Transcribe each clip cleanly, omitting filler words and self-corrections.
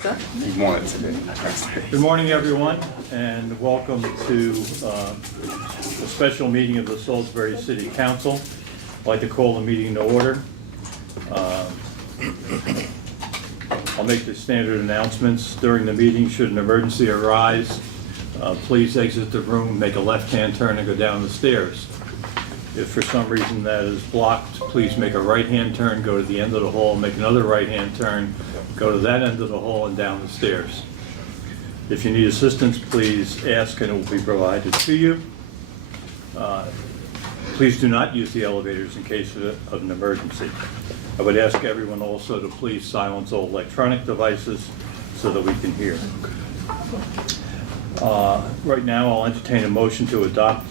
What's that? You want it today. Good morning, everyone, and welcome to a special meeting of the Salisbury City Council. I'd like to call the meeting to order. I'll make the standard announcements. During the meeting, should an emergency arise, please exit the room, make a left-hand turn, and go down the stairs. If for some reason that is blocked, please make a right-hand turn, go to the end of the hall, make another right-hand turn, go to that end of the hall and down the stairs. If you need assistance, please ask and it will be provided to you. Please do not use the elevators in case of an emergency. I would ask everyone also to please silence all electronic devices so that we can hear. Right now, I'll entertain a motion to adopt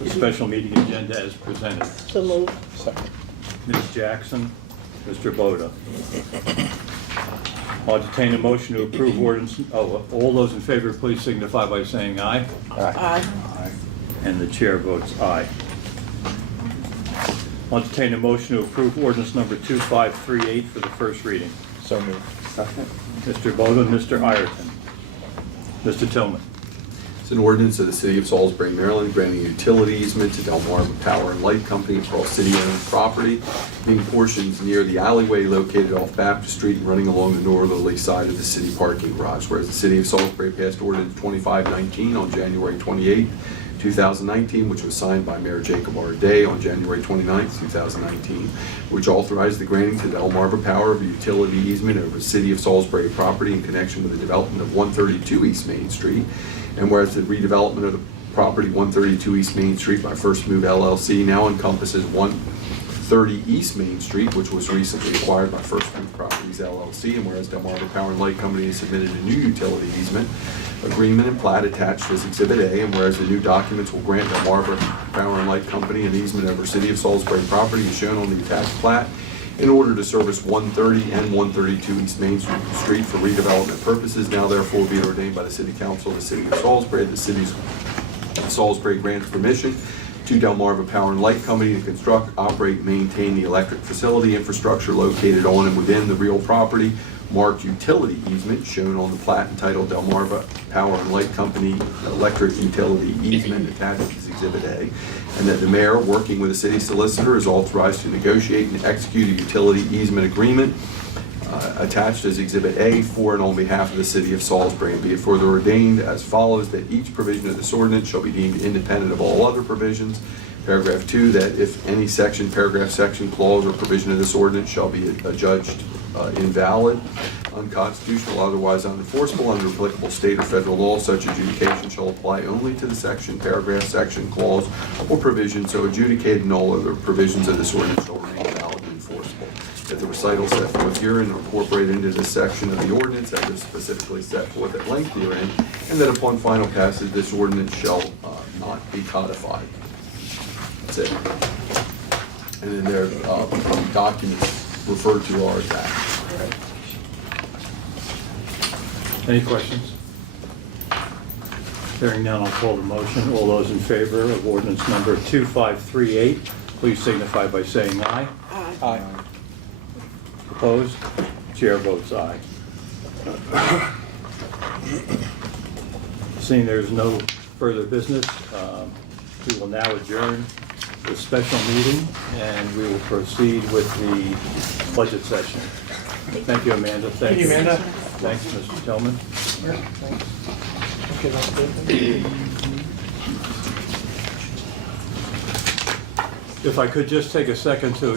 the special meeting agenda as presented. So moved. Second. Ms. Jackson, Mr. Boda. I'll entertain a motion to approve ordinance. All those in favor, please signify by saying aye. Aye. And the chair votes aye. I'll entertain a motion to approve ordinance number 2538 for the first reading. So moved. Second. Mr. Boda, Mr. Ireton. Mr. Tillman. It's an ordinance of the City of Salisbury, Maryland, granting utility easement to Delmarva Power and Light Company across city-owned property, being portions near the alleyway located off Baptist Street and running along the northerly side of the city parking garage. Whereas the City of Salisbury passed ordinance 2519 on January 28, 2019, which was signed by Mayor Jacob R. Day on January 29, 2019, which authorized the granting to Delmarva Power of a utility easement over the City of Salisbury property in connection with the development of 132 East Main Street. And whereas the redevelopment of the property 132 East Main Street by First Move LLC now encompasses 130 East Main Street, which was recently acquired by First Move Properties LLC, and whereas Delmarva Power and Light Company has submitted a new utility easement agreement and plat attached as Exhibit A, and whereas the new documents will grant Delmarva Power and Light Company an easement over City of Salisbury property as shown on the attached plat in order to service 130 and 132 East Main Street for redevelopment purposes. Now therefore be it ordained by the City Council of the City of Salisbury, the City of Salisbury grants permission to Delmarva Power and Light Company to construct, operate, and maintain the electric facility infrastructure located on and within the real property marked utility easement shown on the plat entitled Delmarva Power and Light Company Electric Utility Easement attached as Exhibit A, and that the mayor, working with the city solicitor, is authorized to negotiate and execute a utility easement agreement attached as Exhibit A for and on behalf of the City of Salisbury, and be it further ordained as follows, that each provision of this ordinance shall be deemed independent of all other provisions. Paragraph 2, that if any section, paragraph, section, clause, or provision of this ordinance shall be adjudged invalid, unconstitutional, otherwise unenforceable under applicable state or federal law, such adjudication shall apply only to the section, paragraph, section, clause, or provision so adjudicated, and all other provisions of this ordinance shall remain valid and enforceable. That the recital set forth herein are incorporated into this section of the ordinance as is specifically set forth at length herein, and that upon final passage this ordinance shall not be codified. That's it. And then their documents referred to are attached. Any questions? Hearing none, I'll call the motion. All those in favor of ordinance number 2538, please signify by saying aye. Aye. Opposed? Chair votes aye. Seeing there's no further business, we will now adjourn the special meeting and we will proceed with the budget session. Thank you, Amanda. Thank you, Amanda. Thanks, Mr. Tillman. If I could just take a second to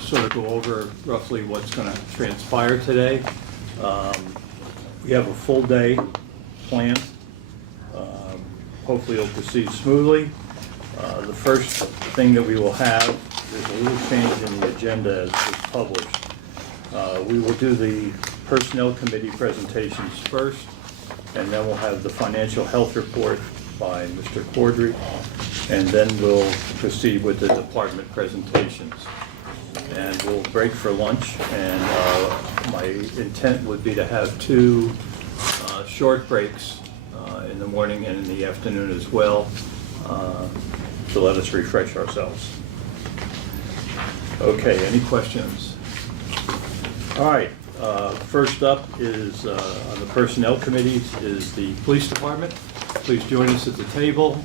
sort of go over roughly what's going to transpire today. We have a full day planned. Hopefully it'll proceed smoothly. The first thing that we will have, there's a little change in the agenda as it's published. We will do the Personnel Committee presentations first, and then we'll have the Financial Health Report by Mr. Cordry, and then we'll proceed with the department presentations. And we'll break for lunch, and my intent would be to have two short breaks in the morning and in the afternoon as well, to let us refresh ourselves. Okay, any questions? All right, First up is, on the personnel committees, is the police department. Please join us at the table.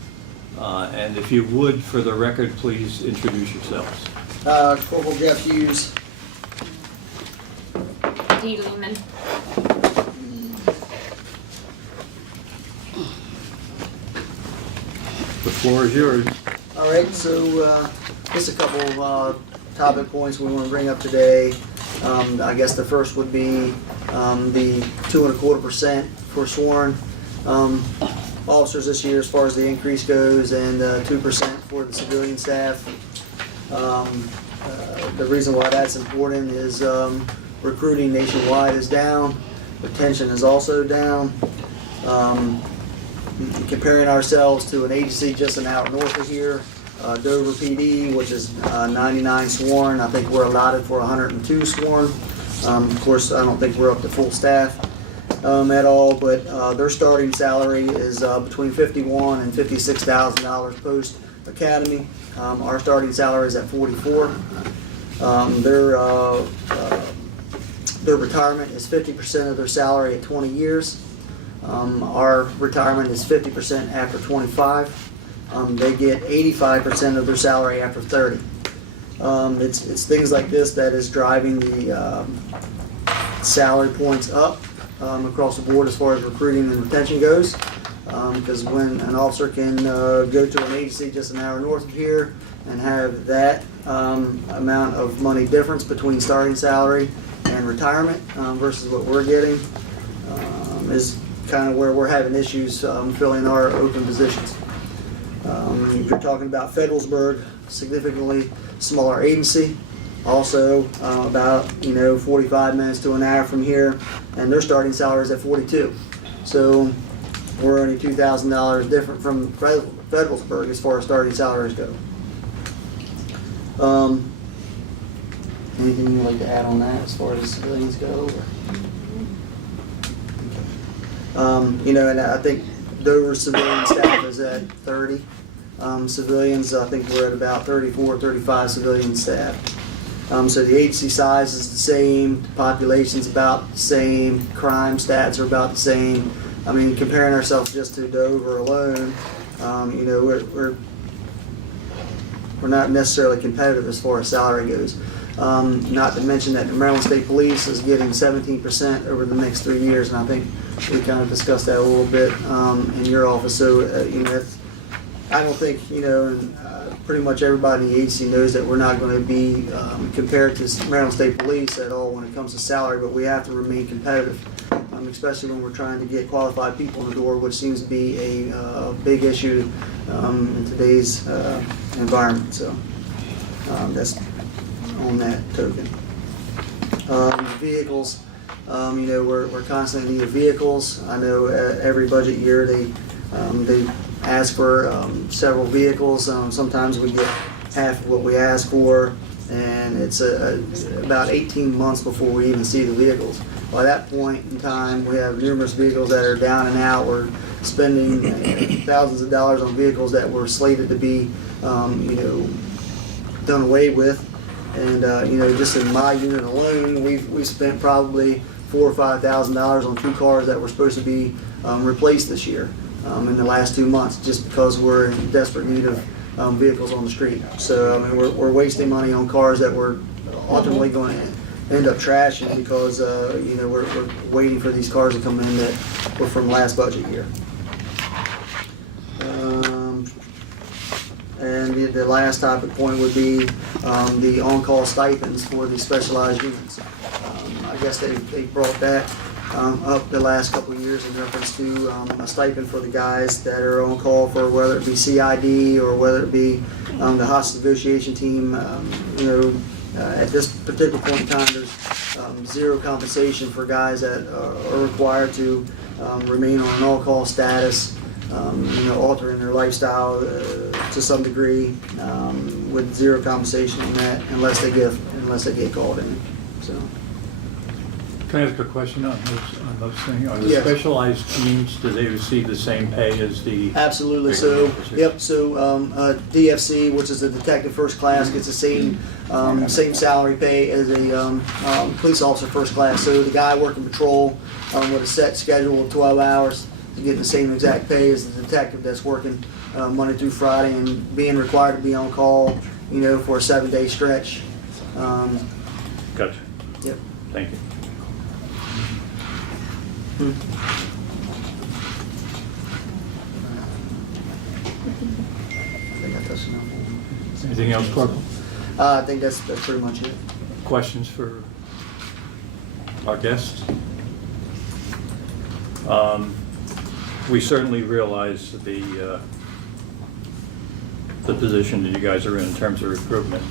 And if you would, for the record, please introduce yourselves. Corporal Jeff Hughes. Dee Lehman. The floor is yours. All right, so just a couple of topic points we want to bring up today. I guess the first would be the 2.25% for sworn officers this year as far as the increase goes, and 2% for the civilian staff. The reason why that's important is recruiting nationwide is down, retention is also down. Comparing ourselves to an agency just an hour north of here, Dover PD, which is 99 sworn. I think we're allotted for 102 sworn. Of course, I don't think we're up to full staff at all, but their starting salary is between $51,000 and $56,000 post academy. Our starting salary is at $44,000. Their retirement is 50% of their salary at 20 years. Our retirement is 50% after 25. They get 85% of their salary after 30. It's things like this that is driving the salary points up across the board as far as recruiting and retention goes. Because when an officer can go to an agency just an hour north of here and have that amount of money difference between starting salary and retirement versus what we're getting is kind of where we're having issues filling our open positions. You're talking about Federalsburg, significantly smaller agency, also about 45 minutes to an hour from here, and their starting salary is at $42,000. So we're only $2,000 different from Federalsburg as far as starting salaries go. Anything you'd like to add on that as far as civilians go? And I think Dover civilian staff is at 30. Civilians, I think we're at about 34, 35 civilian staff. So the agency size is the same, the population's about the same, crime stats are about the same. I mean, comparing ourselves just to Dover alone, we're not necessarily competitive as far as salary goes. Not to mention that the Maryland State Police is getting 17% over the next 3 years, and I think we kind of discussed that a little bit in your office. So, I don't think, and pretty much everybody in the agency knows that we're not going to be compared to Maryland State Police at all when it comes to salary, but we have to remain competitive, especially when we're trying to get qualified people in the door, which seems to be a big issue in today's environment. So that's on that token. Vehicles, we're constantly in need of vehicles. I know every budget year they ask for several vehicles. Sometimes we get half of what we ask for, and it's about 18 months before we even see the vehicles. By that point in time, we have numerous vehicles that are down and out. We're spending thousands of dollars on vehicles that were slated to be, done away with. And just in my unit alone, we've spent probably $4,000 or $5,000 on 2 cars that were supposed to be replaced this year in the last 2 months, just because we're in desperate need of vehicles on the street. So I mean, we're wasting money on cars that we're ultimately going to end up trashing because we're waiting for these cars to come in that were from last budget year. And the last topic point would be the on-call stipends for the specialized units. I guess they brought that up the last couple of years in reference to a stipend for the guys that are on call for whether it be CID or whether it be the hostage negotiation team. At this particular point in time, there's zero compensation for guys that are required to remain on an all-call status, altering their lifestyle to some degree, with zero compensation on that unless they get called in. So. Can I ask a question on those things? Are the Yes. specialized teams, do they receive the same pay as the? Absolutely. regular So, officers? yep. So DFC, which is a detective first class, gets the same salary pay as a police officer first class. So the guy working patrol with a set schedule of 12 hours is getting the same exact pay as the detective that's working Monday through Friday and being required to be on call, for a 7-day stretch. Gotcha. Yep. Thank you. I think I touched enough. Anything else, Corporal? I think that's pretty much it. Questions for our guests? We certainly realize the position that you guys are in terms of recruitment.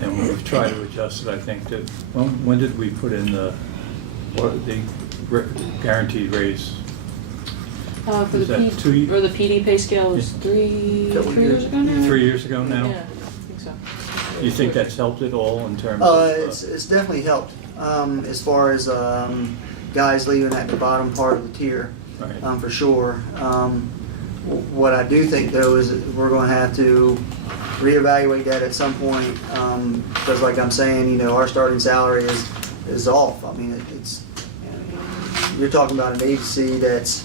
And we've tried to adjust it, I think, to, when did we put in the guaranteed raise? For Is that the 2 years? or the PD pay scale is Yeah. three Couple years ago now? 3 years ago now? Yeah, I think so. Do you think that's helped at all in terms of? It's definitely helped as far as guys leaving at the bottom part of the tier, Right. for sure. What I do think though is that we're going to have to reevaluate that at some point because, like I'm saying, our starting salary is off. I mean, you're talking about an agency that's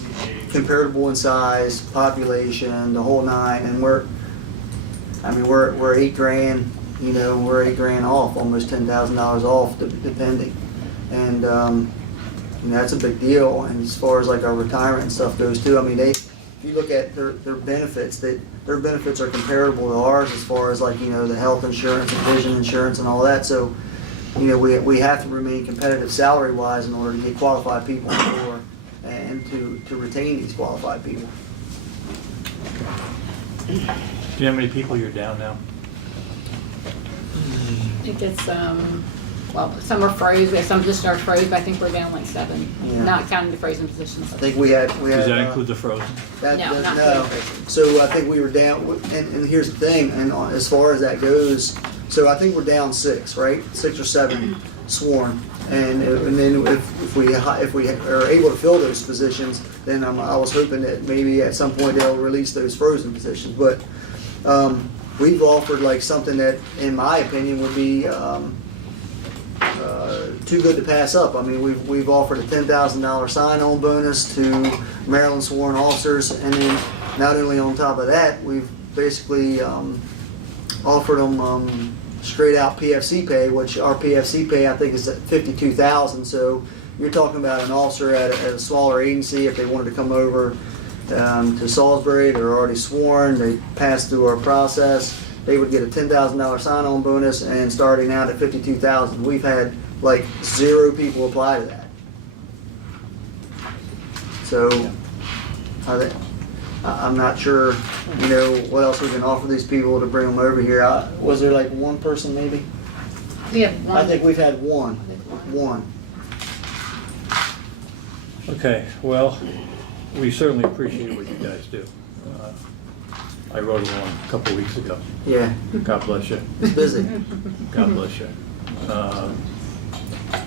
comparable in size, population, the whole nine, and we're $8,000. We're $8,000 off, almost $10,000 off, depending, and that's a big deal. And as far as like our retirement and stuff goes too, I mean, if you look at their benefits, their benefits are comparable to ours as far as like the health insurance and vision insurance and all that. So we have to remain competitive salary wise in order to get qualified people and to retain these qualified people. Do you know how many people you're down now? I think it's, well, some are froze, we have some positions are froze, but I think we're down like 7, Yeah. not counting the frozen positions. I think we had. Does that include the frozen? No, not No. frozen. So I think we were down, and here's the thing, and as far as that goes, so I think we're down 6, right? 6 or 7 sworn. And then if we are able to fill those positions, then I was hoping that maybe at some point they'll release those frozen positions. But we've offered like something that, in my opinion, would be too good to pass up. I mean, we've offered a $10,000 sign-on bonus to Maryland sworn officers, and then not only on top of that, we've basically offered them straight out PFC pay, which our PFC pay I think is at $52,000. So you're talking about an officer at a smaller agency, if they wanted to come over to Salisbury, they're already sworn, they pass through our process, they would get a $10,000 sign-on bonus, and starting out at $52,000. We've had like 0 people apply to that. So I'm not sure, what else we can offer these people to bring them over here. Was there like one person maybe? We have one. I think we've had one. One. Okay, well, we certainly appreciate what you guys do. I wrote along a couple weeks ago. Yeah, God bless you. it's busy. God bless you.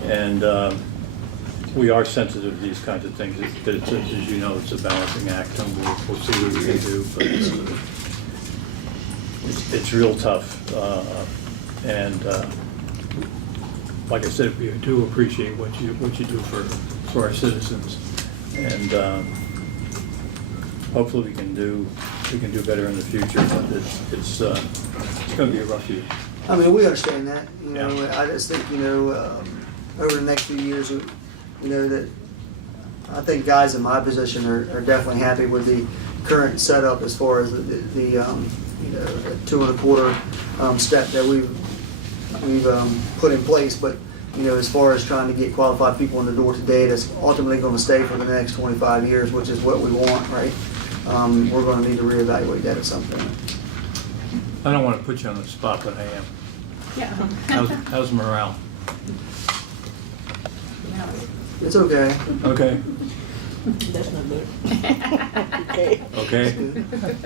And we are sensitive to these kinds of things. As you know, it's a balancing act, and we'll see what we can do. But it's real tough. And like I said, we do appreciate what you do for our citizens. And hopefully we can do better in the future. But it's going to be a rough year. I mean, we understand that, Yeah. I just think, over the next few years, that I think guys in my position are definitely happy with the current setup as far as the 2.25 step that we've put in place. But, as far as trying to get qualified people in the door today, that's ultimately going to stay for the next 25 years, which is what we want, right? We're going to need to reevaluate that at some point. I don't want to put you on the spot, but I am. Yeah. How's morale? It's okay. Okay. That's not good. Okay. Okay.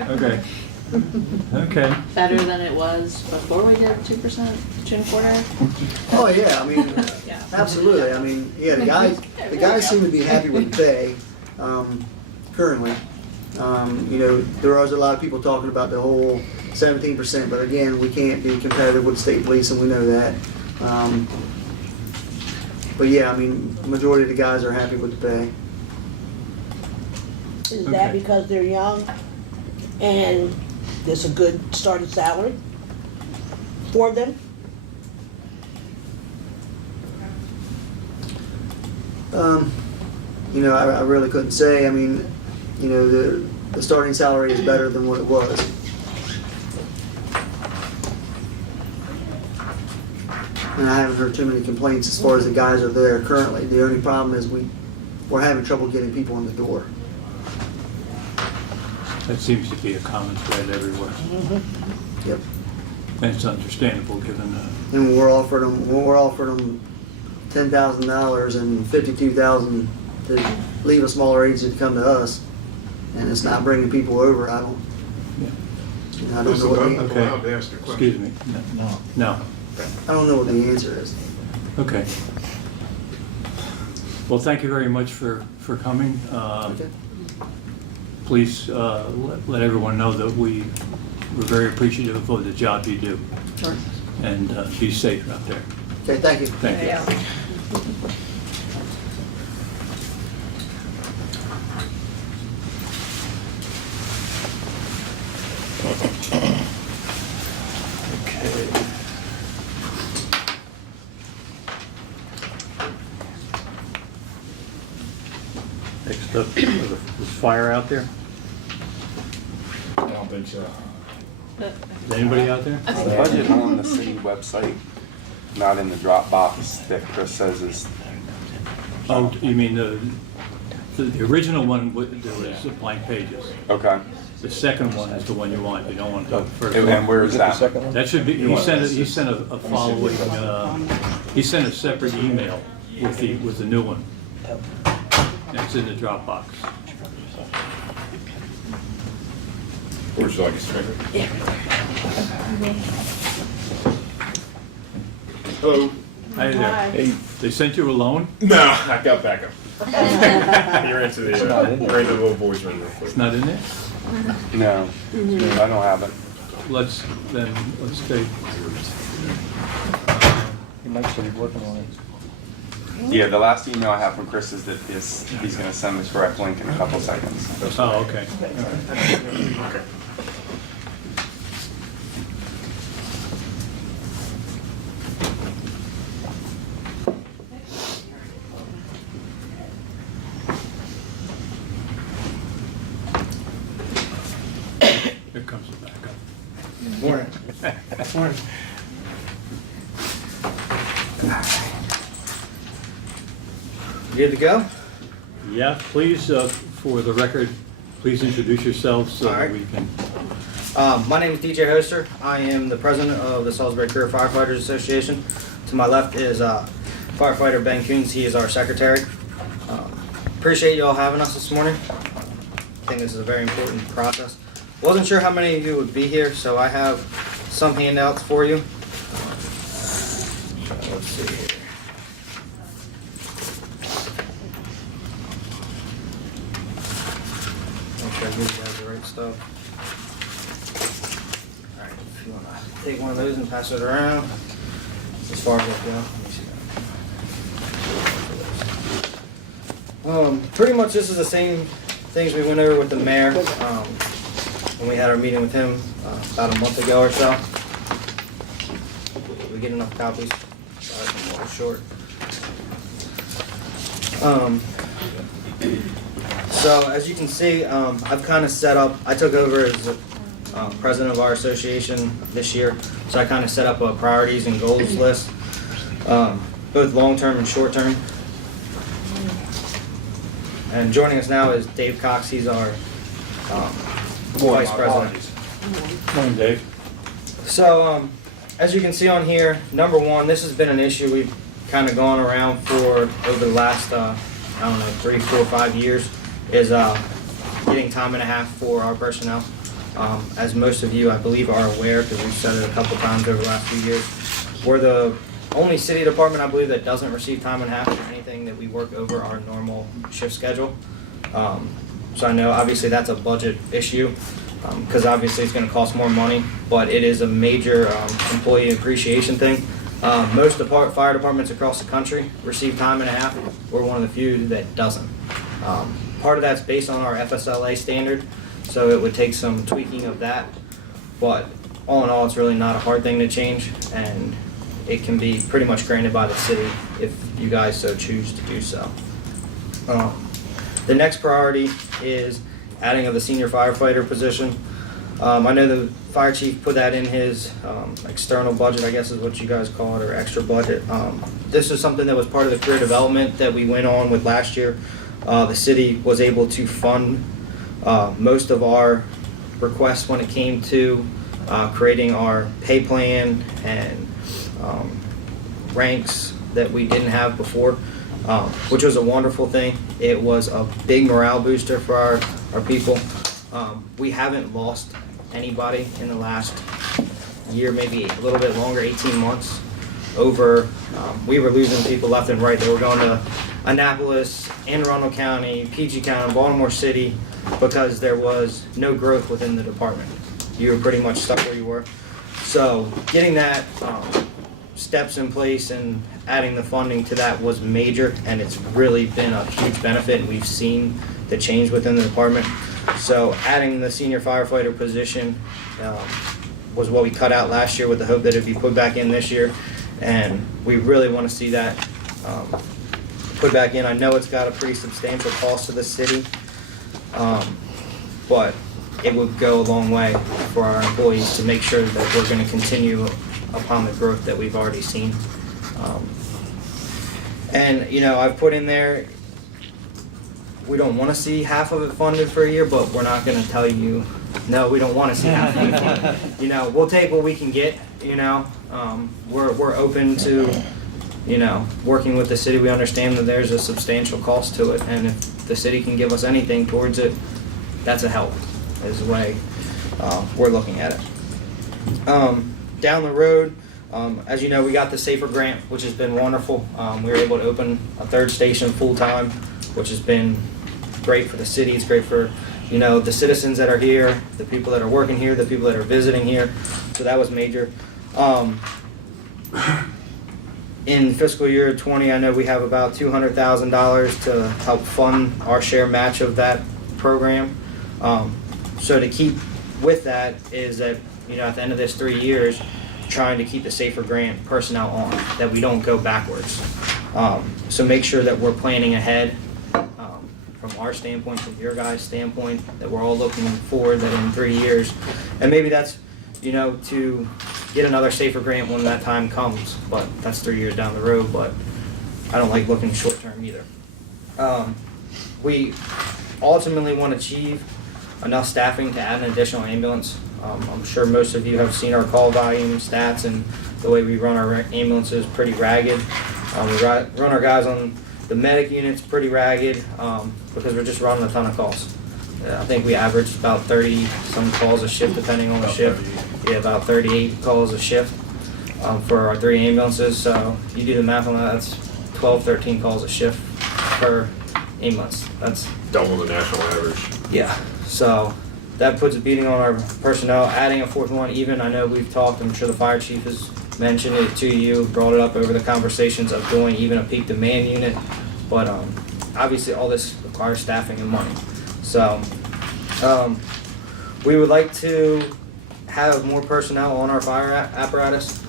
Okay. Okay. Better than it was before we did 2%, 2.25%. Oh, yeah, I mean, Yeah. absolutely. I mean, yeah, the guys seem to be happy with the pay, currently. You know, there was a lot of people talking about the whole 17%, but again, we can't be competitive with state police, and we know that. But yeah, I mean, the majority of the guys are happy with the pay. Is that Okay. because they're young and there's a good starting salary for them? You know, I really couldn't say. I mean, you know, the starting salary is better than what it was. And I haven't heard too many complaints as far as the guys are there currently. The only problem is we're having trouble getting people in the door. That seems to be a common thread everywhere. Yep. And it's understandable given the, And we're offering them $10,000 and $52,000 to leave a smaller agency to come to us, and it's not bringing people over. I don't know what Okay. allowed to ask a question. excuse me. No. I don't know what the answer is. Okay. Well, thank you very much for coming. Okay. Please let everyone know that we're very appreciative of the job you do. Sure. And be safe out there. Okay, thank you. Thank you. Okay. Next up, is fire out there? I don't think so. Is anybody out there? The budget on the city website, not in the Dropbox that Chris says is, Oh, you mean the original one, there was blank pages. okay. The second one is the one you want. You don't want the first one. And where is that? That should be, he sent a following, he sent a separate email with the new one. It's in the Dropbox. Would you like a sticker? Hello. Hi there. They sent you a loan? No, I got backup. You're into the little boys room real quick. It's not in there? No, I don't have it. Let's take, He might still be working on it. Yeah, the last email I have from Chris is that he's gonna send the correct link in a couple seconds. oh, okay. All right. Okay. Here comes the backup. Morning. Morning. Good to go? Yeah, please, for the record, please introduce yourselves so All that right. we can, My name is DJ Hoster. I am the president of the Salisbury Career Firefighters Association. To my left is firefighter Ben Coons. He is our secretary. Appreciate you all having us this morning. I think this is a very important process. Wasn't sure how many of you would be here, so I have some handouts for you. Let's see here. Make sure I give you guys the right stuff. Alright, if you wanna take one of those and pass it around, as far as I go. Let me see. Pretty much this is the same things we went over with the mayor, when we had our meeting with him, about a month ago or so. Did we get enough copies? Sorry, I'm a little short. So as you can see, I've kind of set up, I took over as the president of our association this year, so I kind of set up a priorities and goals list, both long-term and short-term. And joining us now is Dave Cox. He's our vice president. morning, Dave. So, as you can see on here, number one, this has been an issue we've kind of gone around for over the last, I don't know, 3, 4, 5 years, is getting time and a half for our personnel. As most of you, I believe, are aware, because we've said it a couple times over the last few years, we're the only city department, I believe, that doesn't receive time and a half for anything that we work over our normal shift schedule. So I know obviously that's a budget issue, because obviously it's gonna cost more money, but it is a major employee appreciation thing. Most fire departments across the country receive time and a half. We're one of the few that doesn't. Part of that's based on our FSLA standard, so it would take some tweaking of that. But all in all, it's really not a hard thing to change, and it can be pretty much granted by the city if you guys so choose to do so. The next priority is adding of the senior firefighter position. I know the fire chief put that in his external budget, I guess is what you guys call it, or extra budget. This is something that was part of the career development that we went on with last year. The city was able to fund most of our requests when it came to creating our pay plan and ranks that we didn't have before, which was a wonderful thing. It was a big morale booster for our people. We haven't lost anybody in the last year, maybe a little bit longer, 18 months. We were losing people left and right. They were going to Annapolis, Anne Arundel County, PG County, Baltimore City, because there was no growth within the department. You were pretty much stuck where you were. So getting that steps in place and adding the funding to that was major, and it's really been a huge benefit, and we've seen the change within the department. So adding the senior firefighter position was what we cut out last year with the hope that it'd be put back in this year, and we really want to see that put back in. I know it's got a pretty substantial cost to the city, but it would go a long way for our employees to make sure that we're going to continue upon the growth that we've already seen. And you know, I've put in there, we don't want to see half of it funded for a year, but we're not going to tell you, no, we don't want to see half of it funded. You know, we'll take what we can get, you know. We're open to, you know, working with the city. We understand that there's a substantial cost to it, and if the city can give us anything towards it, that's a help, is the way we're looking at it. Down the road, as you know, we got the SAFER grant, which has been wonderful. We were able to open a third station full-time, which has been great for the city. It's great for, you know, the citizens that are here, the people that are working here, the people that are visiting here. So that was major. In fiscal year 20, I know we have about $200,000 to help fund our share match of that program. So to keep with that is that, you know, at the end of this 3 years, trying to keep the SAFER grant personnel on, that we don't go backwards. So make sure that we're planning ahead from our standpoint, from your guys' standpoint, that we're all looking forward that in 3 years. And maybe that's, you know, to get another SAFER grant when that time comes, but that's 3 years down the road, but I don't like looking short term either. We ultimately want to achieve enough staffing to add an additional ambulance. I'm sure most of you have seen our call volume stats, and the way we run our ambulances pretty ragged. We run our guys on the medic units pretty ragged because we're just running a ton of calls. I think we average about 30 some calls a shift depending on the shift. Yeah, about 38 calls a shift for our 3 ambulances. So you do the math on that, that's 12, 13 calls a shift per ambulance. That's Double the national average. yeah. So that puts a beating on our personnel. Adding a 4th one, even, I know we've talked, I'm sure the fire chief has mentioned it to you, brought it up over the conversations of doing even a peak demand unit. But obviously all this requires staffing and money. So we would like to have more personnel on our fire apparatus.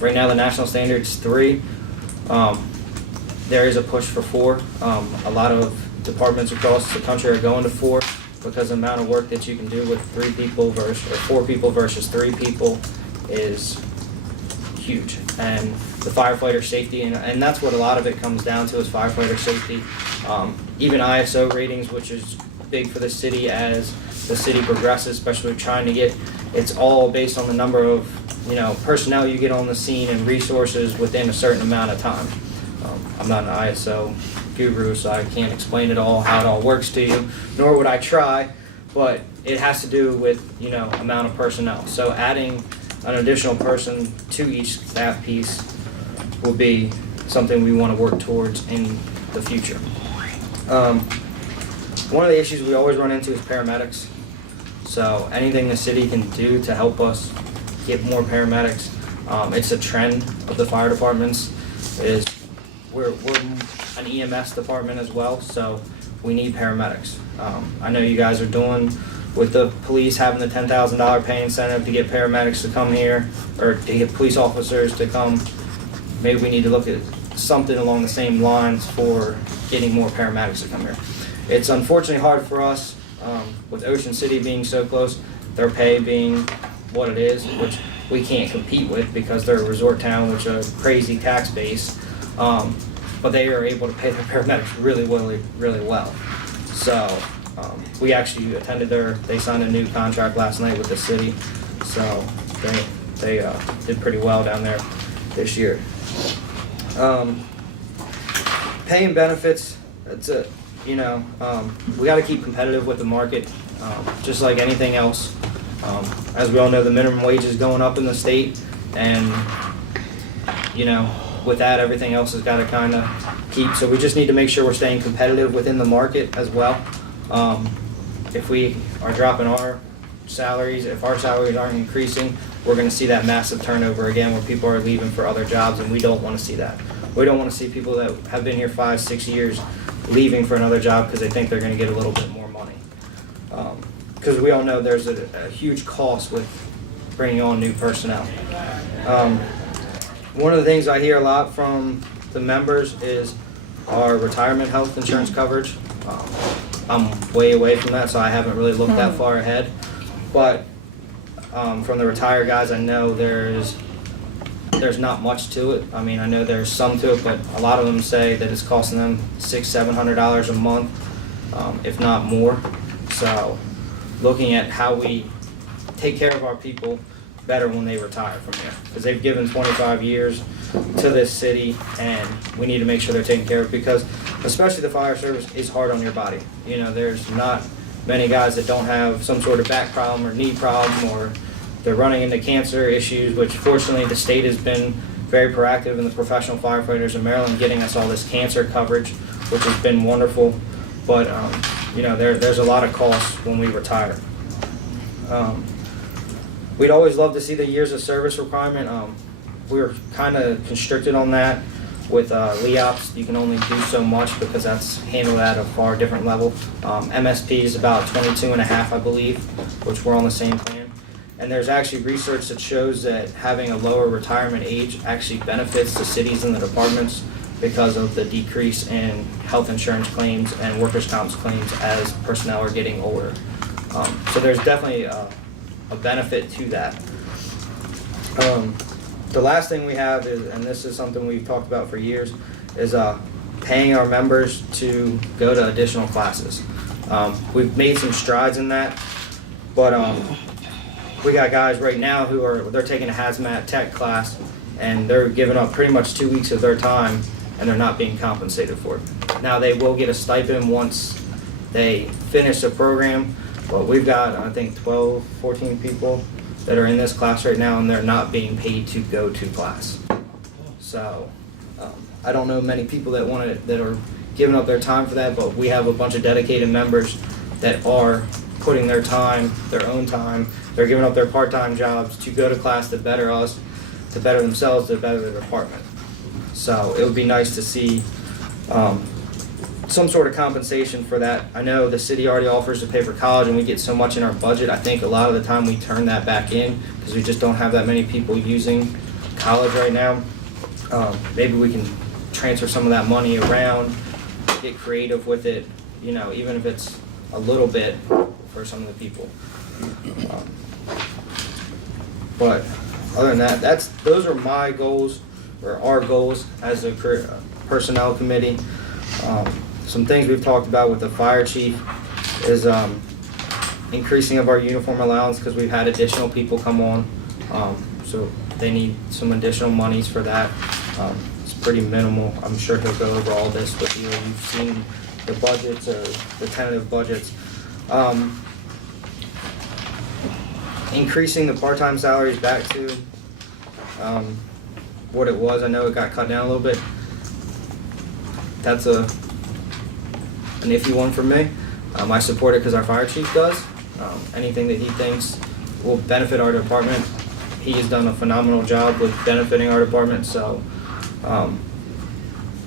Right now the national standard's 3. There is a push for 4. A lot of departments across the country are going to 4 because the amount of work that you can do with 3 people versus, or 4 people versus 3 people is huge. And the firefighter safety, and that's what a lot of it comes down to, is firefighter safety. Even ISO ratings, which is big for the city as the city progresses, especially trying to get, it's all based on the number of, you know, personnel you get on the scene and resources within a certain amount of time. I'm not an ISO guru, so I can't explain it all, how it all works to you, nor would I try, but it has to do with, you know, amount of personnel. So adding an additional person to each staff piece will be something we want to work towards in the future. One of the issues we always run into is paramedics. So anything the city can do to help us get more paramedics, it's a trend of the fire departments, is we're an EMS department as well, so we need paramedics. I know you guys are doing with the police having the $10,000 pay incentive to get paramedics to come here, or to get police officers to come. Maybe we need to look at something along the same lines for getting more paramedics to come here. It's unfortunately hard for us, with Ocean City being so close, their pay being what it is, which we can't compete with because they're a resort town, which is a crazy tax base. But they are able to pay their paramedics really well. So we actually attended they signed a new contract last night with the city. So they did pretty well down there this year. Pay and benefits, that's it. You know, we got to keep competitive with the market, just like anything else. As we all know, the minimum wage is going up in the state, and you know, with that, everything else has got to kind of keep. So we just need to make sure we're staying competitive within the market as well. If we are dropping our salaries, if our salaries aren't increasing, we're going to see that massive turnover again, where people are leaving for other jobs, and we don't want to see that. We don't want to see people that have been here 5-6 years leaving for another job because they think they're going to get a little bit more money. Because we all know there's a huge cost with bringing on new personnel. One of the things I hear a lot from the members is our retirement health insurance coverage. I'm way away from that, so I haven't really looked that far ahead. But from the retired guys, I know there's not much to it. I mean, I know there's some to it, but a lot of them say that it's costing them $600-700 a month, if not more. So looking at how we take care of our people better when they retire from here, because they've given 25 years to this city, and we need to make sure they're taken care of, because especially the fire service is hard on your body. You know, there's not many guys that don't have some sort of back problem or knee problem, or they're running into cancer issues, which fortunately the state has been very proactive in the professional firefighters in Maryland getting us all this cancer coverage, which has been wonderful. But you know, there's a lot of costs when we retire. We'd always love to see the years of service requirement. We're kind of constricted on that with LEOPS. You can only do so much because that's handled at a far different level. MSP is about 22.5, I believe, which we're on the same plan. And there's actually research that shows that having a lower retirement age actually benefits the cities and the departments because of the decrease in health insurance claims and workers' comp claims as personnel are getting older. So there's definitely a benefit to that. The last thing we have is, and this is something we've talked about for years, is paying our members to go to additional classes. We've made some strides in that, but we got guys right now they're taking a hazmat tech class, and they're giving up pretty much 2 weeks of their time, and they're not being compensated for it. Now they will get a stipend once they finish the program, but we've got, I think, 12, 14 people that are in this class right now, and they're not being paid to go to class. So I don't know many people that are giving up their time for that, but we have a bunch of dedicated members that are putting their time, their own time. They're giving up their part-time jobs to go to class to better us, to better themselves, to better the department. So it would be nice to see some sort of compensation for that. I know the city already offers to pay for college, and we get so much in our budget. I think a lot of the time we turn that back in because we just don't have that many people using college right now. Maybe we can transfer some of that money around, get creative with it, you know, even if it's a little bit for some of the people. But other than that, those are my goals, or our goals as a personnel committee. Some things we've talked about with the fire chief is increasing of our uniform allowance, because we've had additional people come on, so they need some additional monies for that. It's pretty minimal. I'm sure he'll go over all this with you. You've seen the budgets or the tentative budgets. increasing the part-time salaries back to what it was. I know it got cut down a little bit. That's an iffy one for me. I support it because our fire chief does. Anything that he thinks will benefit our department, he has done a phenomenal job with benefiting our department. So,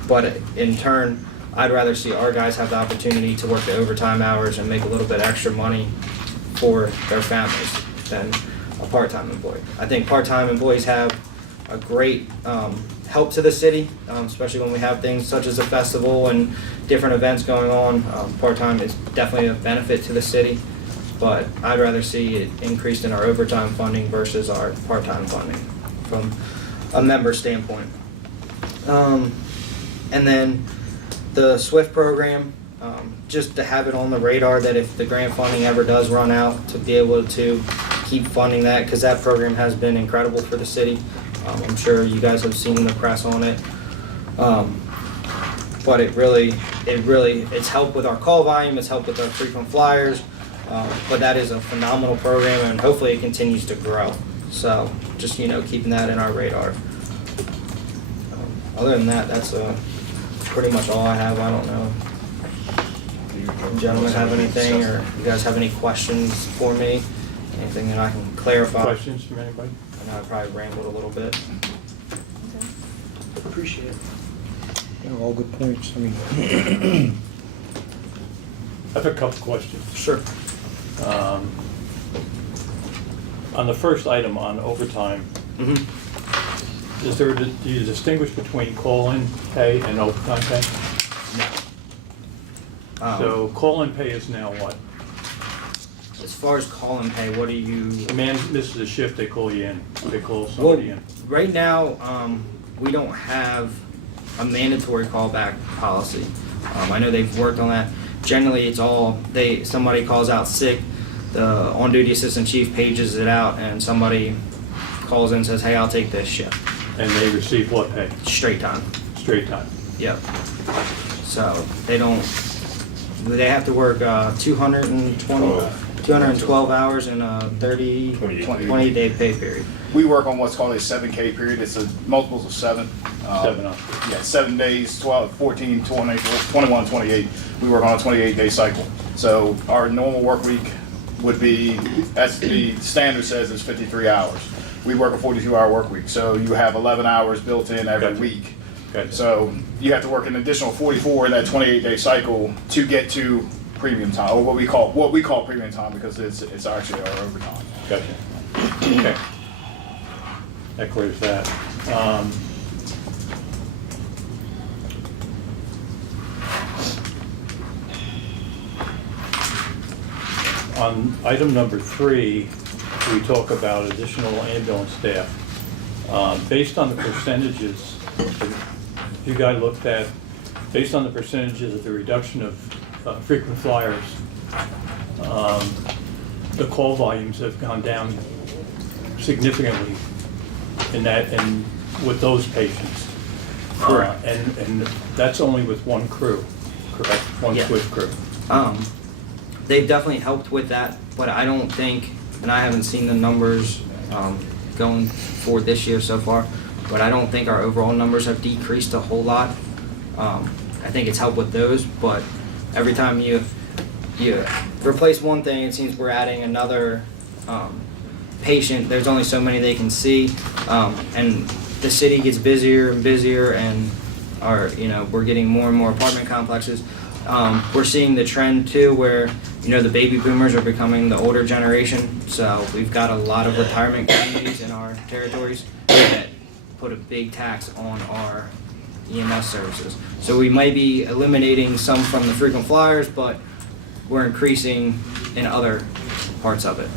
but in turn, I'd rather see our guys have the opportunity to work the overtime hours and make a little bit extra money for their families than a part-time employee. I think part-time employees have a great help to the city, especially when we have things such as a festival and different events going on. Part-time is definitely a benefit to the city, but I'd rather see it increased in our overtime funding versus our part-time funding from a member standpoint. And then the SWIFT program, just to have it on the radar that if the grant funding ever does run out, to be able to keep funding that, because that program has been incredible for the city. I'm sure you guys have seen the press on it. But it's helped with our call volume, it's helped with our frequent flyers. But that is a phenomenal program, and hopefully it continues to grow. So just, keeping that in our radar. Other than that, that's pretty much all I have. I don't know. Gentlemen have anything, or you guys have any questions for me? Anything that I can clarify? Questions from anybody? I know I probably rambled a little bit. Appreciate it. All good points. I mean, I have a couple questions. Sure. On the first item on overtime, do you distinguish between call-in pay and overtime pay? So call-in pay is now what? As far as call and pay, what do you? A man misses a shift, they call you in. They call somebody in. Right now, we don't have a mandatory callback policy. I know they've worked on that. Generally, it's all somebody calls out sick, the on-duty assistant chief pages it out, and somebody calls in and says, "Hey, I'll take this shift." And they receive what pay? Straight time. Straight time. Yep. So they have to work 212 hours in a 20-day pay period. We work on what's called a 7K period. It's multiples of 7. 7 up. Yeah, 7 days, 12, 14, 20, 21, 28. We work on a 28-day cycle. So our normal work week would be, as the standard says, is 53 hours. We work a 42-hour work week. So you have 11 hours built in every Gotcha. week. Gotcha. So you have to work an additional 44 in that 28-day cycle to get to premium time, or what we call premium time, because it's actually our overtime. Gotcha. Okay. That clears that. On item number 3, we talk about additional ambulance staff. Based on the percentages, you guys looked at, based on the percentages of the reduction of frequent flyers, the call volumes have gone down significantly in that, and with those patients. Correct. And that's only with one crew, correct? One Yeah. SWIFT crew. They've definitely helped with that, but I don't think, and I haven't seen the numbers going for this year so far, but I don't think our overall numbers have decreased a whole lot. I think it's helped with those, but every time you replace one thing, it seems we're adding another patient. There's only so many they can see, and the city gets busier and busier, and we're getting more and more apartment complexes. We're seeing the trend too, where the baby boomers are becoming the older generation. So we've got a lot of retirement communities in our territories that put a big tax on our EMS services. So we might be eliminating some from the frequent flyers, but we're increasing in other parts of it.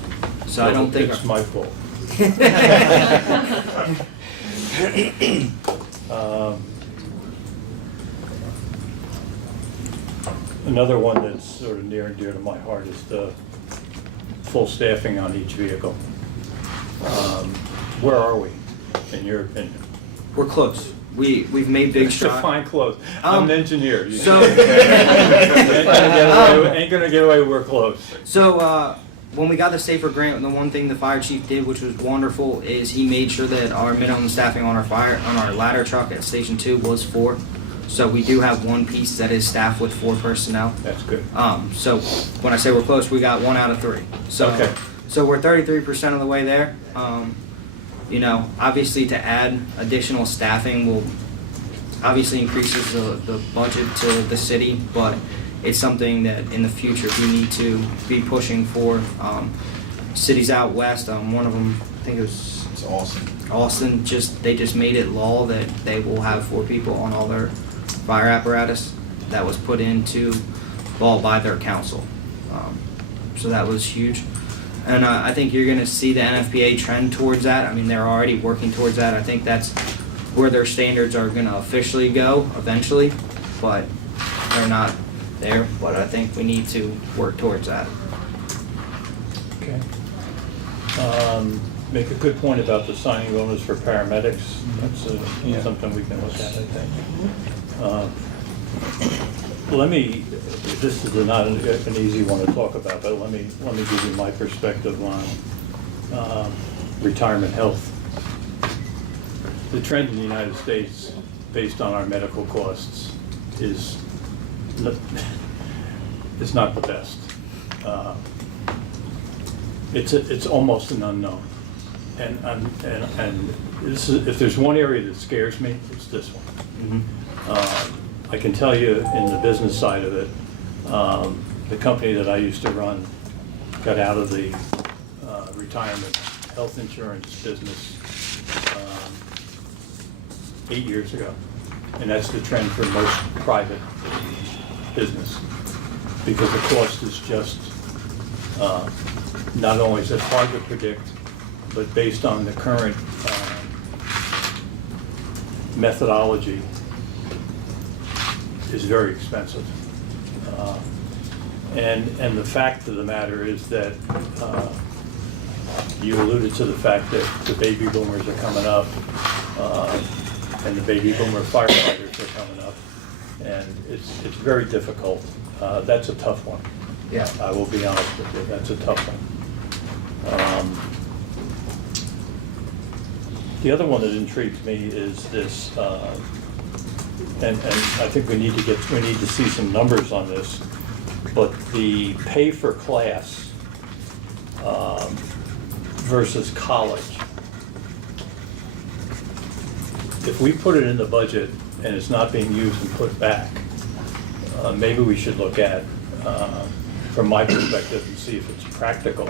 So I don't think It's my fault. Another one that's sort of near and dear to my heart is the full staffing on each vehicle. Where are we, in your opinion? We're close. We've made big strides. Define close. I'm an engineer. So Ain't gonna get away, we're close. So when we got the safer grant, the one thing the fire chief did, which was wonderful, is he made sure that our minimum staffing on our ladder truck at Station 2 was 4. So we do have one piece that is staffed with 4 personnel. That's good. So when I say we're close, we got 1 out of 3. So, Okay. so we're 33% of the way there. You know, obviously to add additional staffing will obviously increases the budget to the city, but it's something that in the future we need to be pushing for. Cities out west, one of them, I think it was It's awesome. Austin, they just made it law that they will have 4 people on all their fire apparatus. That was put into law by their council. So that was huge. And I think you're gonna see the NFPA trend towards that. I mean, they're already working towards that. I think that's where their standards are gonna officially go eventually, but they're not there. But I think we need to work towards that. Okay. Make a good point about the signing bonus for paramedics. That's something we can look at, I think. Let me, this is not an easy one to talk about, but let me give you my perspective on retirement health. The trend in the United States, based on our medical costs, is not the best. It's almost an unknown. And this is, if there's one area that scares me, it's this one. I can tell you in the business side of it, the company that I used to run got out of the retirement health insurance business 8 years ago. And that's the trend for most private business, because the cost is just, not only is it hard to predict, but based on the current methodology, is very expensive. And the fact of the matter is that you alluded to the fact that the baby boomers are coming up, and the baby boomer firefighters are coming up, and it's very difficult. That's a tough one. Yeah. I will be honest with you, that's a tough one. The other one that intrigues me is this, and I think we need to see some numbers on this, but the pay for class versus college. If we put it in the budget and it's not being used and put back, maybe we should look at, from my perspective, and see if it's practical,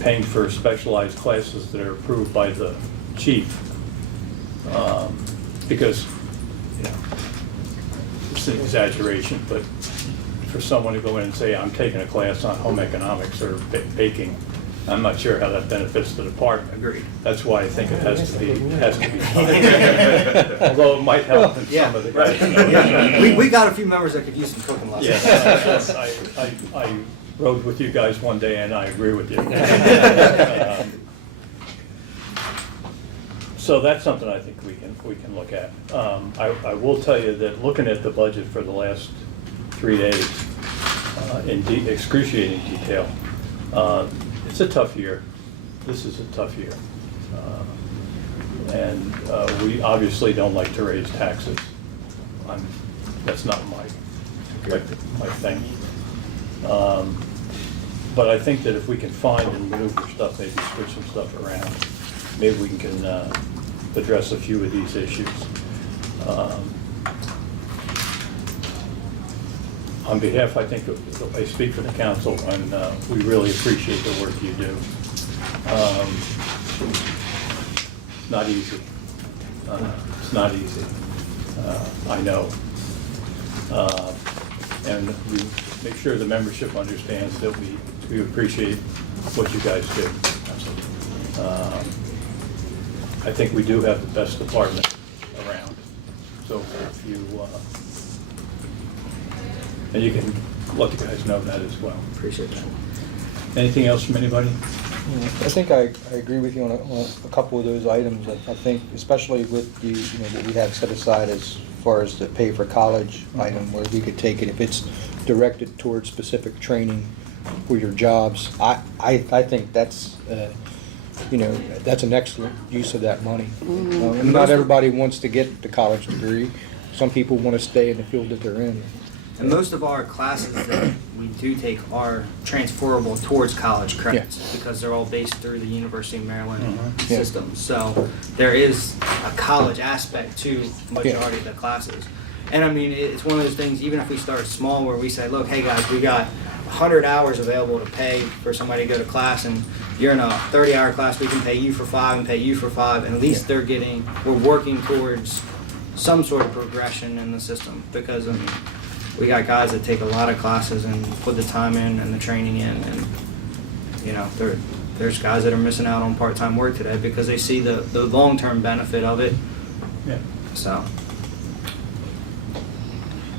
paying for specialized classes that are approved by the chief. Because, you know, it's an exaggeration, but for someone to go in and say, I'm taking a class on home economics or baking, I'm not sure how that benefits the department. Agreed. That's why I think it has to be done. Although it might help in some of the guys. Yeah. We got a few members that could use some cooking lessons. Yes, I rode with you guys one day and I agree with you. So that's something I think we can look at. I will tell you that looking at the budget for the last 3 days in excruciating detail, it's a tough year. This is a tough year. And we obviously don't like to raise taxes. That's not my thing. But I think that if we can find and maneuver stuff, maybe switch some stuff around, maybe we can address a few of these issues. On behalf, I think, I speak for the council, and we really appreciate the work you do. Not easy. It's not easy. I know. And we make sure the membership understands that we appreciate what you guys do. I think we do have the best department around. So if you, and you can let the guys know that as well. Appreciate that. Anything else from anybody? I think I agree with you on a couple of those items. I think especially with the, what we have set aside as far as the pay for college item, where we could take it, if it's directed towards specific training for your jobs. I think that's, you know, that's an excellent use of that money. And not everybody wants to get the college degree. Some people want to stay in the field that they're in. And most of our classes that we do take are transferable towards college credits because they're all based through the University of Maryland Yeah. system. So there is a college aspect to majority of the classes. And I mean, it's one of those things, even if we start small where we say, look, hey guys, we got 100 hours available to pay for somebody to go to class, and you're in a 30-hour class, we can pay you for 5 and pay you for 5, and at least they're getting, we're working towards some sort of progression in the system, because I mean, we got guys that take a lot of classes and put the time in and the training in, and you know, there's guys that are missing out on part-time work today because they see the long-term benefit of it. Yeah. So,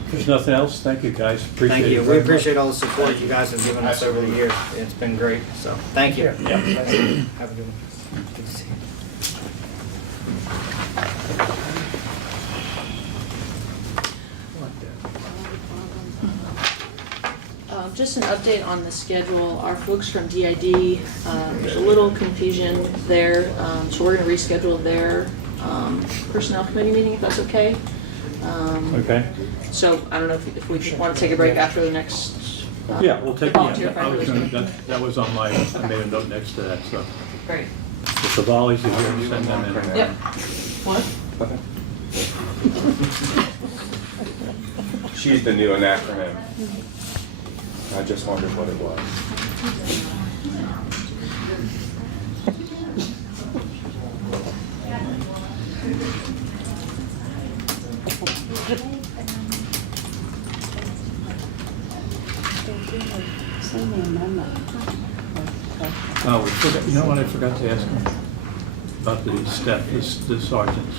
If there's nothing else, thank you guys. Appreciate thank it you. We very much. appreciate all the support you guys have given us over the years. It's been great, so thank you. Yeah. Have a good one. Good to see you. Just an update on the schedule. Our folks from DID, there's a little confusion there, so we're gonna reschedule their personnel committee meeting, if that's okay. Okay. So I don't know if we just want to take a break after the next. Yeah, we'll take, volunteer yeah, I was friendly. gonna, that was on my, I made a note next to that, so. Great. If the volleys are here, send them in. Yep. What? She's the new acronym. I just wondered what it was. Oh, we forgot, you know what I forgot to ask him? About the step, the sergeants.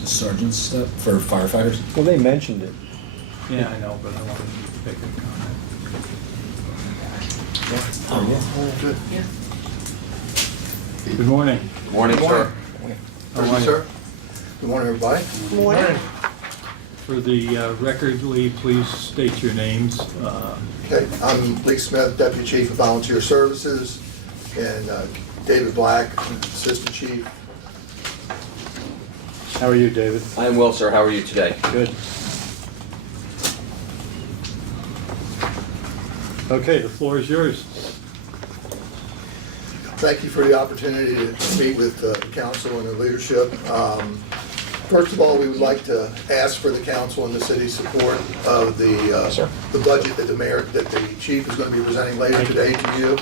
The sergeant's step for firefighters? Well, they mentioned it. Yeah, I know, but I wanted to make a comment. Good morning. Morning, sir. How are you? Good morning, everybody. Morning. For the record, Lee, please state your names. Okay, I'm Lee Smith, Deputy Chief of Volunteer Services, and David Black, Assistant Chief. How are you, David? I am well, sir. How are you today? Good. Okay, the floor is yours. Thank you for the opportunity to meet with the council and the leadership. First of all, we would like to ask for the council and the city's support of the budget that the chief is going to be presenting later today to you.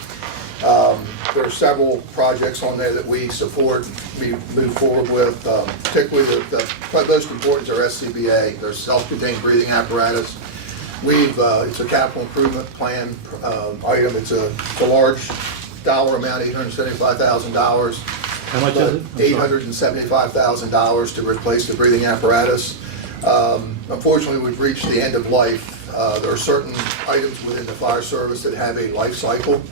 There are several projects on there that we support, we move forward with, particularly the most important are SCBA, their self-contained breathing apparatus. It's a capital improvement plan item. It's a large dollar amount, $875,000. How much is it? $875,000 to replace the breathing apparatus. Unfortunately, we've reached the end of life. There are certain items within the fire service that have a life cycle,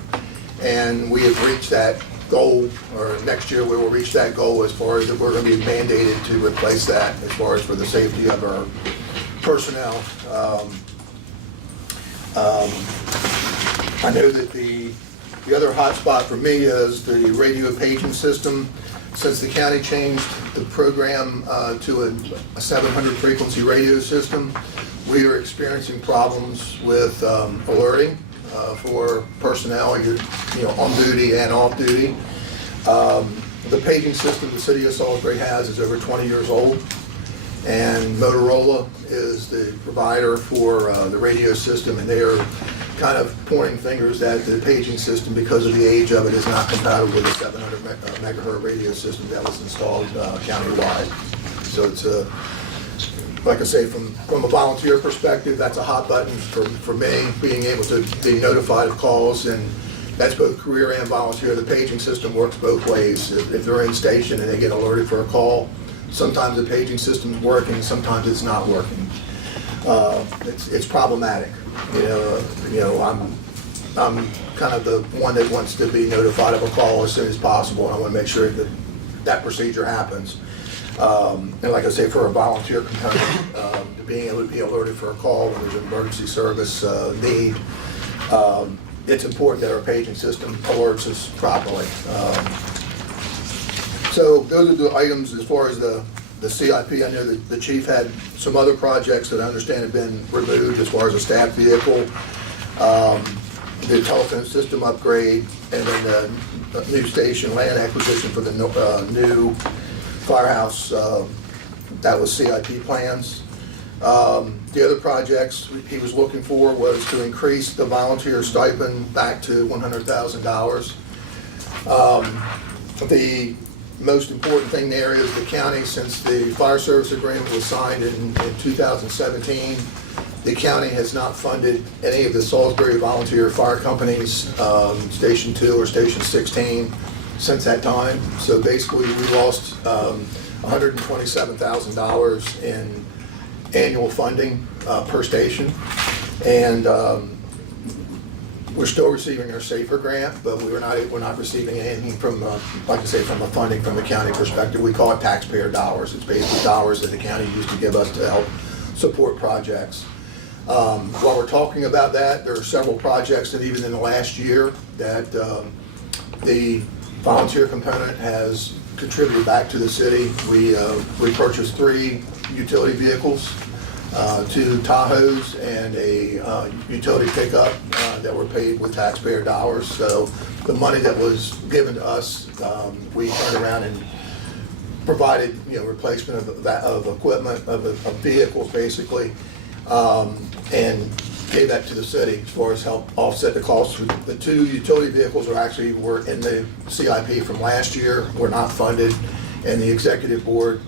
and we have reached that goal, or next year we will reach that goal as far as that we're going to be mandated to replace that as far as for the safety of our personnel. I know that the other hot spot for me is the radio paging system. Since the county changed the program to a 700 frequency radio system, we are experiencing problems with alerting for personnel, on duty and off duty. The paging system the city of Salisbury has is over 20 years old, and Motorola is the provider for the radio system, and they are kind of pointing fingers at the paging system because of the age of it is not compatible with the 700 megahertz radio system that was installed countywide. So it's like I say, from a volunteer perspective, that's a hot button for me, being able to be notified of calls, and that's both career and volunteer. The paging system works both ways. If they're in station and they get alerted for a call, sometimes the paging system's working, sometimes it's not working. It's problematic. I'm kind of the one that wants to be notified of a call as soon as possible, and I want to make sure that that procedure happens. And like I say, for a volunteer component, to being able to be alerted for a call when there's an emergency service need, it's important that our paging system alerts us properly. So those are the items as far as the CIP. I know that the chief had some other projects that I understand have been removed as far as a staff vehicle, the telephone system upgrade, and then the new station land acquisition for the new firehouse. That was CIP plans. The other projects he was looking for was to increase the volunteer stipend back to $100,000. The most important thing there is the county, since the fire service agreement was signed in 2017, the county has not funded any of the Salisbury volunteer fire companies, Station 2 or Station 16, since that time. So basically, we lost $127,000 in annual funding per station. And we're still receiving our SAFER grant, but we're not receiving anything from, like I say, from a funding from the county perspective. We call it taxpayer dollars. It's basically dollars that the county used to give us to help support projects. While we're talking about that, there are several projects that even in the last year that the volunteer component has contributed back to the city. We purchased 3 utility vehicles, 2 Tahoes, and a utility pickup that were paid with taxpayer dollars. So the money that was given to us, we turned around and provided, replacement of equipment, of vehicles basically, and gave that to the city as far as help offset the costs. The 2 utility vehicles were in the CIP from last year, were not funded, and the executive board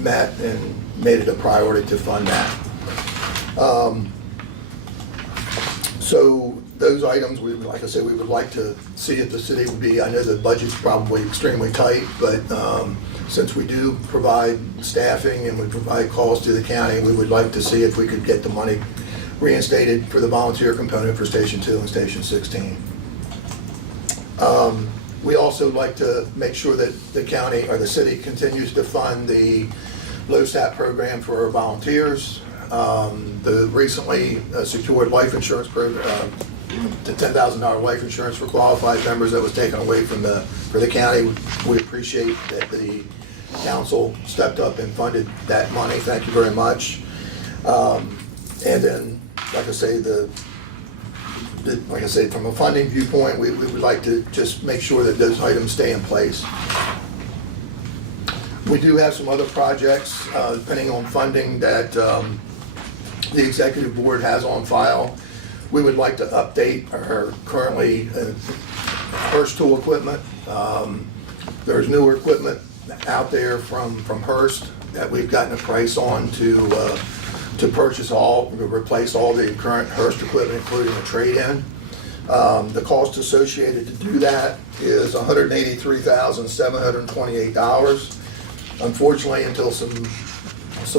met and made it a priority to fund that. So those items, like I said, we would like to see if the city would be, I know the budget's probably extremely tight, but since we do provide staffing and we provide calls to the county, we would like to see if we could get the money reinstated for the volunteer component for Station 2 and Station 16. We also like to make sure that the county or the city continues to fund the LoSAP program for our volunteers. The recently secured life insurance program, the $10,000 life insurance for qualified members that was taken away for the county. We appreciate that the council stepped up and funded that money. Thank you very much. And then, like I say, from a funding viewpoint, we would like to just make sure that those items stay in place. We do have some other projects, depending on funding, that the executive board has on file. We would like to update our currently Hearst tool equipment. There's newer equipment out there from Hearst that we've gotten a price on to replace all the current Hearst equipment, including the trade-in. The cost associated to do that is $183,728. Unfortunately, until some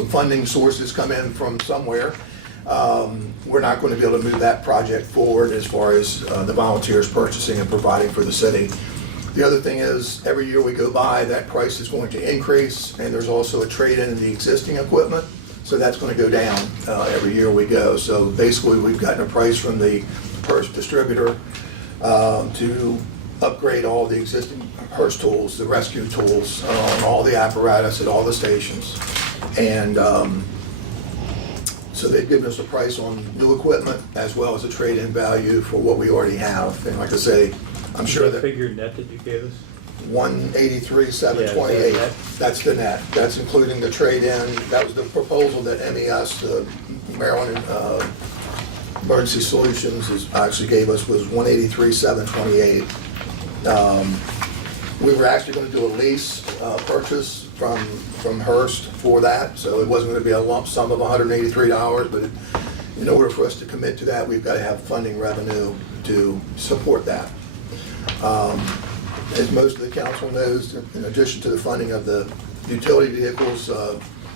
funding sources come in from somewhere, we're not going to be able to move that project forward as far as the volunteers purchasing and providing for the city. The other thing is, every year we go by, that price is going to increase, and there's also a trade-in in the existing equipment, so that's going to go down every year we go. So basically, we've gotten a price from the Hearst distributor to upgrade all the existing Hearst tools, the rescue tools, on all the apparatus at all the stations. And so they've given us a price on new equipment as well as a trade-in value for what we already have. And like I say, I'm sure that figure net that you gave us? $183,728. Yeah, that's the net. That's including the trade-in. That was the proposal that MES, the Maryland Emergency Solutions, actually gave us, was $183,728. We were actually going to do a lease purchase from Hearst for that, so it wasn't going to be a lump sum of $183, but in order for us to commit to that, we've got to have funding revenue to support that. As most of the council knows, in addition to the funding of the utility vehicles,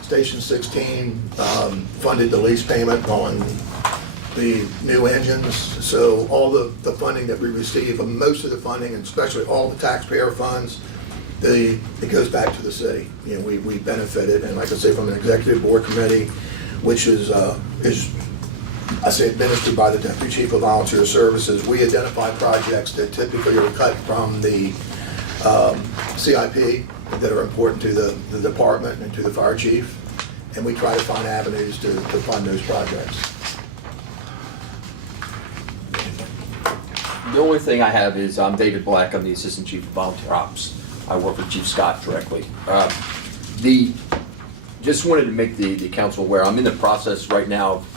Station 16 funded the lease payment on the new engines. So all the funding that we receive, most of the funding, and especially all the taxpayer funds it goes back to the city. You know, we benefited, and like I say, from an executive board committee, which is I say administered by the Deputy Chief of Volunteer Services, we identify projects that typically are cut from the CIP that are important to the department and to the fire chief, and we try to find avenues to fund those projects. The only thing I have is I'm David Black. I'm the Assistant Chief of Volunteer Ops. I work with Chief Scott directly. Just wanted to make the council aware, I'm in the process right now of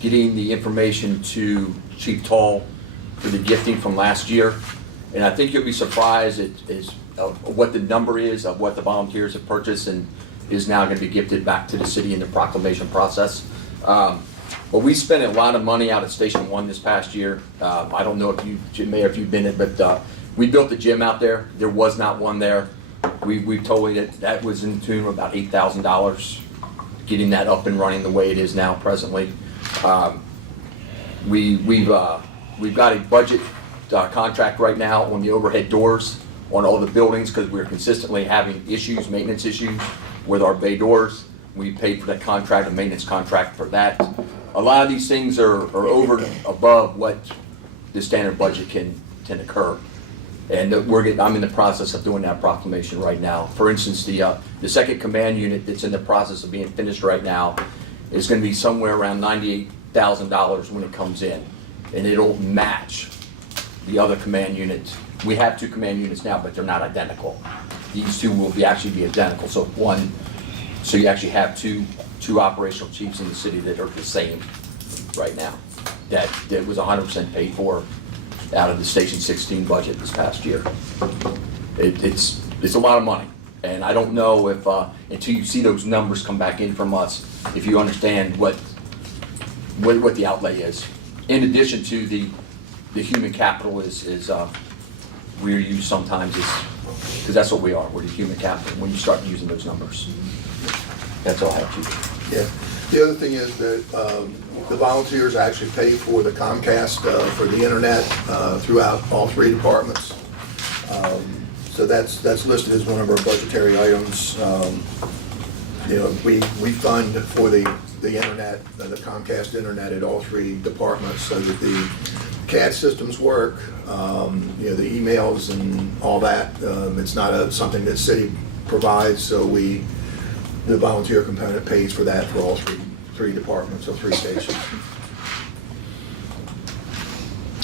getting the information to Chief Tall for the gifting from last year. And I think you'll be surprised at what the number is of what the volunteers have purchased and is now going to be gifted back to the city in the proclamation process. But we spent a lot of money out at Station 1 this past year. I don't know if you, Mayor, if you've been in, but we built a gym out there. There was not one there. We told you that was in tune of about $8,000, getting that up and running the way it is now presently. We've got a budget contract right now on the overhead doors on all the buildings because we're consistently having issues, maintenance issues with our bay doors. We paid for that contract, a maintenance contract for that. A lot of these things are over and above what the standard budget can occur. And I'm in the process of doing that proclamation right now. For instance, the second command unit that's in the process of being finished right now is going to be somewhere around $98,000 when it comes in. And it'll match the other command units. We have two command units now, but they're not identical. These two will actually be identical. So you actually have two operational chiefs in the city that are the same right now. That was 100% paid for out of the Station 16 budget this past year. It's a lot of money, and I don't know if until you see those numbers come back in from us, if you understand what the outlay is. In addition to the human capital is we're used sometimes because that's what we are. We're the human capital when you start using those numbers. That's all I have, Chief. Yeah. The other thing is that the volunteers actually pay for the Comcast for the internet throughout all three departments. So that's listed as one of our budgetary items. You know, we fund for the internet, the Comcast internet at all three departments so that the CAD systems work, you know, the emails and all that. It's not something that city provides, so the volunteer component pays for that for all three departments or three stations.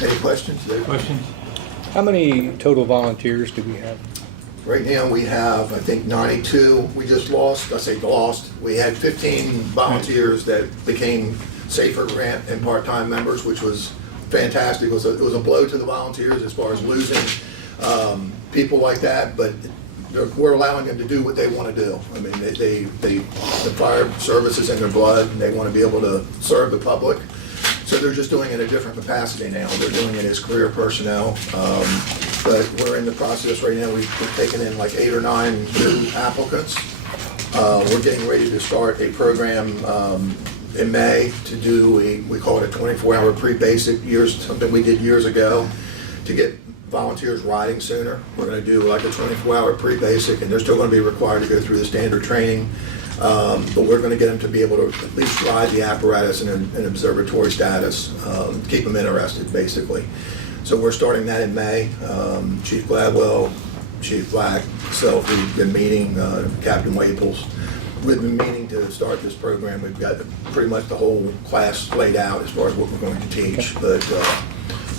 Any questions? Questions? How many total volunteers do we have? Right now, we have, I think, 92. We just lost, I say lost, we had 15 volunteers that became SAFER grant and part-time members, which was fantastic. It was a blow to the volunteers as far as losing people like that, but we're allowing them to do what they want to do. I mean, the fire service is in their blood, and they want to be able to serve the public. So they're just doing it in a different capacity now. They're doing it as career personnel. But we're in the process right now. We've taken in like 8 or 9 new applicants. We're getting ready to start a program in May to do we call it a 24-hour pre-basic, something we did years ago to get volunteers riding sooner. We're going to do like a 24-hour pre-basic, and they're still going to be required to go through the standard training. But we're going to get them to be able to at least ride the apparatus in an observatory status, keep them interested, basically. So we're starting that in May. Chief Gladwell, Chief Black, myself, we've been meeting, Captain Waples. We've been meeting to start this program. We've got pretty much the whole class laid out as far as what we're going to teach. But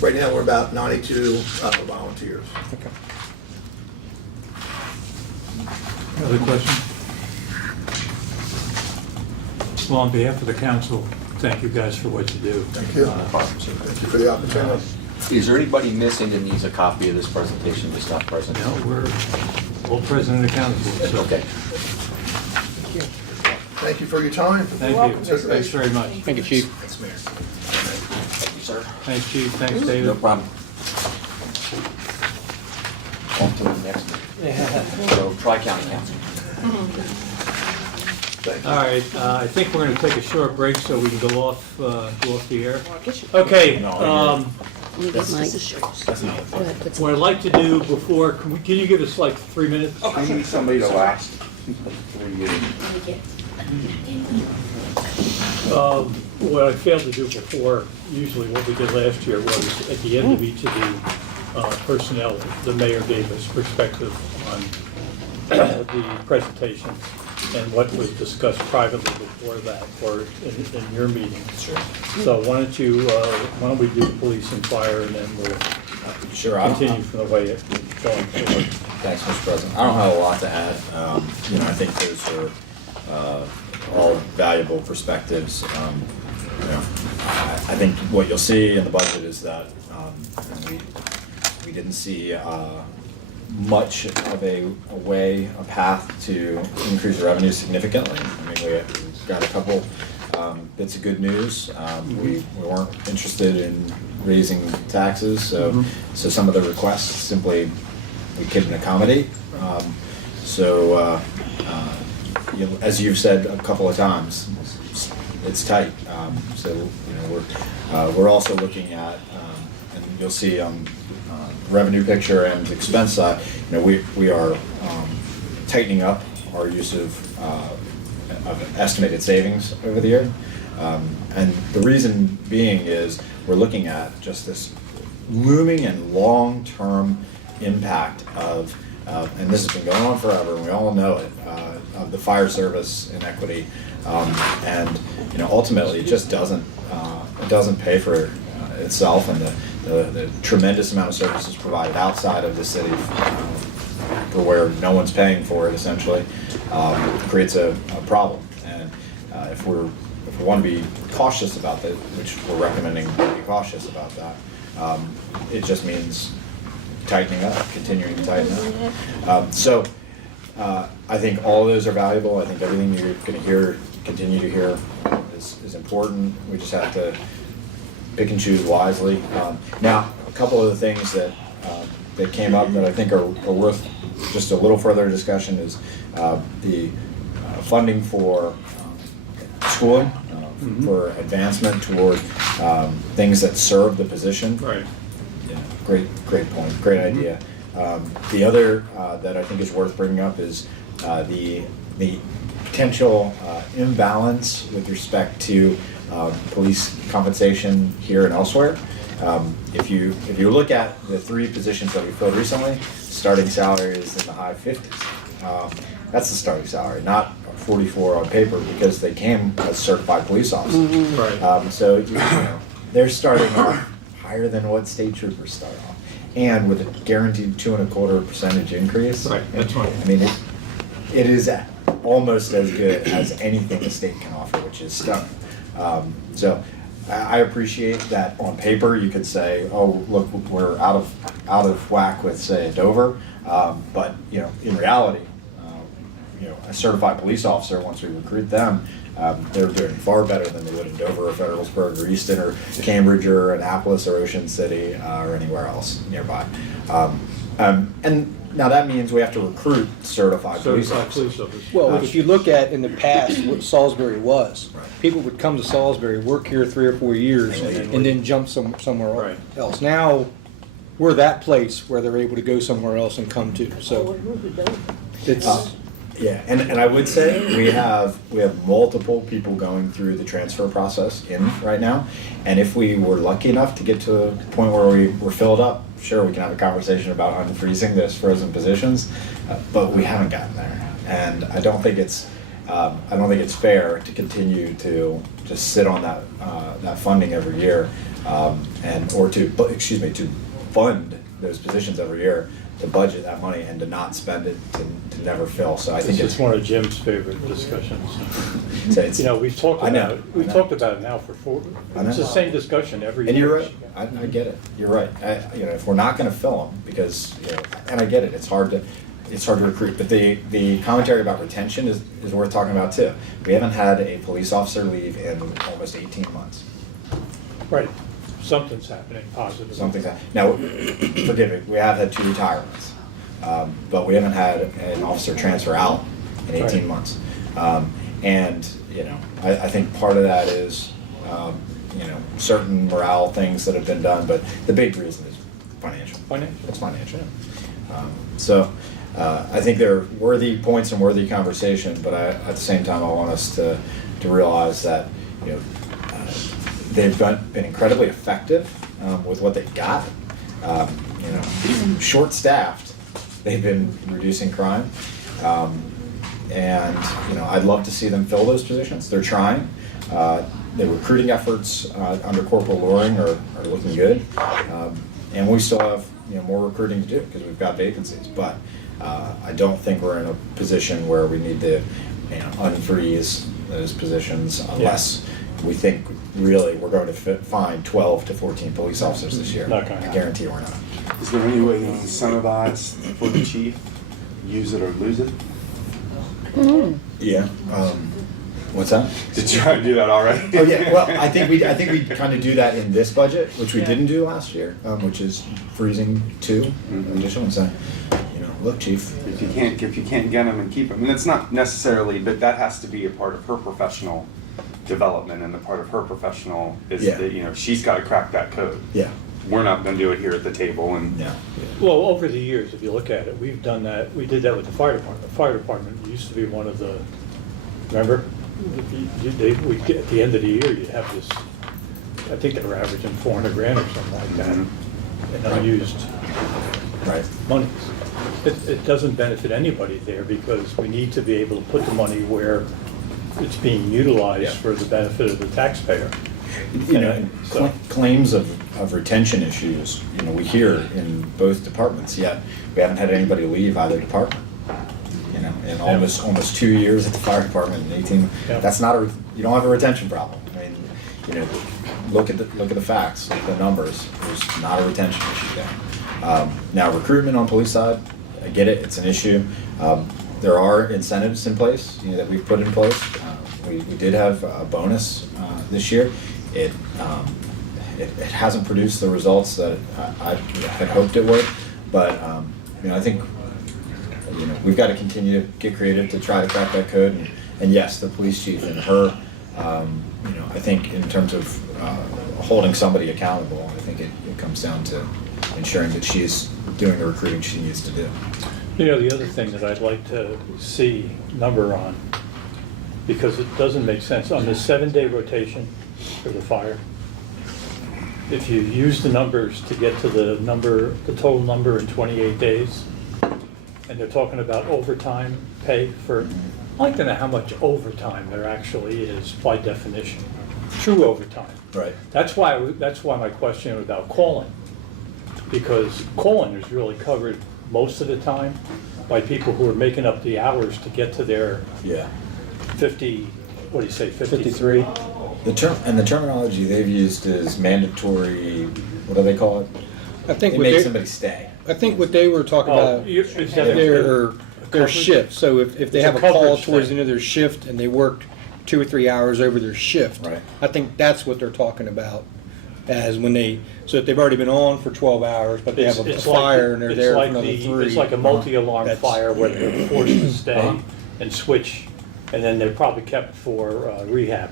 right now we're about 92 volunteers. Okay. Other questions? Well, on behalf of the council, thank you guys for what you do. Thank you. Thank you for the opportunity. Is there anybody missing that needs a copy of this presentation that's not present? No, we're all present and accountable. So. Okay. Thank you for your time. Thank you. Thanks very much. Thank you, Chief. Thanks, Mayor. Thank you, sir. Thanks, Chief. Thanks, David. No problem. On to the next one. So, Tri-County Council. All right, I think we're going to take a short break so we can go off the air. Okay, me get my. What I'd like to do before, can you give us like 3 minutes? We need somebody to last 3 years. What I failed to do before, usually what we did last year was at the end of each of the personnel, the mayor gave us perspective on the presentations and what was discussed privately before that or in your meeting. Sure. So why don't we do police and fire and then we'll Sure. continue from the way it's going forward. Thanks, Mr. President. I don't have a lot to add. I think those are all valuable perspectives. I think what you'll see in the budget is that we didn't see much of a path to increase revenue significantly. I mean, we got a couple bits of good news. We weren't interested in raising taxes, so some of the requests simply we couldn't accommodate. As you've said a couple of times, it's tight. We're also looking at, and you'll see on revenue picture and expense side, we are tightening up our use of estimated savings over the year. And the reason being is we're looking at just this looming and long-term impact of, and this has been going on forever, and we all know it, of the fire service inequity, and ultimately it just doesn't pay for itself, and the tremendous amount of services provided outside of the city, for where no one's paying for it essentially, creates a problem. And if we want to be cautious about that, which we're recommending to be cautious about that, it just means tightening up, continuing to tighten up. I think all of those are valuable. I think everything you're going to continue to hear is important. We just have to pick and choose wisely. Now, a couple of the things that came up that I think are worth just a little further discussion is the funding for schooling, for advancement toward things that serve the position. Right. Yeah, great point, great idea. The other that I think is worth bringing up is the potential imbalance with respect to police compensation here and elsewhere. If you look at the 3 positions that we filled recently, starting salary is in the high 50s. That's the starting salary, not 44 on paper, because they came as certified police officers. Right. So they're starting off higher than what state troopers start off, and with a guaranteed 2.25% increase. Right. That's right. I mean, it is almost as good as anything the state can offer, which is stunning. So I appreciate that on paper you could say, oh, look, we're out of whack with, say, Dover, but in reality, a certified police officer, once we recruit them, they're doing far better than they would in Dover or Federalsburg or Easton or Cambridge or Annapolis or Ocean City or anywhere else nearby. And now that means we have to recruit certified police officers. Well, if you look at in the past what Salisbury was, people would come to Salisbury, work here 3 or 4 years, and then jump somewhere else. Now, we're that place where they're able to go somewhere else and come to. So it's yeah, and I would say we have multiple people going through the transfer process right now, and if we were lucky enough to get to a point where we're filled up, sure, we can have a conversation about unfreezing those frozen positions, but we haven't gotten there, and I don't think it's fair to continue to just sit on that funding every year, to fund those positions every year, to budget that money and to not spend it to never fill. So I think it's one of Jim's favorite discussions. So we've talked about it. We've talked about it now for 4. It's the same discussion every year. And you're right. I get it. You're right. If we're not going to fill them, because and I get it. It's hard to recruit. But the commentary about retention is worth talking about too. We haven't had a police officer leave in almost 18 months. Right. Something's happening positive. Something's happening. Now, forgive me, we have had 2 retirements, but we haven't had an officer transfer out in 18 months. And I think part of that is certain morale things that have been done, but the big reason is financial. Financial. It's financial. So I think they're worthy points and worthy conversation, but at the same time, I want us to realize that they've been incredibly effective with what they've got. Short-staffed, they've been reducing crime, and I'd love to see them fill those positions. They're trying. The recruiting efforts under Corporal Loring are looking good, and we still have more recruiting to do because we've got vacancies. But I don't think we're in a position where we need to unfreeze those positions unless we think really we're going to find 12 to 14 police officers this year. Not gonna I happen. guarantee we're not. Is there any way to incentivize for the chief, use it or lose it? Yeah. What's that? Did you try to do that already? Oh yeah. Well, I think we kind of do that in this budget, which we didn't do last year, which is freezing 2 additional and saying, look, chief. If you can't get them and keep them, and it's not necessarily, but that has to be a part of her professional development, and the part of her professional is that she's got to crack that code. Yeah. We're not going to do it here at the table, and Well, over the years, if you look at it, we've done that. We did that with the fire department. The fire department used to be one of the. Remember, we'd get at the end of the year, you'd have this. I think they were averaging $400,000 or something like that, in unused monies. It doesn't benefit anybody there because we need to be able to put the money where it's being utilized for the benefit of the taxpayer. Claims of retention issues, we hear in both departments, yet we haven't had anybody leave either department. In almost 2 years at the fire department in 18, that's not you don't have a retention problem. I mean, look at the facts, look at the numbers. There's not a retention issue there. Now recruitment on police side, I get it, it's an issue. There are incentives in place that we've put in place. We did have a bonus this year. It hasn't produced the results that I had hoped it would, but I think we've got to continue to get creative to try to crack that code. And yes, the police chief and her, I think in terms of holding somebody accountable, I think it comes down to ensuring that she's doing the recruiting she needs to do. The other thing that I'd like to see number on, because it doesn't make sense, on the 7-day rotation for the fire, if you use the numbers to get to the total number in 28 days, and they're talking about overtime pay for, I'd like to know how much overtime there actually is by definition, true overtime. Right. That's why my question about calling, because calling is really covered most of the time by people who are making up the hours to get to their 50, what do you say, 53? The terminology they've used is mandatory, what do they call it? I think They what make they- somebody stay. I think what they were talking about, their shift. So if they have a call towards the end of their shift and they worked 2 or 3 hours over their shift, I think that's what they're talking about. As when so if they've already been on for 12 hours, but they have a fire and they're there for another 3. It's like a multi-alarm fire where they're forced to stay and switch, and then they're probably kept for rehab.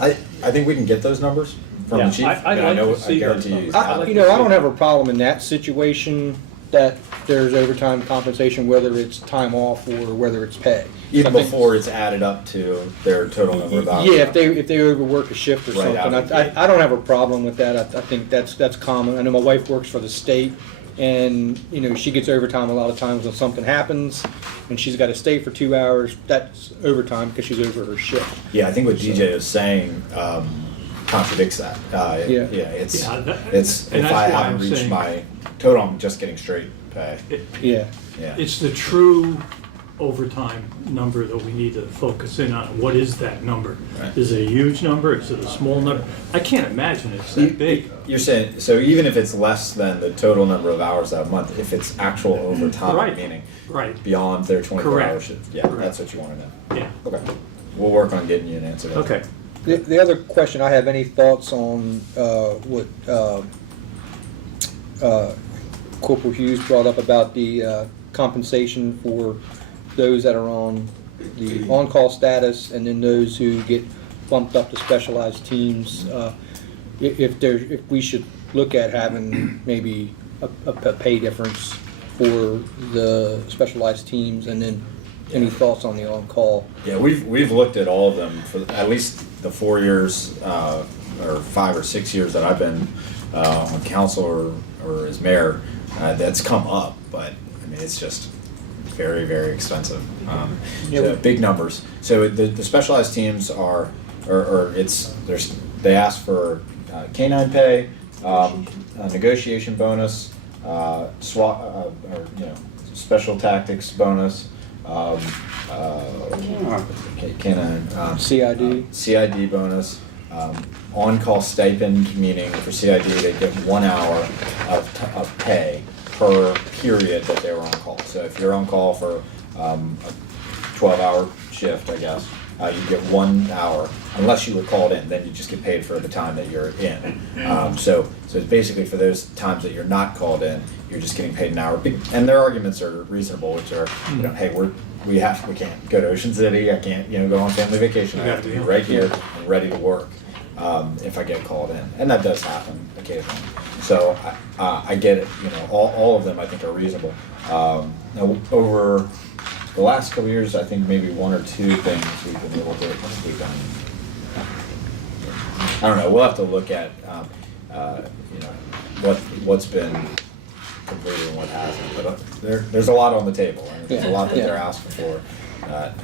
I think we can get those numbers from the chief. I'd like to see those numbers. I don't have a problem in that situation that there's overtime compensation, whether it's time off or whether it's pay. Even before it's added up to their total number of hours. Yeah, if they overwork a shift or something, I don't have a problem with that. I think that's common. I know my wife works for the state, and she gets overtime a lot of times when something happens, and she's got to stay for 2 hours. That's overtime because she's over her shift. Yeah, I think what DJ is saying contradicts that. It's if I haven't reached my total, I'm just getting straight pay. It's the true overtime number that we need to focus in on. What is that number? Right. Is it a huge number? Is it a small number? I can't imagine it's that big. You're saying, so even if it's less than the total number of hours that month, if it's actual overtime, meaning beyond their 24-hour shift, that's what you want to know. Yeah. Okay. We'll work on getting you an answer to that. Okay. The other question I have, any thoughts on what Corporal Hughes brought up about the compensation for those that are on the on-call status and then those who get bumped up to specialized teams. If we should look at having maybe a pay difference for the specialized teams, and then any thoughts on the on-call? Yeah, we've looked at all of them for at least the 4 years or 5 or 6 years that I've been on council or as mayor. That's come up, but I mean it's just very, very expensive. So big numbers. So the specialized teams are, they ask for canine pay, a negotiation bonus, special tactics bonus, canine CID bonus, on-call stipend, meaning for CID they get 1 hour of pay per period that they were on call. So if you're on call for a 12-hour shift, I guess, you get 1 hour, unless you were called in, then you just get paid for the time that you're in. So it's basically for those times that you're not called in, you're just getting paid an hour. And their arguments are reasonable, which are, hey, we can't go to Ocean City, I can't, go on family vacation, I have to be right here and ready to work if I get called in. And that does happen occasionally. So I get it, all of them I think are reasonable. Now, over the last couple of years, I think maybe 1 or 2 things we've been able to, we've done. I don't know, we'll have to look at, what's been completed and what hasn't, but there's a lot on the table, and there's a lot that they're asking for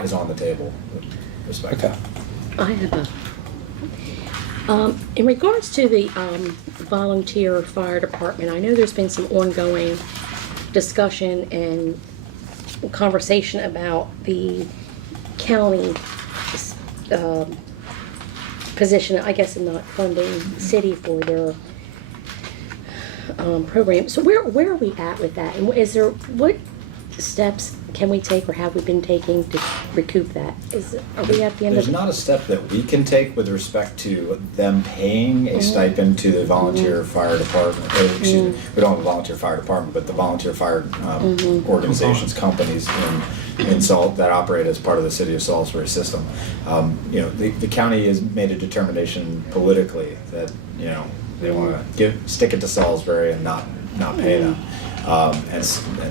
is on the table with respect. Okay. I have in regards to the volunteer fire department, I know there's been some ongoing discussion and conversation about the county position, I guess, in not funding city for their program. So where are we at with that? And what steps can we take, or have we been taking to recoup that? Are we at the end There's of? not a step that we can take with respect to them paying a stipend to the volunteer fire department. Excuse me, we don't have a volunteer fire department, but the volunteer fire organizations, companies that operate as part of the city of Salisbury system. The county has made a determination politically that they want to stick it to Salisbury and not pay them. And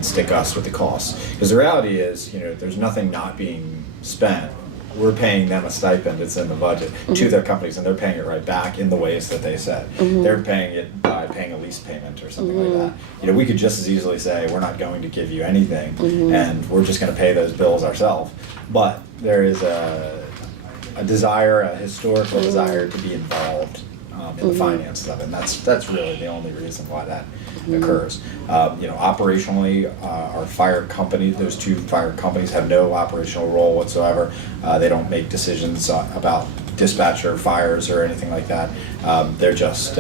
stick us with the costs. Because the reality is, there's nothing not being spent. We're paying them a stipend, it's in the budget, to their companies, and they're paying it right back in the ways that they said. They're paying it by paying a lease payment or something like that. We could just as easily say, we're not going to give you anything, and we're just going to pay those bills ourselves. But there is a desire, a historical desire to be involved in the finances of it, and that's really the only reason why that occurs. Operationally, our fire company, those 2 fire companies have no operational role whatsoever. They don't make decisions about dispatcher fires or anything like that. They're just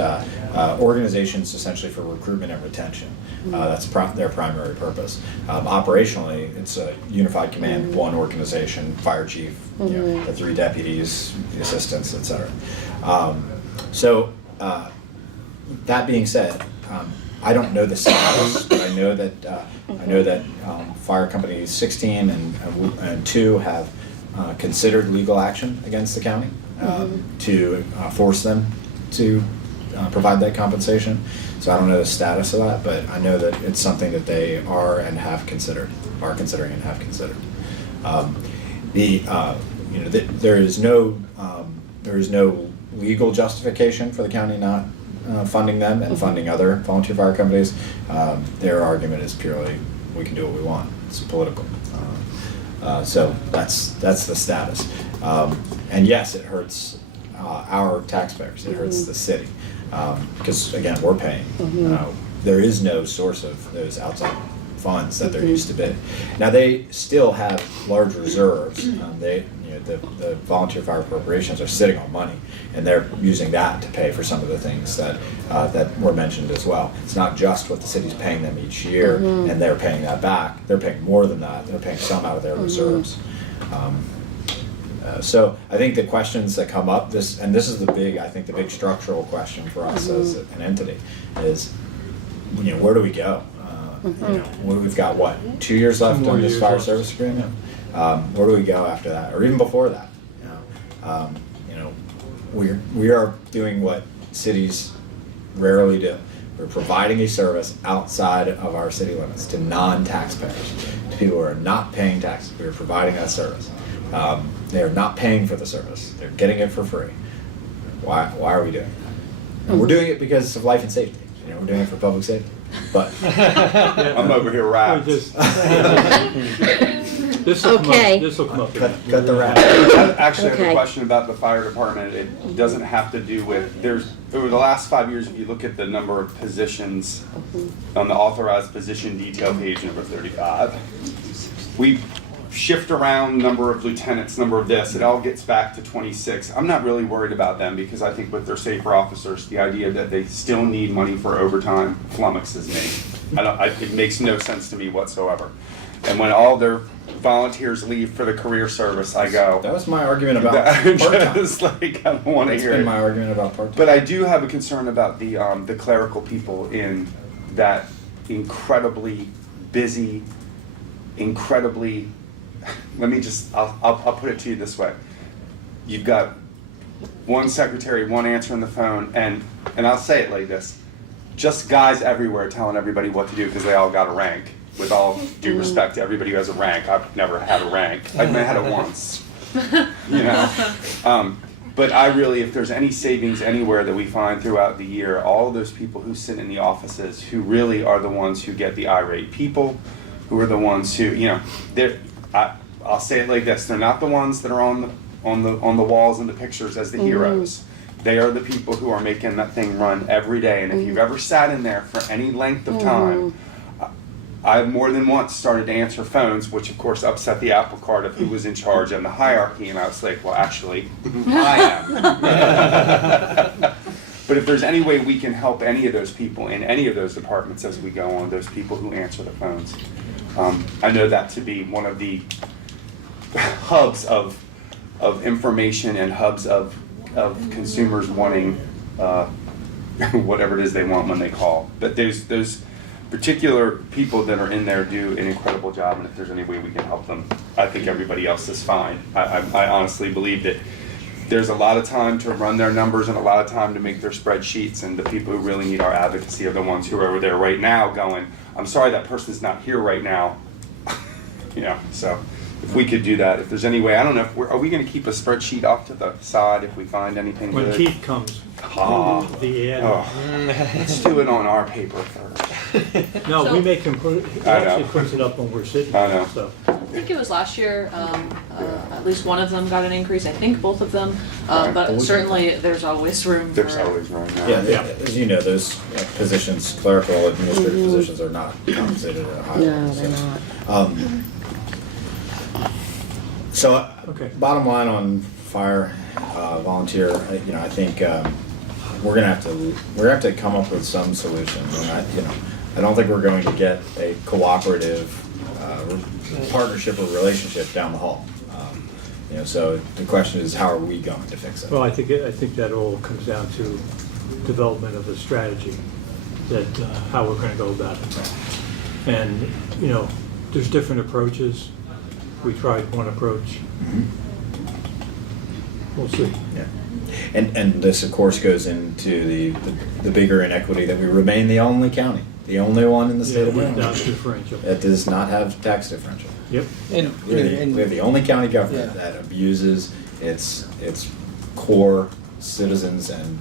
organizations essentially for recruitment and retention. That's their primary purpose. Operationally, it's a unified command, 1 organization, fire chief, the 3 deputies, the assistants, etc. So that being said, I don't know the status, but I know that fire companies 16 and 2 have considered legal action against the county to force them to provide that compensation. So I don't know the status of that, but I know that it's something that they are considering and have considered. There is no legal justification for the county not funding them and funding other volunteer fire companies. Their argument is purely, we can do what we want. It's political. So that's the status. And yes, it hurts our taxpayers. It hurts the city. Because again, we're paying. There is no source of those outside funds that there used to be. Now they still have large reserves. The volunteer fire corporations are sitting on money, and they're using that to pay for some of the things that were mentioned as well. It's not just what the city's paying them each year, and they're paying that back. They're paying more than that. They're paying some out of their reserves. So I think the questions that come up, this is the big structural question for us as an entity is, where do we go? We've got 2 years left on this fire service agreement. Where do we go after that, or even before that? we are doing what cities rarely do. We're providing a service outside of our city limits to non-taxpayers, to people who are not paying taxes. We are providing that service. They are not paying for the service. They're getting it for free. Why are we doing that? And we're doing it because of life and safety. You know, we're doing it for public safety. But I'm over here wrapped. This will come up, Okay. this will come up. cut the wrap. I actually have Okay. a question about the fire department. It doesn't have to do with, over the last 5 years, if you look at the number of positions on the authorized position detail page, number 35, we shift around number of lieutenants, number of this, it all gets back to 26. I'm not really worried about them because I think with their safer officers, the idea that they still need money for overtime flummoxes me. It makes no sense to me whatsoever. And when all their volunteers leave for the career service, I go, That was my argument about part-time. just like, I don't want to That's hear been it. my argument about part-time. But I do have a concern about the clerical people in that incredibly busy, incredibly, I'll put it to you this way. You've got one secretary, one answering the phone, and I'll say it like this, just guys everywhere telling everybody what to do because they all got a rank. With all due respect to everybody who has a rank, I've never had a rank. I may have had it once, you know. But I really, if there's any savings anywhere that we find throughout the year, all of those people who sit in the offices, who really are the ones who get the irate people, who are the ones who, you know, I'll say it like this: they're not the ones that are on the walls and the pictures as the heroes. They are the people who are making that thing run every day. And if you've ever sat in there for any length of time, I've more than once started to answer phones, which of course upset the apple cart of who was in charge and the hierarchy, and I was like, well, actually, I am. But if there's any way we can help any of those people in any of those departments as we go on, those people who answer the phones, I know that to be one of the hubs of information and hubs of consumers wanting whatever it is they want when they call. But those particular people that are in there do an incredible job, and if there's any way we can help them, I think everybody else is fine. I honestly believe that there's a lot of time to run their numbers and a lot of time to make their spreadsheets, and the people who really need our advocacy are the ones who are over there right now going, I'm sorry that person's not here right now. You know, so if we could do that, if there's any way, I don't know, are we going to keep a spreadsheet off to the side if we find anything When good? Keith comes, the ad. Let's do it on our paper first. No, we make him put, he I know. actually puts it up when we're sitting I there, know. so. I think it was last year, at least one of them got an increase, I think both of them, but certainly there's always room for. There's always room now. Yeah, as you know, those positions, clerical, administrative positions are not compensated at a high level. No, they're so, not. So, Okay. bottom line on fire volunteer, you know, I think we're gonna have to come up with some solution. And I don't think we're going to get a cooperative partnership or relationship down the hall. You know, so the question is, how are we going to fix it? Well, I think that all comes down to development of a strategy, that, how we're gonna go about it. And, you know, there's different approaches. We tried one approach. We'll see. Yeah. And this, of course, goes into the bigger inequity that we remain the only county, the only one in the state of Without Maryland differential. that does not have tax differential. Yep. We're the only county government that abuses its core citizens, and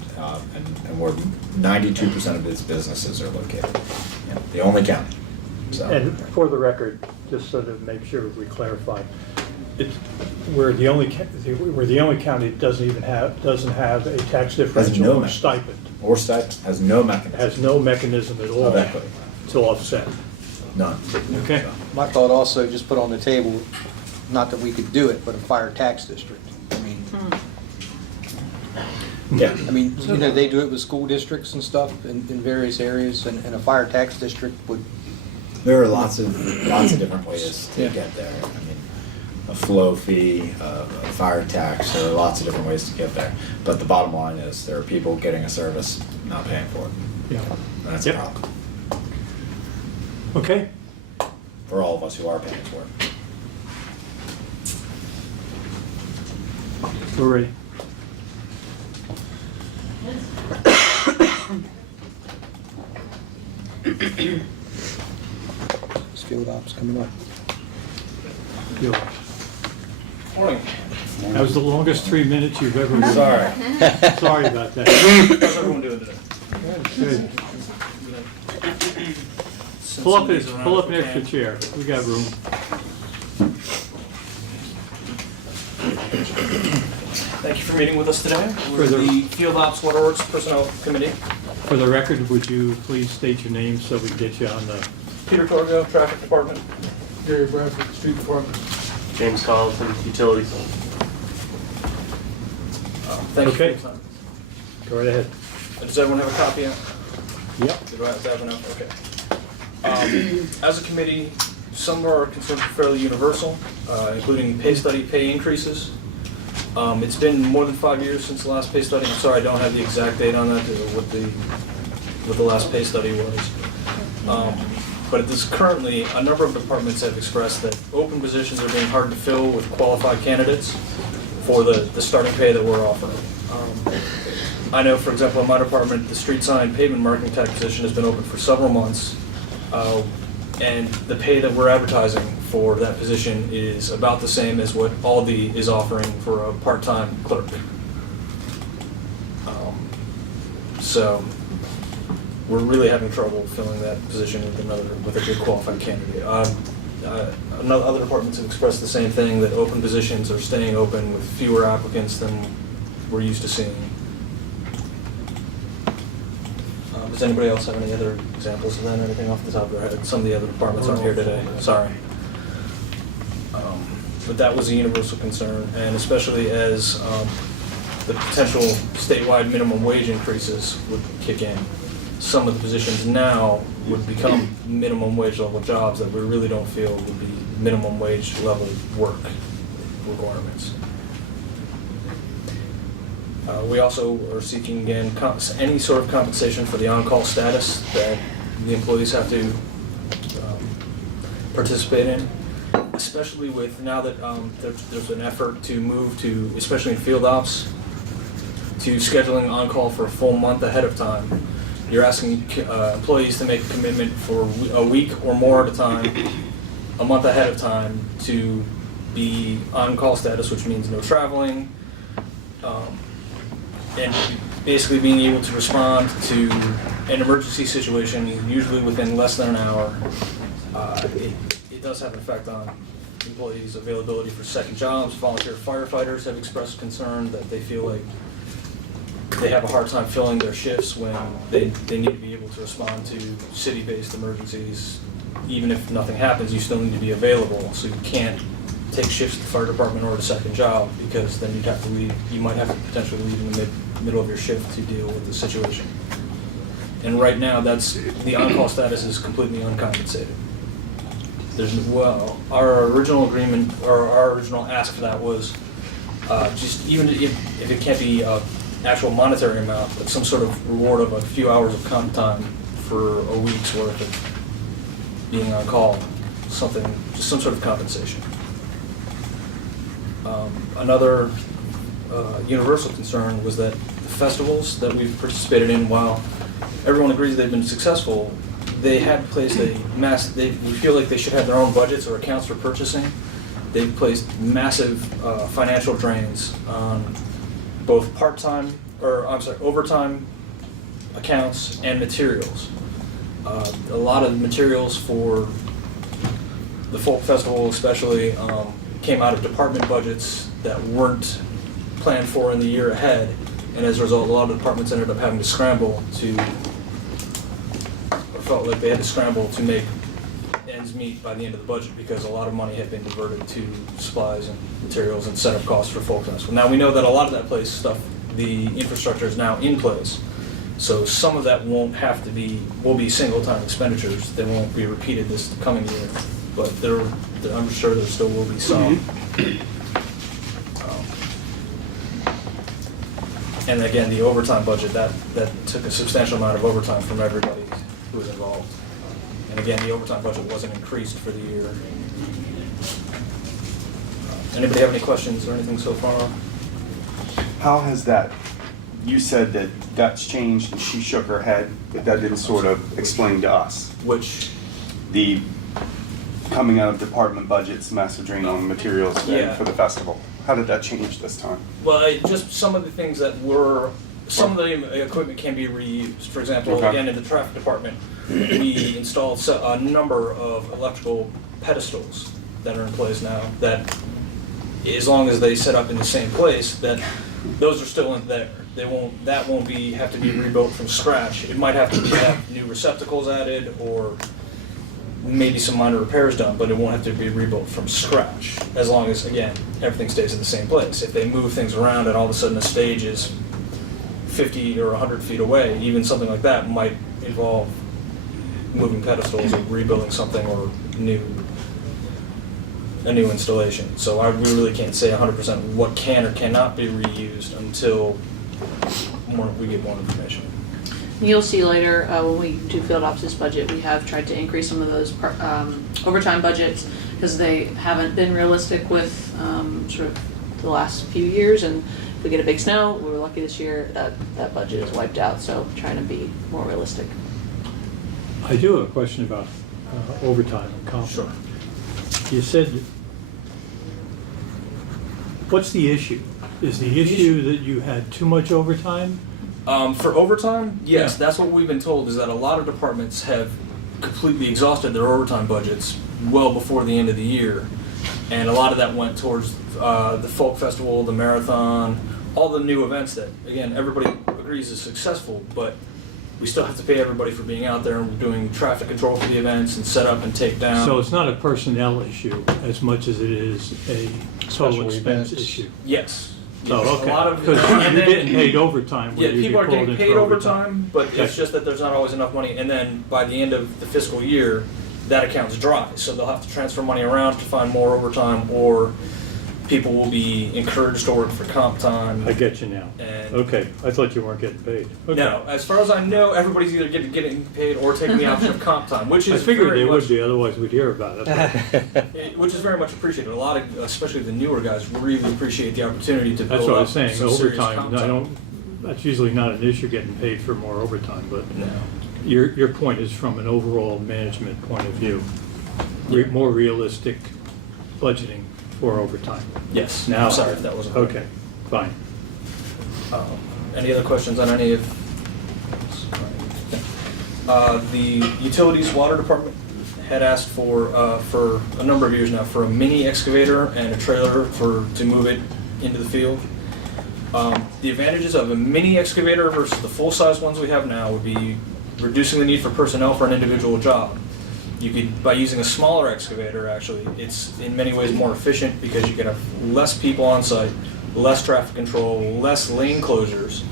where 92% of its businesses are located. You know, the only county. So. And for the record, just so to make sure we clarify, we're the only county that doesn't have a tax differential no or mechanism. stipend. Or stipend, has no mechanism. Has no mechanism at all Of equity. to offset. None. Okay. My thought also, just put on the table, not that we could do it, but a fire tax district. I mean, Yeah. I mean, you know, they do it with school districts and stuff in various areas, and a fire tax district would. There are lots of different ways to Yeah. get there. I mean, a flow fee, a fire tax, there are lots of different ways to get there. But the bottom line is, there are people getting a service, not paying for it. Yeah. And that's Yep. a problem Okay. for all of us who are paying for it. We're ready. This field ops coming up. Field. Morning. That was the longest 3 minutes you've ever been. Sorry. Sorry about that. How's everyone doing today? Good. Pull up an extra chair. We got room. Thank you for meeting with us today. For We're the- the Field Ops Waterworks Personnel Committee. For the record, would you please state your name so we can get you on the... Peter Torgo, Traffic Department. Gary Bradford, Street Department. James Collison, Utilities. Thank you for Okay. your time. Go right ahead. Does everyone have a copy? Yep. Do I have to have enough? Okay. As a committee, some of our concerns are fairly universal, including pay study pay increases. It's been more than 5 years since the last pay study. I'm sorry, I don't have the exact date on that, what the last pay study was. But it is currently, a number of departments have expressed that open positions are being hard to fill with qualified candidates for the starting pay that we're offering. I know, for example, in my department, the street sign pavement marking tech position has been open for several months. And the pay that we're advertising for that position is about the same as what Aldi is offering for a part-time clerk. So we're really having trouble filling that position with a good qualified candidate. Other departments have expressed the same thing, that open positions are staying open with fewer applicants than we're used to seeing. Does anybody else have any other examples of that? Anything off the top of their head? Some of the other departments aren't here today, sorry. But that was a universal concern, and especially as the potential statewide minimum wage increases would kick in. Some of the positions now would become minimum wage level jobs that we really don't feel would be minimum wage level work requirements. We also are seeking, again, any sort of compensation for the on-call status that the employees have to participate in, especially with now that there's an effort to move to, especially in field ops, to scheduling on-call for a full month ahead of time. You're asking employees to make a commitment for a week or more at a time, a month ahead of time, to be on-call status, which means no traveling, and basically being able to respond to an emergency situation, usually within less than an hour. It does have an effect on employees' availability for second jobs. Volunteer firefighters have expressed concern that they feel like they have a hard time filling their shifts when they need to be able to respond to city-based emergencies. Even if nothing happens, you still need to be available, so you can't take shifts at the fire department or a second job, because then you'd have to leave. You might have to potentially leave in the middle of your shift to deal with the situation. And right now, the on-call status is completely uncompensated. Our original agreement, or our original ask for that was just, even if it can't be actual monetary amount, but some sort of reward of a few hours of comp time for a week's worth of being on call, just some sort of compensation. Another universal concern was that the festivals that we've participated in, while everyone agrees they've been successful, they had placed we feel like they should have their own budgets or accounts for purchasing. They've placed massive financial drains on both overtime accounts and materials. A lot of materials for the folk festival especially came out of department budgets that weren't planned for in the year ahead, and as a result, a lot of departments ended up having to felt like they had to scramble to make ends meet by the end of the budget, because a lot of money had been diverted to supplies and materials and setup costs for folk festival. Now we know that a lot of that stuff, the infrastructure is now in place, so some of that will be single-time expenditures. They won't be repeated this coming year, but I'm sure there still will be some. And again, the overtime budget, that took a substantial amount of overtime from everybody who was involved. And again, the overtime budget wasn't increased for the year. Anybody have any questions or anything so far? How has that you said that that's changed, and she shook her head, but that didn't sort of explain to us. Which, The coming out of department budgets, messaging on materials Yeah. for the festival. How did that change this time? well, just some of the things that were, some of the equipment can be reused. For example, Okay. again, in the traffic department, we installed a number of electrical pedestals that are in place now, that as long as they set up in the same place, that those are still in there. That won't have to be rebuilt from scratch. It might have to have new receptacles added or maybe some minor repairs done, but it won't have to be rebuilt from scratch, as long as, again, everything stays in the same place. If they move things around and all of a sudden a stage is 50 or 100 feet away, even something like that might involve moving pedestals or rebuilding something or a new installation. So we really can't say 100% what can or cannot be reused until we get more information. You'll see later, when we do field ops this budget, we have tried to increase some of those overtime budgets because they haven't been realistic with sort of the last few years. And if we get a big snow, we were lucky this year, that budget is wiped out. So trying to be more realistic. I do have a question about overtime and comp. Sure. You said, what's the issue? Is the issue that you had too much overtime? For overtime, yes, that's what we've been told, is that a lot of departments have completely exhausted their overtime budgets well before the end of the year. And a lot of that went towards the folk festival, the marathon, all the new events that, again, everybody agrees is successful, but we still have to pay everybody for being out there and doing traffic control for the events and set up and take down. So it's not a personnel issue as much as it is a total Special expense events. issue? Yes. Oh, Yes. okay. A lot of, Because and you're then- getting paid overtime. Yeah, when you people are get pulled getting in paid for overtime, but Okay. it's just that there's not always enough money. And then by the end of the fiscal year, that account's dry. So they'll have to transfer money around to find more overtime, or people will be encouraged to work for comp time. I get you now. And Okay, I thought you weren't getting paid. Okay. no, as far as I know, everybody's either getting paid or taking the option of comp time, which I is figured very they much, would be, otherwise we'd hear about it. which is very much appreciated. A lot of, especially the newer guys, really appreciate the opportunity to build That's what I up was saying, some serious overtime, comp I time. don't, that's usually not an issue, getting paid for more overtime, but No. your point is from an overall management point of view, more realistic budgeting for overtime. Yes. Now, I'm sorry if that wasn't. Okay, fine. Any other questions on any of? The utilities water department had asked for a number of years now for a mini excavator and a trailer to move it into the field. The advantages of a mini excavator versus the full-size ones we have now would be reducing the need for personnel for an individual job. You could, by using a smaller excavator, actually, it's in many ways more efficient because you can have less people on site, less traffic control, less lane closures,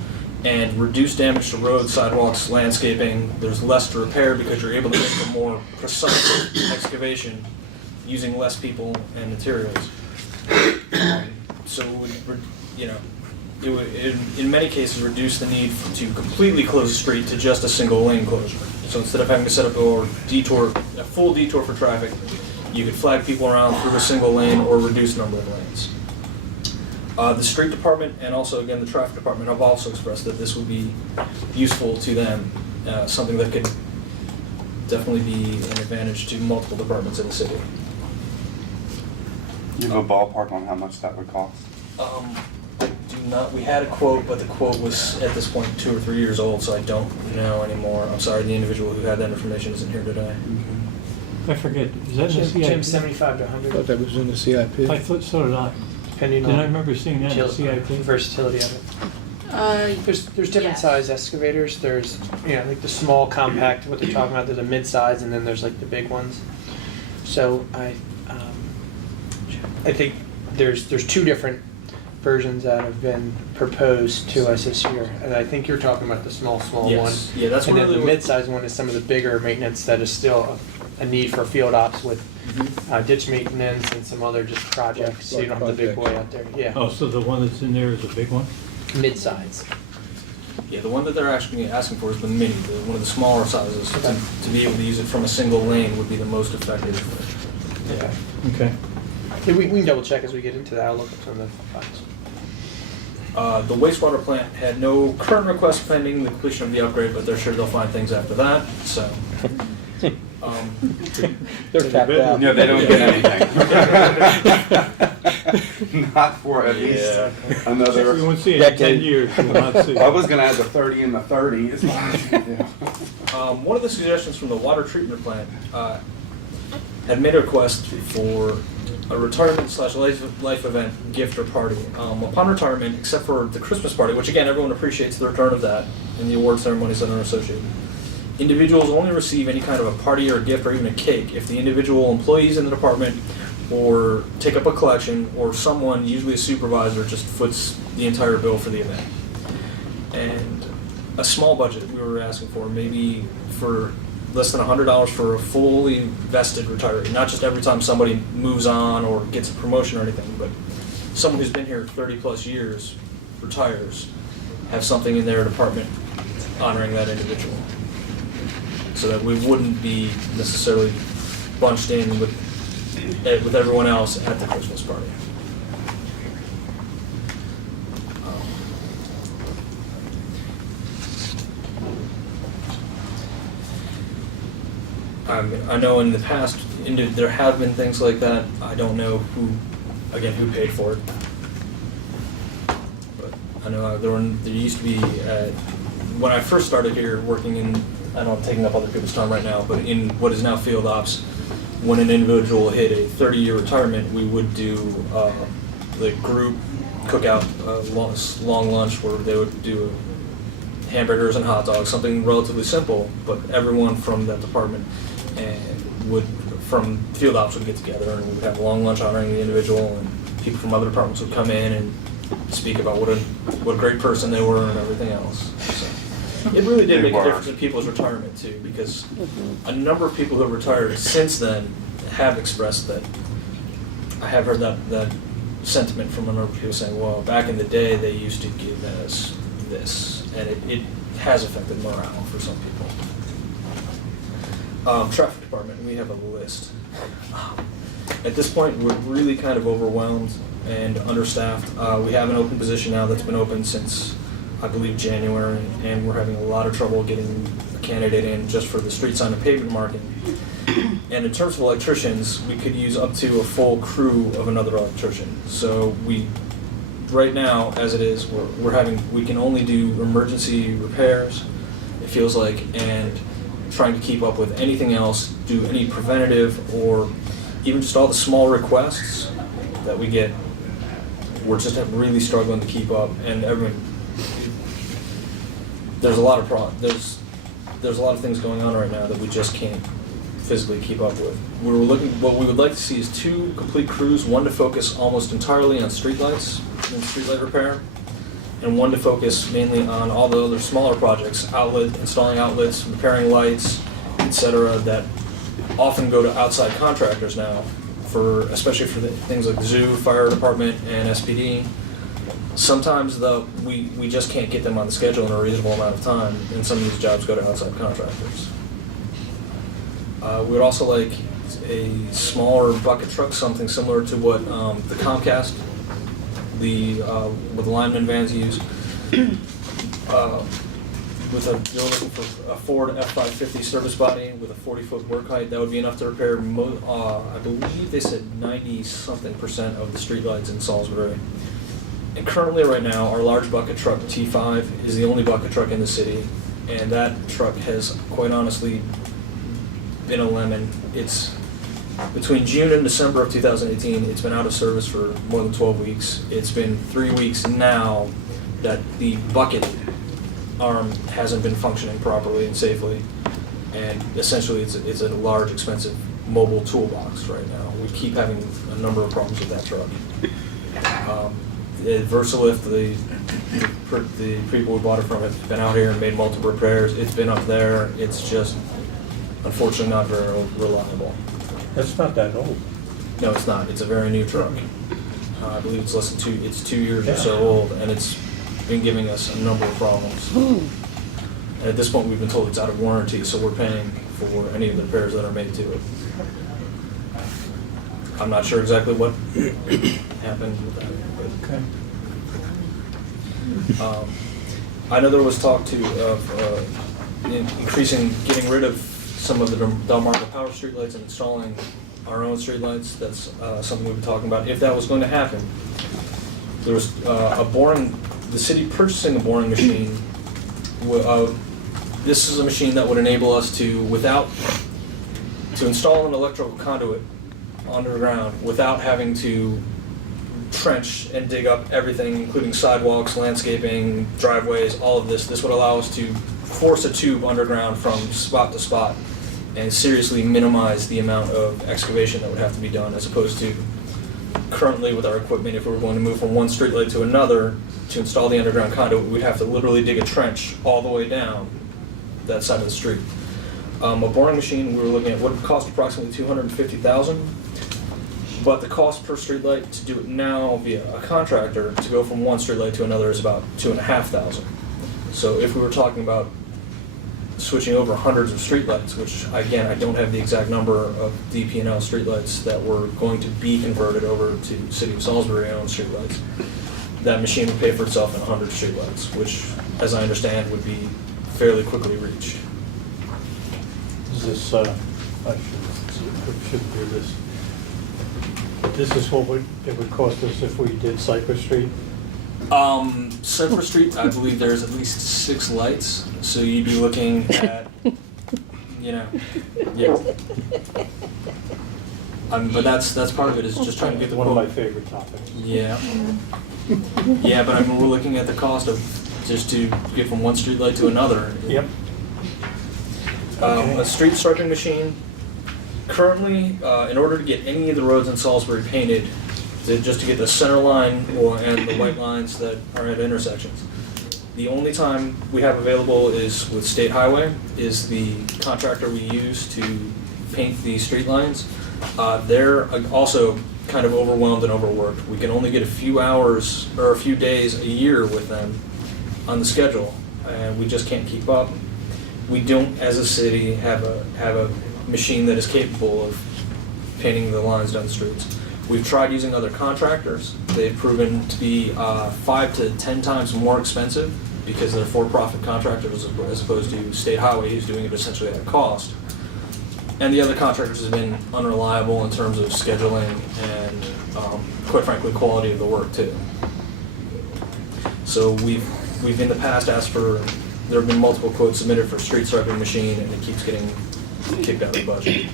and reduce damage to roads, sidewalks, landscaping. There's less to repair because you're able to make a more precise excavation using less people and materials. So it would, it would, in many cases, reduce the need to completely close the street to just a single lane closure. So instead of having to set up a full detour for traffic, you could flag people around through a single lane or reduce number of lanes. The street department and also, again, the traffic department have also expressed that this would be useful to them, something that could definitely be an advantage to multiple departments in the city. You have a ballpark on how much that would cost? I do not, we had a quote, but the quote was at this point 2 or 3 years old, so I don't know anymore. I'm sorry, the individual who had that information isn't here today. I forget, is that in the CIP? Jim, 75 to I 100, thought that was in the CIP. I thought, so did I. depending Did I on remember seeing that in the CIP? versatility of it. There's different yes. size excavators. There's like the small compact, what they're talking about. There's a mid-size, and then there's like the big ones. So I think there's 2 different versions that have been proposed to us this year, and I think you're talking about the small Yes. one. Yeah, that's and then really the what- mid-size one is some of the bigger maintenance that is still a need for field ops with ditch maintenance and some other just projects. So you don't have the big boy out there. Yeah, Oh, so the one that's in there is a big one? mid-size. Yeah, the one that they're asking for is the mini, one of the smaller sizes. Okay. To be able to use it from a single lane would be the most effective. Yeah. Okay. Yeah, we can double check as we get into that. I'll look at some of the files. The wastewater plant had no current request pending the completion of the upgrade, but they're sure they'll find things after that, so. They're tapped out. Yeah, they don't get anything. Not for at least another. We won't see it in 10 Decade. years. We'll not see. I was gonna add the 30 and the 30. One of the suggestions from the water treatment plant had made a request for a retirement/life event gift or party. Upon retirement, except for the Christmas party, which again everyone appreciates the return of that, and the award ceremonies that are associated. Individuals only receive any kind of a party or a gift or even a cake if the individual employees in the department or take up a collection, or someone, usually a supervisor, just foots the entire bill for the event. And a small budget we were asking for, maybe for less than $100 for a fully vested retiree, not just every time somebody moves on or gets a promotion or anything, but someone who's been here 30 plus years, retires, have something in their department honoring that individual. So that we wouldn't be necessarily bunched in with everyone else at the Christmas party. I know in the past, there have been things like that. I don't know who paid for it. But I know there used to be, when I first started here working in, I know I'm taking up other people's time right now, but in what is now field ops, when an individual hit a 30-year retirement, we would do the group cookout, long lunch where they would do hamburgers and hot dogs, something relatively simple, but everyone from that department from field ops would get together, and we would have a long lunch honoring the individual, and people from other departments would come in and speak about what a great person they were and everything else. So it really did make a difference in people's retirement too, because a number of people who have retired since then have expressed that. I have heard that sentiment from a number of people saying, well, back in the day they used to give us this, and it has affected morale for some people. Traffic department, we have a list. At this point, we're really kind of overwhelmed and understaffed. We have an open position now that's been open since, I believe, January, and we're having a lot of trouble getting a candidate in just for the street sign and pavement marking. And in terms of electricians, we could use up to a full crew of another electrician. So right now, as it is, we can only do emergency repairs, it feels like, and trying to keep up with anything else, do any preventative or even just all the small requests that we get. We're just really struggling to keep up, and there's a lot of there's a lot of things going on right now that we just can't physically keep up with. What we would like to see is 2 complete crews, one to focus almost entirely on streetlights and streetlight repair, and one to focus mainly on all the other smaller projects, installing outlets, repairing lights, etc., that often go to outside contractors now, especially for things like the zoo, fire department, and SPD. Sometimes we just can't get them on the schedule in a reasonable amount of time, and some of these jobs go to outside contractors. We would also like a smaller bucket truck, something similar to what the Comcast, what the lineman vans use. You're looking for a Ford F550 service body with a 40-foot work height. That would be enough to repair, I believe they said 90-something% of the streetlights in Salisbury. And currently, right now, our large bucket truck T5 is the only bucket truck in the city, and that truck has, quite honestly, been a lemon. It's between June and December of 2018, it's been out of service for more than 12 weeks. It's been 3 weeks now that the bucket arm hasn't been functioning properly and safely, and essentially it's a large, expensive mobile toolbox right now. We keep having a number of problems with that truck. Versalift, the people we bought it from, have been out here and made multiple repairs. It's been up there. It's just, unfortunately, not very reliable. That's not that old. No, it's not. It's a very new truck. I believe it's less than it's 2 years or so old, and it's been giving us a number of problems. And at this point, we've been told it's out of warranty, so we're paying for any of the repairs that are made to it. I'm not sure exactly what happened with that. But I know there was talk too of getting rid of some of the Delmarva Power streetlights and installing our own streetlights. That's something we've been talking about. If that was going to happen, there was the city purchasing a boring machine. This is a machine that would enable us to install an electrical conduit underground without having to trench and dig up everything, including sidewalks, landscaping, driveways, all of this. This would allow us to force a tube underground from spot to spot and seriously minimize the amount of excavation that would have to be done, as opposed to currently with our equipment, if we were going to move from one streetlight to another to install the underground conduit, we'd have to literally dig a trench all the way down that side of the street. A boring machine we were looking at would cost approximately $250,000, but the cost per streetlight to do it now via a contractor to go from one streetlight to another is about $2,500. So if we were talking about switching over hundreds of streetlights, which again I don't have the exact number of DP&L streetlights that were going to be converted over to City of Salisbury owned streetlights, that machine would pay for itself in 100 streetlights, which, as I understand, would be fairly quickly reached. Is this, I should do this. This is what it would cost us if we did Cypress Street? Cypress Street, I believe there's at least 6 lights, so you'd be looking at, yeah. But that's part of it, is just trying to get the One of quote. my favorite topics. Yeah. Yeah, but I mean, we're looking at the cost of just to get from one street light to another. Yep. A street striping machine, currently, in order to get any of the roads in Salisbury painted, just to get the center line and the white lines that are at intersections, the only time we have available is with State Highway, is the contractor we use to paint the street lines. They're also kind of overwhelmed and overworked. We can only get a few hours or a few days a year with them on the schedule, and we just can't keep up. We don't, as a city, have a machine that is capable of painting the lines down the streets. We've tried using other contractors. They've proven to be 5 to 10 times more expensive because they're for-profit contractors as opposed to State Highway, who's doing it essentially at a cost. And the other contractors have been unreliable in terms of scheduling and, quite frankly, quality of the work too. So we've in the past asked for, there have been multiple quotes submitted for street striping machine, and it keeps getting kicked out of the budget.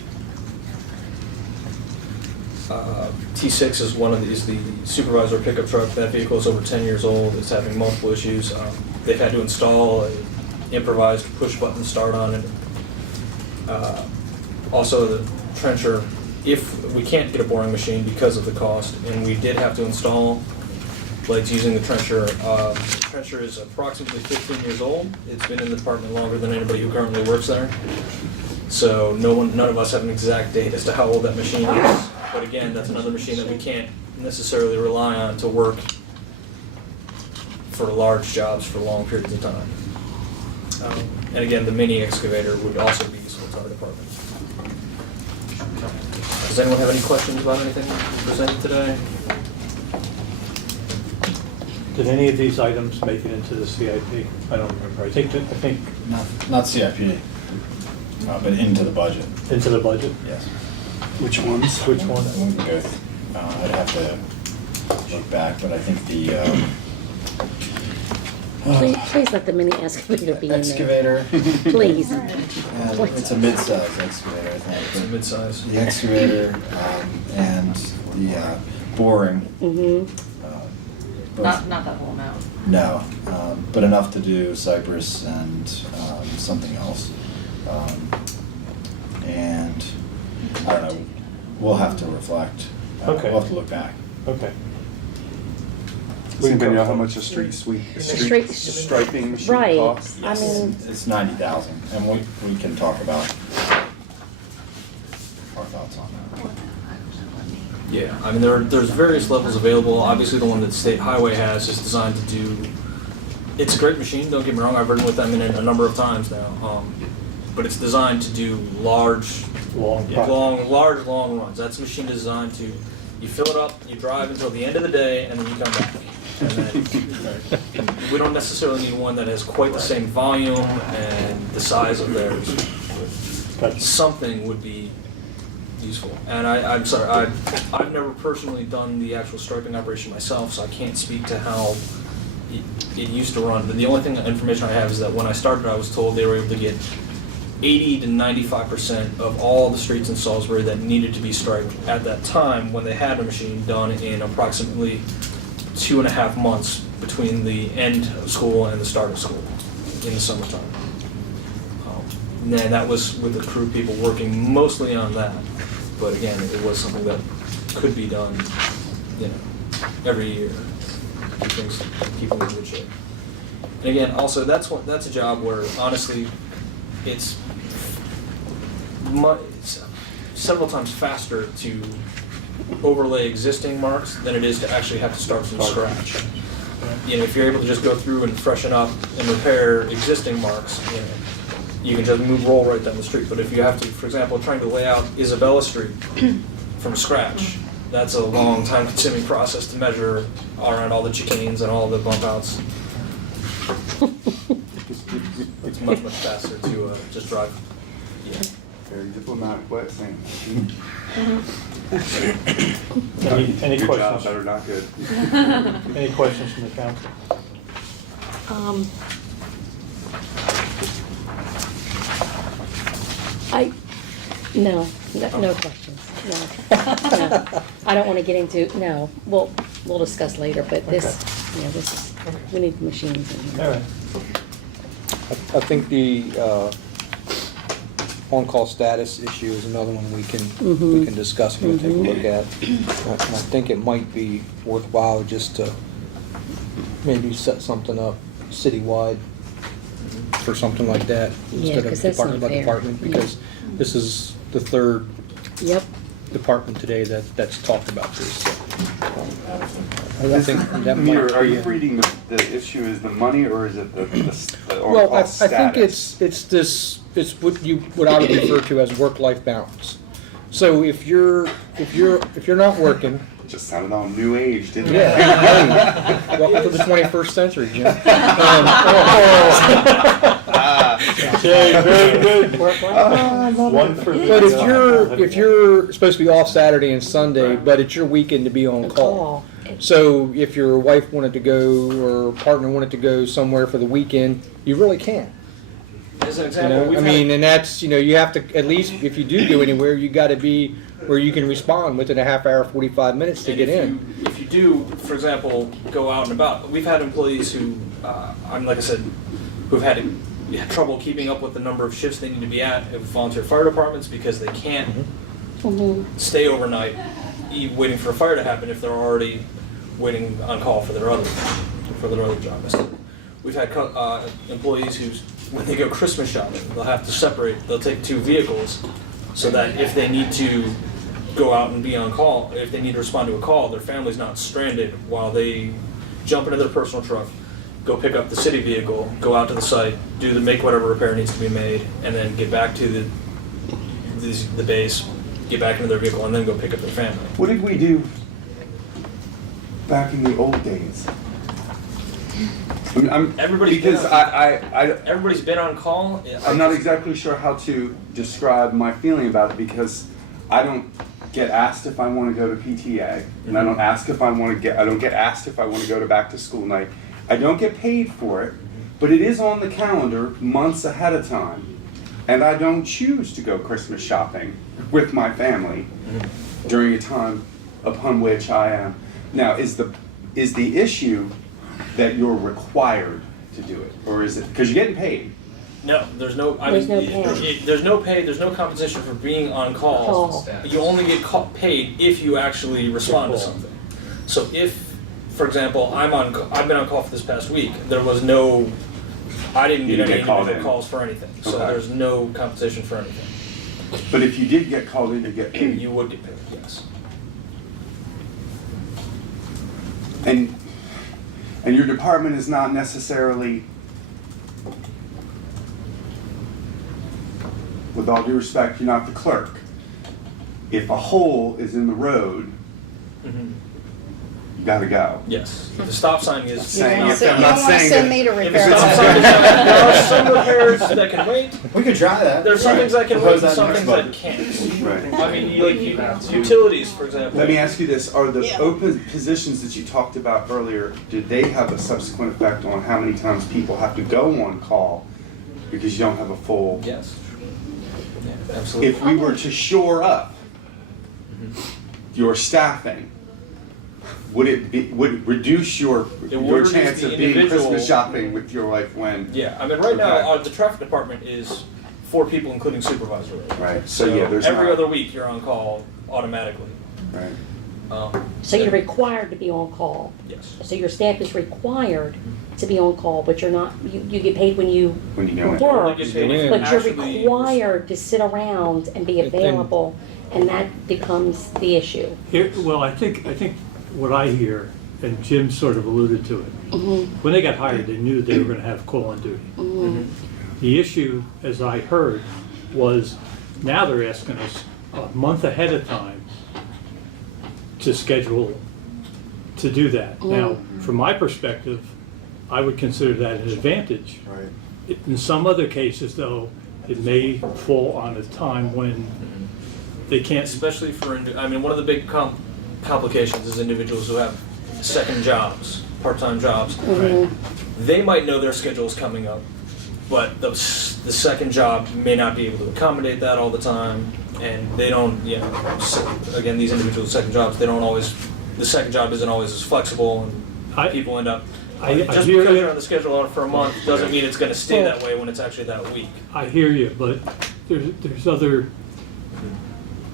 T6 is the supervisor pickup truck. That vehicle is over 10 years old. It's having multiple issues. They've had to install an improvised push button start on it. Also the trencher, if we can't get a boring machine because of the cost, and we did have to install lights using the trencher. The trencher is approximately 15 years old. It's been in the department longer than anybody who currently works there. So none of us have an exact date as to how old that machine is. But again, that's another machine that we can't necessarily rely on to work for large jobs for long periods of time. And again, the mini excavator would also be useful to our department. Does anyone have any questions about anything presented today? Did any of these items make it into the CIP? I don't remember. I think Not CIP, but into the budget. into the budget? Yes. Which ones? Which one? I wouldn't go, I'd have to look back, but I think the Please let the mini excavator be in there. excavator. Please. It's a mid-size excavator, I think. It's a mid-size. The excavator and the boring. Mm-hmm. Both- Not that whole amount. No, but enough to do Cypress and something else. And I don't know, we'll have to reflect. Okay. We'll have to look back. Okay. Does anybody know how much a street Street- striping machine Right. costs? I mean, It's 90,000, and we can talk about our thoughts on that. Yeah, I mean, there's various levels available. Obviously, the one that State Highway has is designed to do, it's a great machine, don't get me wrong, I've ridden with them in it a number of times now. But it's designed to do long runs. That's a machine designed to, you fill it up, you drive until the end of the day, and then you come back. And then We don't necessarily need one that has quite the same volume and the size of theirs. Something would be useful. And I'm sorry, I've never personally done the actual striping operation myself, so I can't speak to how it used to run. But the only information I have is that when I started, I was told they were able to get 80 to 95% of all the streets in Salisbury that needed to be striped at that time when they had a machine done in approximately 2.5 months between the end of school and the start of school in the summertime. And that was with a crew of people working mostly on that. But again, it was something that could be done, every year. Keep them in good shape. And again, also that's a job where honestly, it's several times faster to overlay existing marks than it is to actually have to start from scratch. If you're able to just go through and freshen up and repair existing marks, you can just roll right down the street. But if you have to, for example, trying to lay out Isabella Street from scratch, that's a long time-consuming process to measure around all the chicanes and all the bump outs. It's much faster to just drive. Yeah. Very diplomatic way of saying Any good questions? job, better not good. Any questions from the council? No questions, no. No. I don't want to get into, no, we'll discuss later, but this is, we need the machines in here. All right. I think the on-call status issue is another one we can discuss and take a look at. And I think it might be worthwhile just to maybe set something up citywide for something like that Yeah, instead 'cause of that's not department by fair. department, because this is the third department today that's talked about this. I think that might Mir, are be you a- reading the issue is the money or is it the Well, on-call I status? think it's what I would refer to as work-life balance. So if you're not working, It just sounded all new age, didn't it? yeah, hey, welcome to the 21st century, Jim. Okay, very good. One for the. But if you're supposed to be off Saturday and Sunday, but it's your weekend to be on call. So if your wife wanted to go or partner wanted to go somewhere for the weekend, you really can't. As an example, And that's, you have to, at least if you do go anywhere, you gotta be where you can respond within a half hour, 45 minutes to get in. If you do, for example, go out and about, we've had employees who, like I said, who've had trouble keeping up with the number of shifts they need to be at volunteer fire departments because they can't stay overnight waiting for a fire to happen if they're already waiting on call for their other job. We've had employees who, when they go Christmas shopping, they'll take 2 vehicles so that if they need to go out and be on call, if they need to respond to a call, their family's not stranded while they jump into their personal truck, go pick up the city vehicle, go out to the site, make whatever repair needs to be made, and then get back to the base, get back into their vehicle, and then go pick up their family. What did we do back in the old days? Everybody's been on call. I'm not exactly sure how to describe my feeling about it because I don't get asked if I want to go to PTA, and I don't ask if I don't get asked if I want to go to back to school night. I don't get paid for it, but it is on the calendar months ahead of time, and I don't choose to go Christmas shopping with my family during a time upon which I am. Now, is the issue that you're required to do it, or is it because you're getting paid? No, there's no. There's no pay. There's no pay. There's no compensation for being on call. You only get paid if you actually respond to something. So if, for example, I've been on call for this past week. There was no. I didn't get any individual calls for anything. So there's no compensation for anything. But if you did get called in to get paid, you would get paid. Yes. And your department is not necessarily, with all due respect, you're not the clerk. If a hole is in the road, you gotta go. Yes, if the stop sign is. You don't wanna So I'm you not don't wanna saying send that- me to If repair the stop sign is, there are some repairs that can wait. We could try that. There's some things that can Propose wait, and that some next things that budget. can't. Right. I mean, utilities, for example. Let me ask you this, are the Yeah. open positions that you talked about earlier, did they have a subsequent effect on how many times people have to go on call because you don't have a full? Yes. Yeah, absolutely. If we were to shore up your staffing, would it reduce your It would reduce chance the of being individual- Christmas shopping with your wife when? Yeah, I mean, right now, Okay. the traffic department is 4 people, including supervisor. Right, so yeah, there's every not- other week you're on call automatically. Right. So you're required to be on call. Yes. So your staff is required to be on call, but you're not, you get paid when you When you go in. work, Only get paid if you but you're actually- required to sit around and be available, and that becomes the issue. Well, I think what I hear, and Jim sort of alluded to it, when they got hired, they knew they were gonna have call-in duty. The issue, as I heard, was now they're asking us a month ahead of time to schedule to do that. Now, from my perspective, I would consider that an advantage. Right. In some other cases, though, it may fall on a time when they can't. Especially for, I mean, one of the big complications is individuals who have second jobs, part-time jobs. Right. They might know their schedule is coming up, but the second job may not be able to accommodate that all the time, and they don't, again, these individuals' second jobs, they don't always, the second job isn't always as flexible, and people end up, I just hear because you. you're on the schedule for a month doesn't mean it's gonna stay that way when it's actually that week. I hear you, but there's other,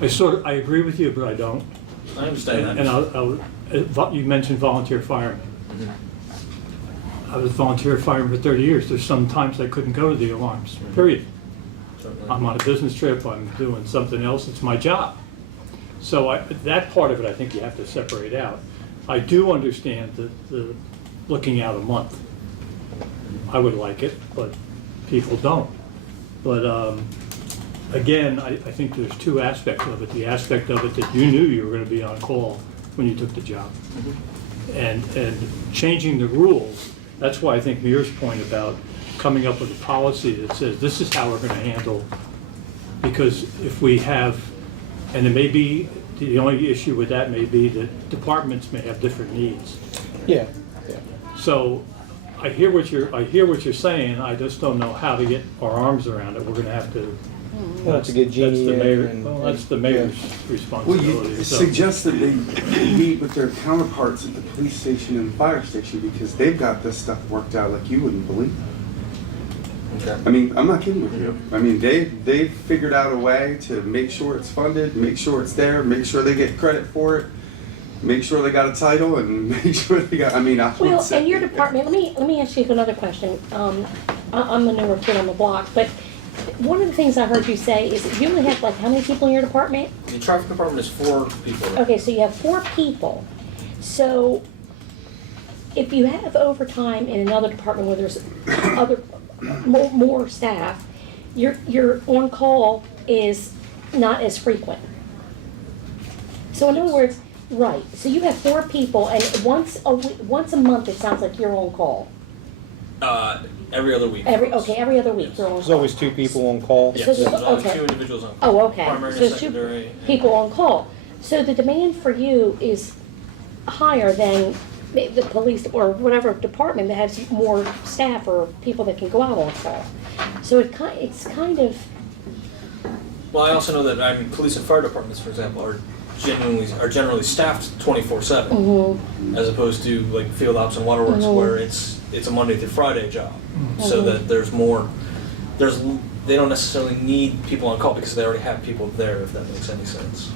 I agree with you, but I don't. I understand that. And you mentioned volunteer firemen. I was volunteer fireman for 30 years. There's some times I couldn't go to the alarms, period. Certainly. I'm on a business trip, I'm doing something else, it's my job. So that part of it, I think you have to separate out. I do understand the looking out a month. I would like it, but people don't. But again, I think there's two aspects of it. The aspect of it that you knew you were gonna be on call when you took the job. And changing the rules, that's why I think Mir's point about coming up with a policy that says this is how we're gonna handle, because if we have, and it may be, the only issue with that may be that departments may have different needs. Yeah. So I hear what you're saying, I just don't know how to get our arms around it. We're gonna have to. We'll have to get Jeannie That's the mayor, in and- well, that's the mayor's Well, responsibility. you so. suggest that they meet with their counterparts at the police station and the fire station because they've got this stuff worked out like you wouldn't believe. Okay. I mean, I'm not kidding with you. I mean, they've figured out a way to make sure it's funded, make sure it's there, make sure they get credit for it, make sure they got a title, and make sure they got. I mean, I would Well, say. and your department, let me ask you another question. I'm the newer kid on the block, but one of the things I heard you say is that you only have like how many people in your department? The traffic department is 4 people. Okay, so you have 4 people. So if you have overtime in another department where there's more staff, your on call is not as frequent. So in other words, right, so you have 4 people and once a month it sounds like you're on call. Every other week. Every other week you're on There's call. always 2 people on call. Yes, So there's there's- always okay. 2 individuals on. Oh, okay. Primary So and there's 2 secondary. people on call. So the demand for you is higher than the police or whatever department that has more staff or people that can go out on call. So it's kind of, Well, I also know that police and fire departments, for example, are generally staffed 24/7, as opposed to like field ops and waterworks where it's a Monday through Friday job, so that there's more. They don't necessarily need people on call because they already have people there. If that makes any sense.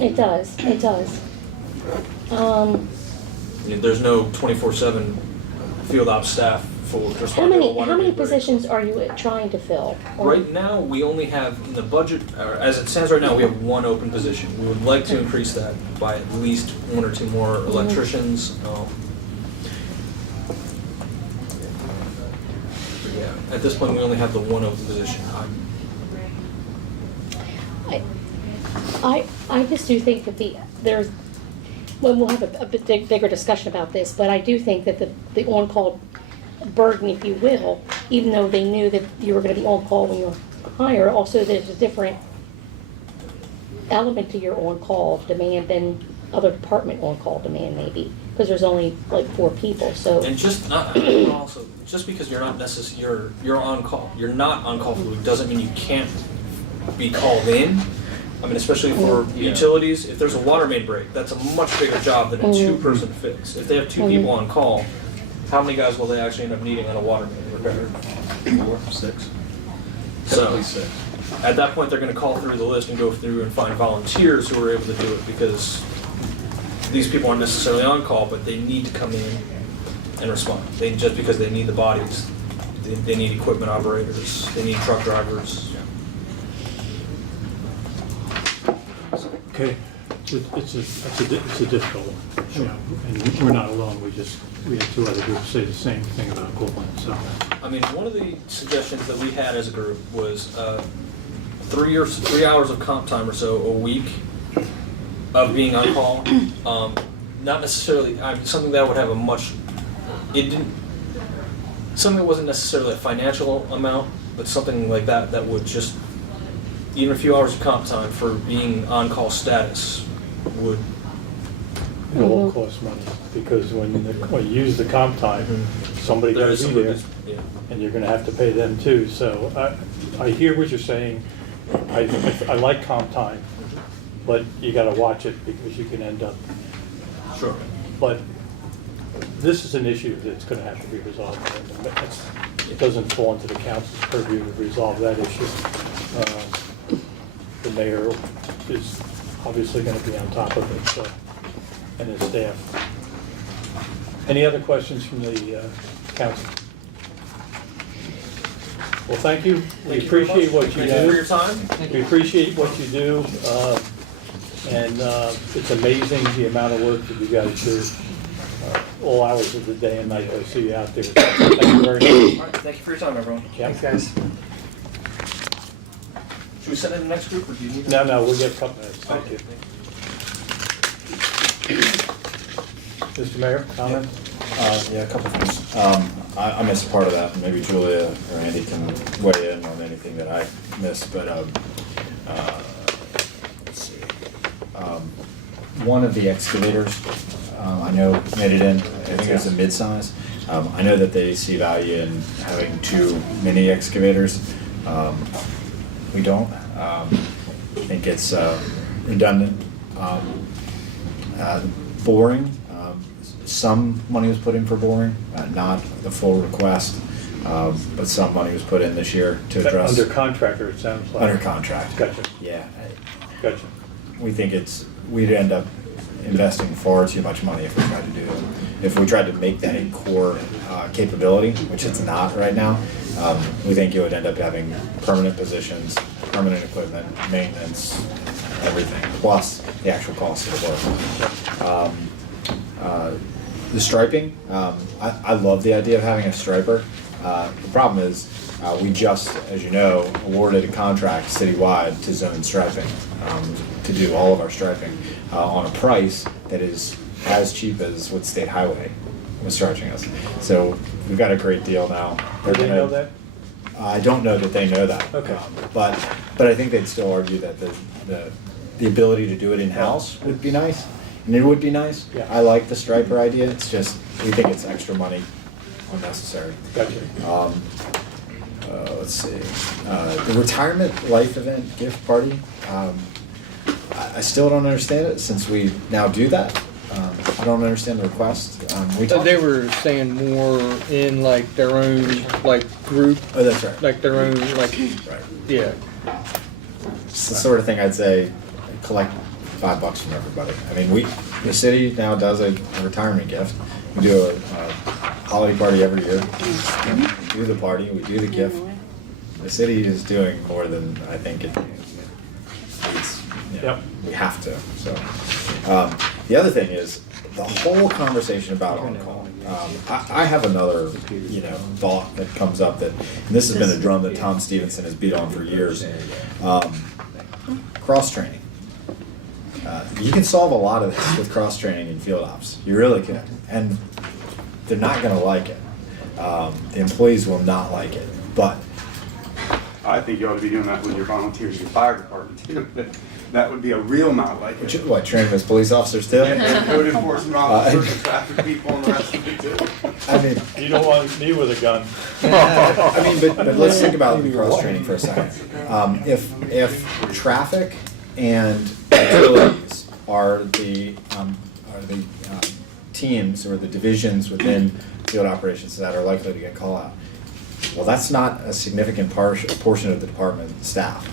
it does. There's no 24/7 field ops staff for just How many positions are you trying to fill? Right now, we only have in the budget, or as it stands right now, we have 1 open position. We would like to increase that by at least 1 or 2 more electricians. Yeah, at this point, we only have the 1 open position. I just do think that well, we'll have a bit bigger discussion about this, but I do think that the on-call burden, if you will, even though they knew that you were gonna be on-call when you were hired, also there's a different element to your on-call demand than other department on-call demand maybe, because there's only like 4 people, so. And just not, also, just because you're not necessarily, you're on call, you're not on call for the week, doesn't mean you can't be called in. I mean, especially for utilities, if there's a water main break, that's a much bigger job than a 2-person fix. If they have 2 people on call, how many guys will they actually end up needing on a water main repair? 4, 6. So, at that point, they're gonna call through the list and go through and find volunteers who are able to do it, because these people aren't necessarily on call, but they need to come in and respond. Just because they need the bodies, they need equipment operators, they need truck drivers. Okay, it's a difficult one, you know, and we're not alone, we had 2 other groups say the same thing about Copeland, so. I mean, one of the suggestions that we had as a group was 3 hours of comp time or so a week of being on call. Not necessarily something that would have a much. Something that wasn't necessarily a financial amount, but something like that would just, even a few hours of comp time for being on call status would. It all costs money, because when you use the comp time, somebody There gotta is be some there, yeah. and you're gonna have to pay them too, so I hear what you're saying. I like comp time, but you gotta watch it, because you can end up. Sure. But this is an issue that's gonna have to be resolved, and it doesn't fall into the council's purview to resolve that issue. The mayor is obviously gonna be on top of it, so, and his staff. Any other questions from the council? Well, thank you. We appreciate what you do. Thank you for your time. We appreciate what you do, and it's amazing the amount of work that you guys do, all hours of the day and night. I see you out there. Thank you very much. All right, thank you for your time, everyone. Thanks, guys. Should we send in the next group, or do you need? No, we'll get a couple minutes. Thank you. Mr. Mayor, comment? Yeah, a couple things. I missed part of that, and maybe Julia or Andy can weigh in on anything that I missed, but, let's see. One of the excavators, I know made it in, I think it was a mid-size. I know that they see value in having 2 mini excavators. We don't. I think it's redundant. Boring. Some money was put in for boring, not the full request, but some money was put in this year to address. Under contractor, it sounds like. Under contract. Gotcha. Yeah. Gotcha. We think we'd end up investing far too much money if we tried to do it. If we tried to make that a core capability, which it's not right now, we think it would end up having permanent positions, permanent equipment, maintenance, everything, plus the actual cost of the work. The striping, I love the idea of having a striper. The problem is, we just, as you know, awarded a contract citywide to zone striping, to do all of our striping, on a price that is as cheap as what State Highway was charging us. So we've got a great deal now. Do they know that? I don't know that they know that. Okay. But I think they'd still argue that the ability to do it in-house would be nice. And it would be nice. Yeah. I like the striper idea. It's just, we think it's extra money unnecessary. Gotcha. Let's see. The retirement life event gift party. I still don't understand it since we now do that. I don't understand the request. They were saying more in like their own like group. Oh, that's right. Like their own like. Right. Yeah. It's the sort of thing I'd say collect $5 from everybody. I mean, the city now does a retirement gift. We do a holiday party every year. We do the party, we do the gift. The city is doing more than I think it needs. Yep. We have to. So the other thing is the whole conversation about on-call. I have another thought that comes up and this has been a drum that Tom Stevenson has beat on for years. Cross training. You can solve a lot of this with cross-training and field ops. You really can. And they're not gonna like it. The employees will not like it, but I think you ought to be doing that with your volunteers, your fire department too. That would be a real not like it. what, train them as police officers too? And code enforcement officers, and traffic people, and the rest of it too. I mean, You don't want me with a gun. I mean, but let's think about the cross-training for a second. If traffic and utilities are the teams or the divisions within field operations that are likely to get call out, well, that's not a significant portion of the department staff,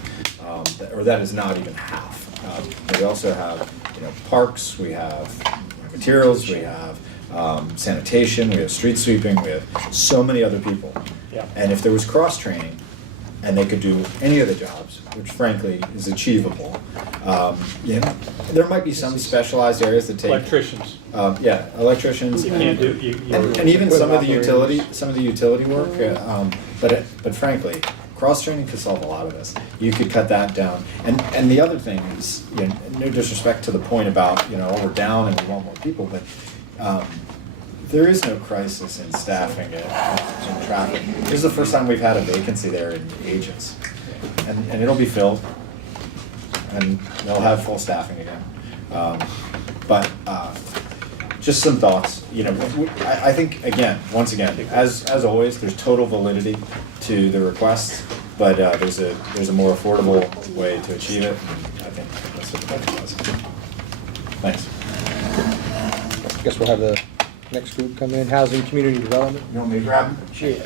or that is not even half. We also have, parks, we have materials, we have sanitation, we have street sweeping, we have so many other people. Yeah. And if there was cross-training, and they could do any of the jobs, which frankly is achievable, there might be some specialized areas that take. Electricians. Electricians. You can't do, And even some of the utility work, but frankly, cross-training could solve a lot of this. You could cut that down. And the other thing is, no disrespect to the point about, we're down and we want more people, but there is no crisis in staffing in traffic. This is the first time we've had a vacancy there in ages. And it'll be filled, and they'll have full staffing again. But just some thoughts. I think, once again, as always, there's total validity to the request, but there's a more affordable way to achieve it. And I think that's what the budget was. Thanks. Guess we'll have the next group come in, housing, community development. You want me to grab them? Yeah.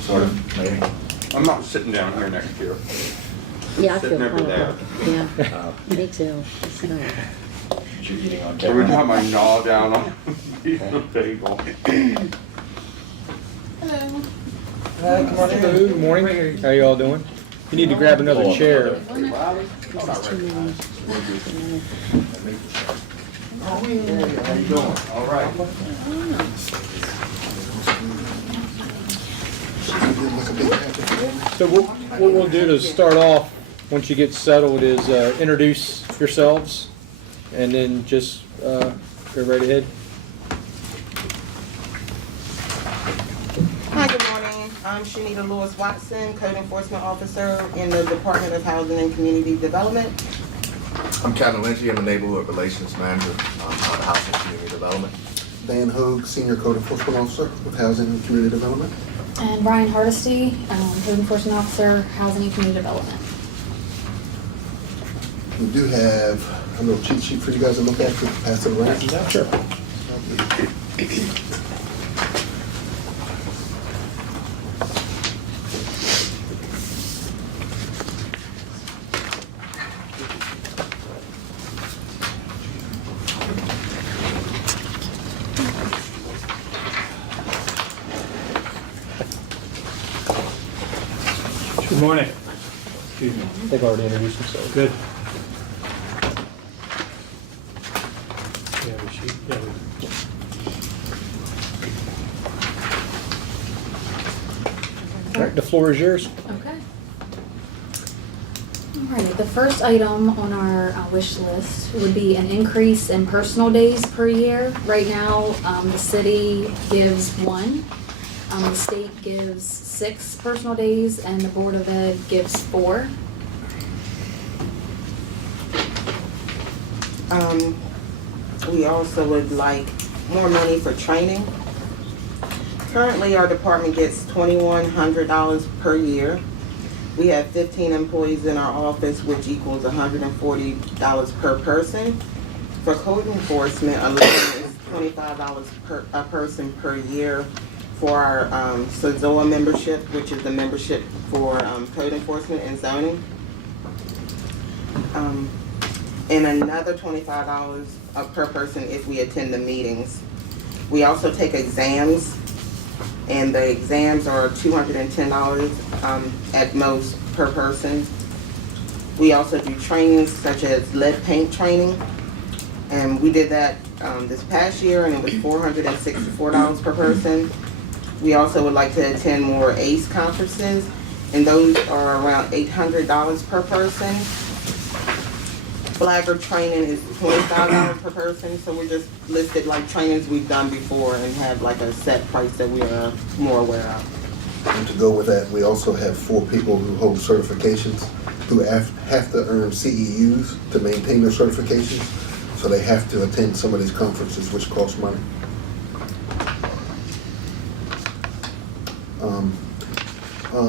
Sort of, maybe. I'm not sitting down here next to you. Yeah, I Sitting feel over kind there. of, yeah, me too. So, You're eating on Every camera. time I gnaw down on the bagel. Good morning. How you all doing? You need to grab another chair. it's too many. How you doing? All right. So what we'll do to start off, once you get settled, is introduce yourselves, and then just go right ahead. Hi, good morning. I'm Shanita Lewis Watson, Code Enforcement Officer in the Department of Housing and Community Development. I'm Kevin Lynchey. I'm the Neighborhood Relations Manager on Housing and Community Development. Dan Hoag, Senior Code Enforcement Officer with Housing and Community Development. And Brian Hardesty, Code Enforcement Officer, Housing and Community Development. We do have a little cheat sheet for you guys to look at, to pass it around. Sure. Good morning. Excuse me. They've already introduced themselves. Good. Yeah, the sheet, yeah. All right, the floor is yours. Okay. Alright, the first item on our wish list would be an increase in personal days per year. Right now, the city gives 1, the state gives 6 personal days, and the Board of Ed gives 4. We also would like more money for training. Currently, our department gets $2,100 per year. We have 15 employees in our office, which equals $140 per person. For code enforcement alone, is $25 a person per year for our SOZOA membership, which is the membership for code enforcement and zoning. And another $25 per person if we attend the meetings. We also take exams, and the exams are $210 at most per person. We also do trainings such as lead paint training, and we did that this past year, and it was $464 per person. We also would like to attend more ACE conferences, and those are around $800 per person. Flagger training is $25 per person, so we just listed like trainings we've done before and have like a set price that we are more aware of. And to go with that, we also have 4 people who hold certifications who have to earn CEUs to maintain their certifications. So they have to attend some of these conferences, which cost money.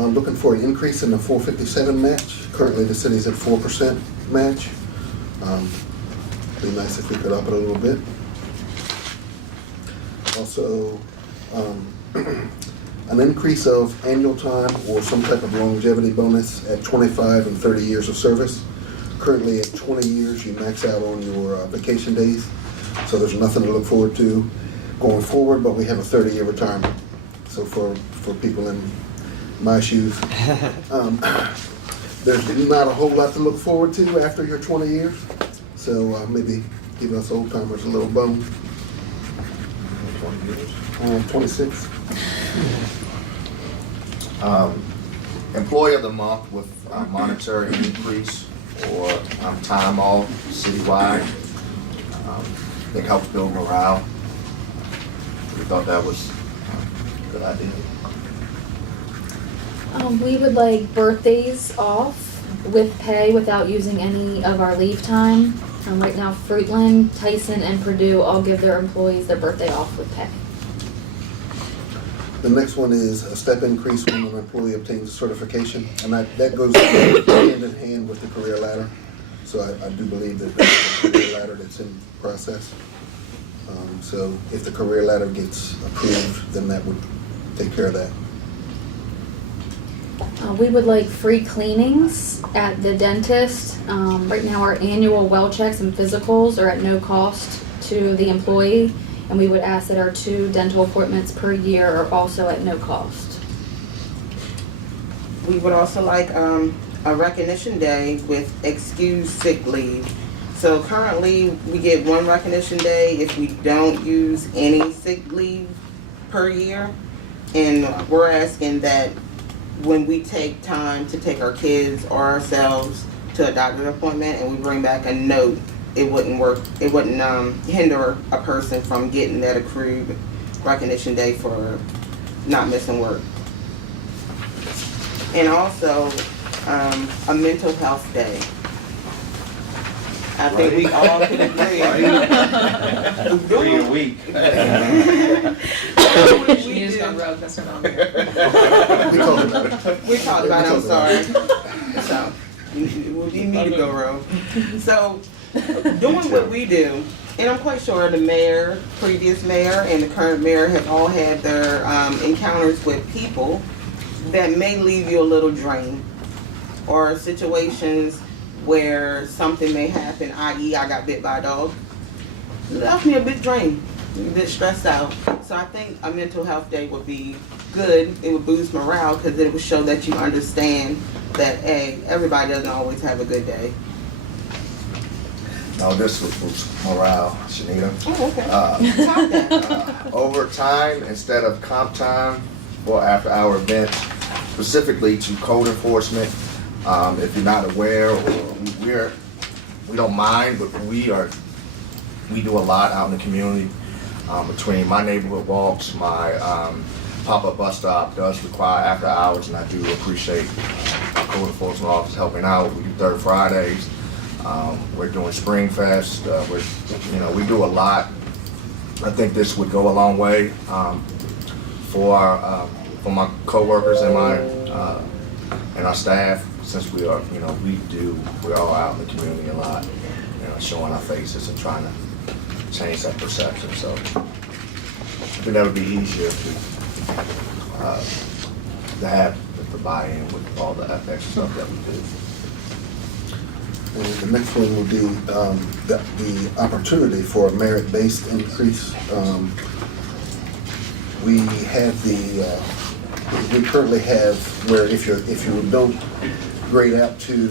Looking for an increase in the 457 match. Currently, the city's at 4% match. Be nice if we could up it a little bit. Also, an increase of annual time or some type of longevity bonus at 25 and 30 years of service. Currently at 20 years, you max out on your vacation days, so there's nothing to look forward to going forward, but we have a 30-year retirement. So for people in my shoes, there's not a whole lot to look forward to after your 20 years, so maybe give us old timers a little bone. 26. Employee of the month with monetary increase or time off citywide. I think helps build morale. We thought that was a good idea. We would like birthdays off with pay without using any of our leave time. Right now, Fruitland, Tyson, and Purdue all give their employees their birthday off with pay. The next one is a step increase when an employee obtains a certification, and that goes hand in hand with the career ladder. So I do believe that that's the career ladder that's in process. So if the career ladder gets approved, then that would take care of that. We would like free cleanings at the dentist. Right now, our annual well checks and physicals are at no cost to the employee, and we would ask that our 2 dental appointments per year are also at no cost. We would also like a recognition day with excused sick leave. So currently, we get 1 recognition day if we don't use any sick leave per year. And we're asking that when we take time to take our kids or ourselves to a doctor's appointment and we bring back a note, it wouldn't hinder a person from getting that accrued recognition day for not missing work. And also, a mental health day. I think we all can agree. 3 a week. She is on road, that's not on there. We talked about it, I'm sorry. So, it would be me to go rogue. So, doing what we do, and I'm quite sure the mayor, previous mayor, and the current mayor have all had their encounters with people that may leave you a little drained, or situations where something may happen, i.e. I got bit by a dog. It left me a bit drained, a bit stressed out. So I think a mental health day would be good. It would boost morale because it would show that you understand that, hey, everybody doesn't always have a good day. No, this would boost morale, Shanita. Oh, okay. Overtime instead of comp time for after-hour events, specifically to code enforcement. If you're not aware, we don't mind, but we do a lot out in the community. Between my neighborhood walks, my pop-up bus stop does require after hours, and I do appreciate our code enforcement office helping out. We do Third Fridays. We're doing Spring Fest. We do a lot. I think this would go a long way for my coworkers and our staff, since we are, we're all out in the community a lot, showing our faces and trying to change that perception. So I think that would be easier to have the buy-in with all the extra stuff that we do. And the next one will be the opportunity for a merit-based increase. We currently have where if you don't grade out to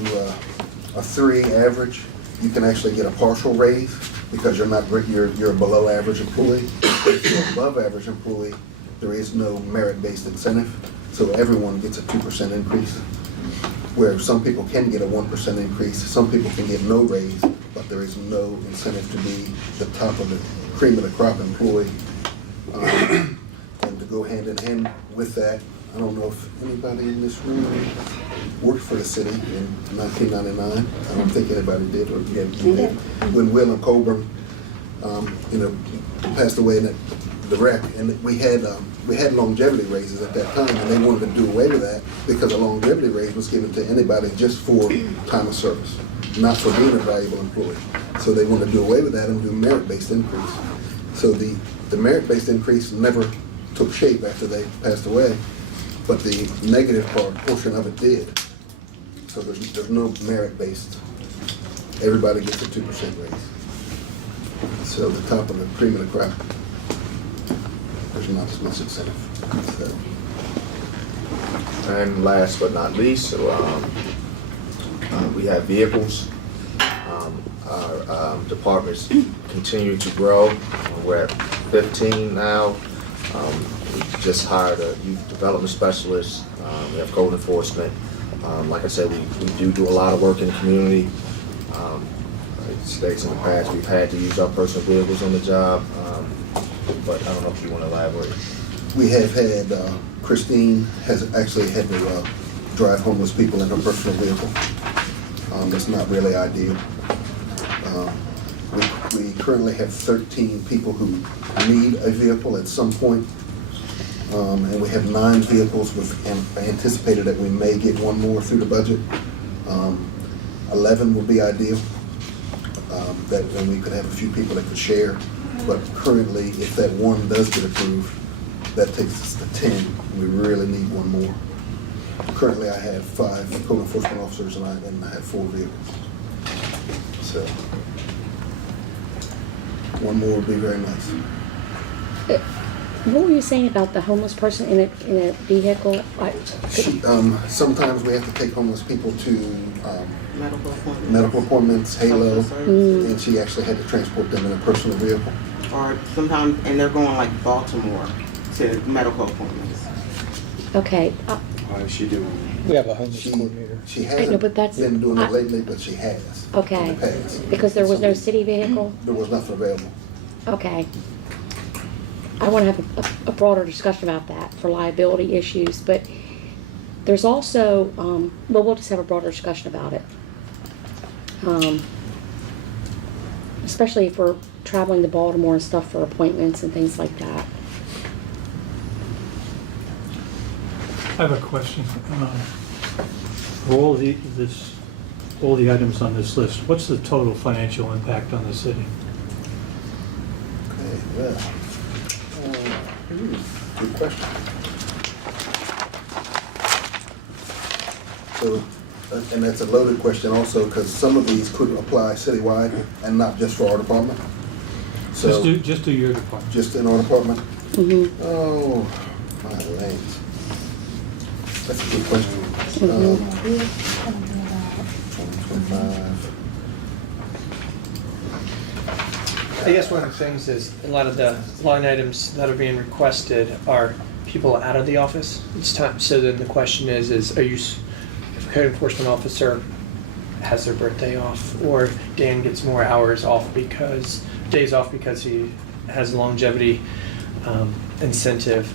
a 3 average, you can actually get a partial raise because you're a below average employee. If you're above average employee, there is no merit-based incentive, so everyone gets a 2% increase. Where some people can get a 1% increase, some people can get no raise, but there is no incentive to be the top of the cream of the crop employee. And to go hand in hand with that, I don't know if anybody in this room worked for the city in 1999. I don't think anybody did, or yeah, you did. When Will and Colburn, passed away in the wreck, and we had longevity raises at that time, and they wanted to do away with that because a longevity raise was given to anybody just for time of service, not for being a valuable employee. So they wanted to do away with that and do merit-based increase. So the merit-based increase never took shape after they passed away, but the negative portion of it did. So there's no merit-based. Everybody gets a 2% raise. So the top of the cream of the crop, there's not as much incentive. So. And last but not least, we have vehicles. Our departments continue to grow. We're at 15 now. We just hired a youth development specialist. We have code enforcement. Like I said, we do a lot of work in the community. It states in the past we've had to use our personal vehicles on the job, but I don't know if you want to elaborate. We have had, Christine has actually had to drive homeless people in her personal vehicle. That's not really ideal. We currently have 13 people who need a vehicle at some point, and we have 9 vehicles with anticipated that we may get one more through the budget. 11 would be ideal, that then we could have a few people that could share. But currently, if that one does get approved, that takes us to 10. We really need one more. Currently, I have 5 code enforcement officers and I have 4 vehicles. So one more would be very nice. What were you saying about the homeless person in a vehicle? Sometimes we have to take homeless people to Medical appointments, Halo, services. and she actually had to transport them in a personal vehicle. Or sometimes, and they're going like Baltimore to medical appointments. Okay. Why is she doing? We have a homeless coordinator. She I know, but hasn't been doing it lately, but she has. Okay. In the past. Because there was no city vehicle? There was nothing available. Okay. I want to have a broader discussion about that for liability issues, but there's also, we'll just have a broader discussion about it. Especially if we're traveling to Baltimore and stuff for appointments and things like that. I have a question. For all the items on this list, what's the total financial impact on the city? Okay, well, good question. So, and that's a loaded question also, because some of these could apply citywide and not just for our department. So Just do your department. just in our department? Mm-hmm. Oh, my legs. That's a good question. 2025. I guess one of the things is a lot of the line items that are being requested are people out of the office. It's time. So then the question is if a code enforcement officer has their birthday off, or Dan gets more days off because he has a longevity incentive.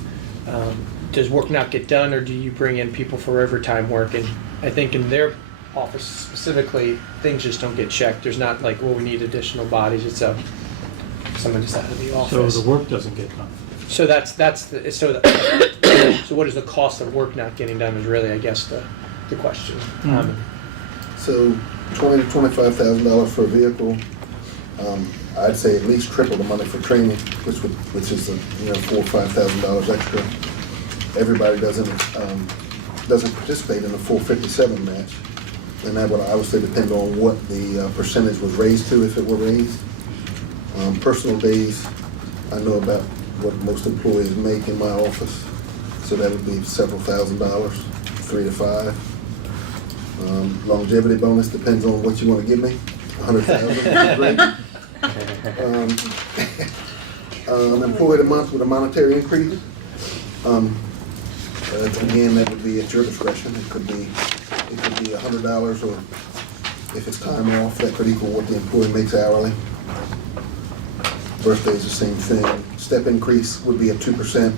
Does work not get done, or do you bring in people for overtime work? And I think in their office specifically, things just don't get checked. There's not like, well, we need additional bodies. It's someone just out of the office. So the work doesn't get done. So so what is the cost of work not getting done is really, I guess, the question. Mm-hmm. So $20,000 to $25,000 for a vehicle. I'd say at least triple the money for training, which is $4,000 or $5,000 extra. Everybody doesn't participate in the full 57 match, and that would obviously depend on what the percentage was raised to, if it were raised. Personal days, I know about what most employees make in my office, so that would be several $1,000s, 3 to 5. Longevity bonus depends on what you want to give me. 100,000, great. Employee of the month with a monetary increase. Again, that would be at your discretion. It could be $100, or if it's time off, that could equal what the employee makes hourly. Birthday's the same thing. Step increase would be a 2%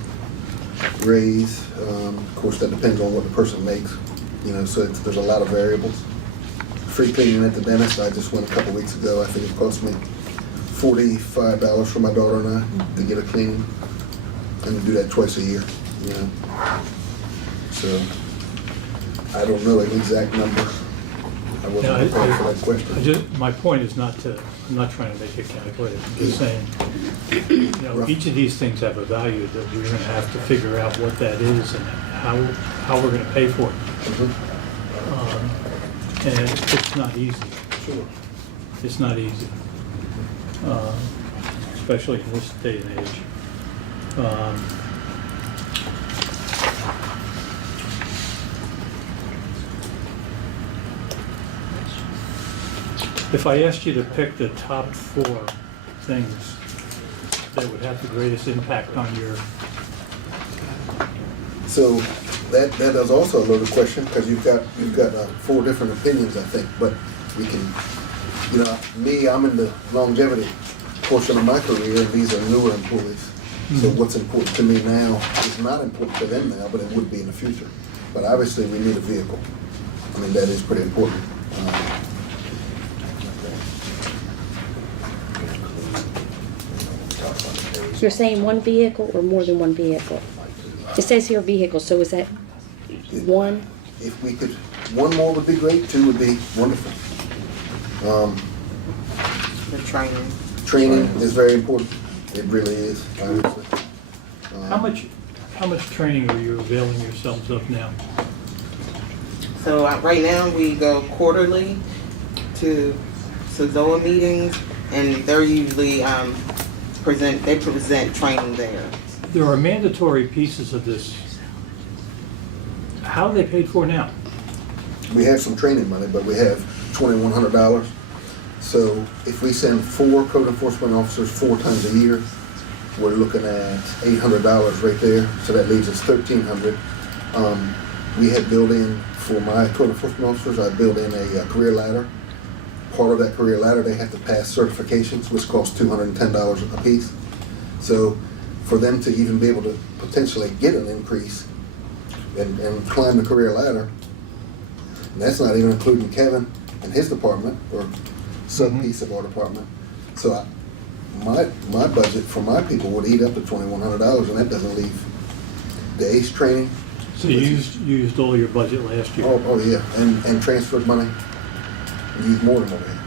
raise. Of course, that depends on what the person makes, so there's a lot of variables. Free cleaning at the dentist, I just went a couple weeks ago. I think it cost me $45 for my daughter and I to get a cleaning, and to do that twice a year, So, I don't know an exact number. I wasn't prepared for that question. My point is I'm not trying to make it calculated. I'm just saying, each of these things have a value that we're going to have to figure out what that is and how we're going to pay for it. And it's not easy. Sure. It's not easy, especially in this day and age. If I asked you to pick the top 4 things that would have the greatest impact on your... So that is also a loaded question, because you've got 4 different opinions, I think. But we can, me, I'm in the longevity portion of my career, and these are newer employees. So what's important to me now is not important to them now, but it would be in the future. But obviously, we need a vehicle. I mean, that is pretty important. You're saying one vehicle or more than one vehicle? It says here vehicle, so is that one? If we could, one more would be great, 2 would be wonderful. The training. Training is very important. It really is, obviously. How much training are you availing yourselves of now? So right now we go quarterly to SZOA meetings, and they're usually present training there. There are mandatory pieces of this. How are they paid for now? We have some training money, but we have $2,100. So if we send 4 code enforcement officers 4 times a year, we're looking at $800 right there. So that leaves us $1,300. We had built in, for my code enforcement officers, I built in a career ladder. Part of that career ladder, they have to pass certifications, which cost $210 a piece. So for them to even be able to potentially get an increase and climb the career ladder, and that's not even including Kevin and his department, or some piece of our department. So my budget for my people would eat up to $2,100, and that doesn't leave the ACE training. So you used all your budget last year? Oh yeah, and transferred money. Use more than what we have.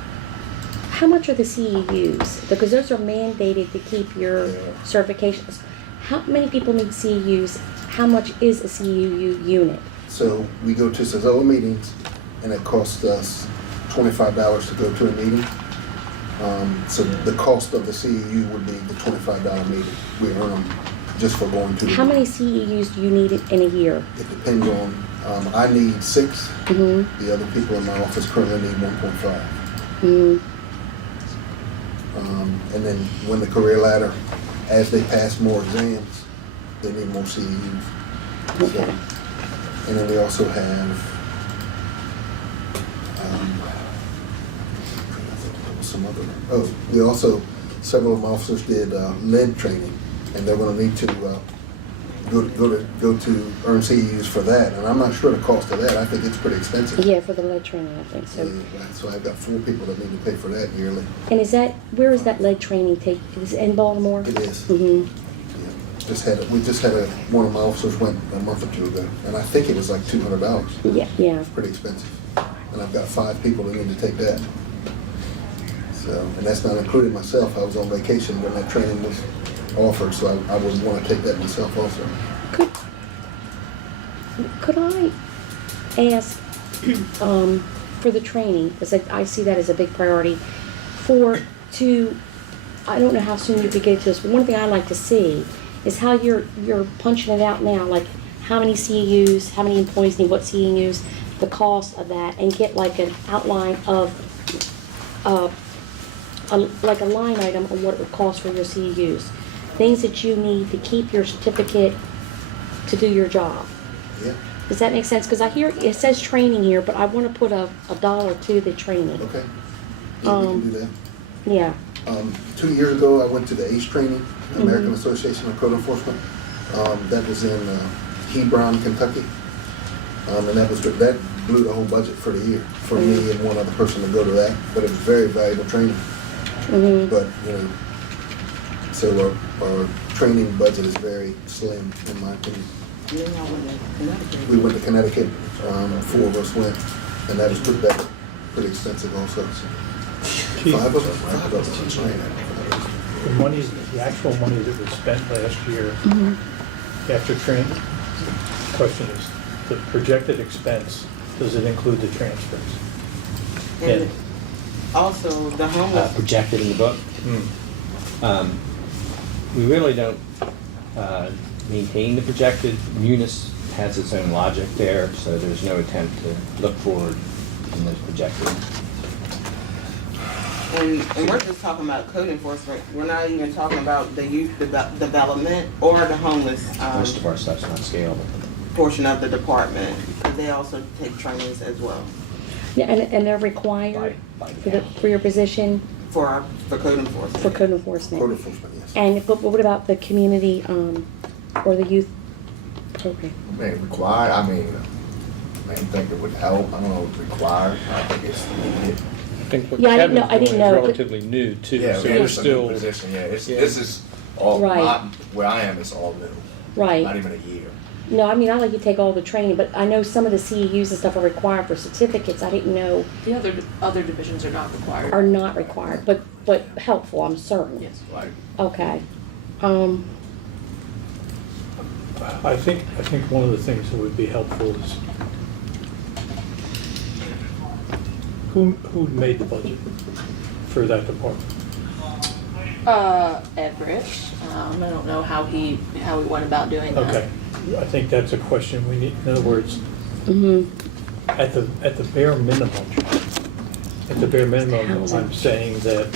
How much are the CEUs? Because those are mandated to keep your certifications. How many people need CEUs? How much is a CEU unit? So we go to SZOA meetings, and it costs us $25 to go to a meeting. So the cost of the CEU would be the $25 meeting. We earn them just for going to. How many CEUs do you need in a year? It depends on. I need 6. The other people in my office currently need 1.5. And then when the career ladder, as they pass more exams, they need more CEUs. So, and then we also have some other. We also, several of my officers did lead training, and they're going to need to go to earn CEUs for that. And I'm not sure the cost of that. I think it's pretty expensive. Yeah, for the lead training, I think so. Yeah, so I've got 4 people that need to pay for that yearly. And where is that lead training take? Is it in Baltimore? It is. Mm-hmm. We just had one of my officers went a month or 2 ago, and I think it was like $200. Yeah. It's pretty expensive. And I've got 5 people that need to take that. So, and that's not including myself. I was on vacation when that training was offered, so I would want to take that myself also. Could I ask for the training, because I see that as a big priority, I don't know how soon you could get to this, but one thing I'd like to see is how you're punching it out now, like how many CEUs, how many employees need what CEUs, the cost of that, and get like an outline of like a line item on what it would cost for your CEUs. Things that you need to keep your certificate to do your job. Yeah, Does that make sense? Because I hear, it says training here, but I want to put a dollar to the training. okay. Yeah, we can do that. Yeah. 2 years ago, I went to the ACE training, American Mhm. Association of Code Enforcement. That was in Hebron, Kentucky. And that was good. That blew the whole budget for the year for me and one other person to go to that. But it was very valuable training. Mhm. But, you know, so our training budget is very slim, in my opinion. We went to Connecticut, 4 of us went, and that was pretty expensive also. Five of us. The money, the actual money that was spent last year after training, question is, the projected expense, does it include the transfers? And also, the homeless. Projected in the book. We really don't maintain the projected. Munis has its own logic there, so there's no attempt to look forward in those projected. And we're just talking about code enforcement. We're not even talking about the youth development or the homeless Most of our stuff's not scalable. portion of the department. They also take trainings as well Yeah, and they're required for your position for code enforcement. for code enforcement. Code enforcement, yes. And but what about the community or the youth program? I mean, required, I think it would help. I don't know if required. I think it's needed. I think what Yeah, I didn't Kevin's know- I didn't doing is know. relatively new too, Yeah, so yeah, we're it's a new still. position, yeah. This is Right. where I am, it's all new. Right. Not even a year. No, I mean, I like you take all the training, but I know some of the CEUs and stuff are required for certificates. I didn't know The other divisions are not required. are not required, but helpful, I'm certain. Yes. Right. Okay. I think one of the things that would be helpful is who made the budget for that department? Everett, I don't know how he went about doing that. Okay, I think that's a question we need, in other words, Mm-hmm. at the bare minimum, I'm saying that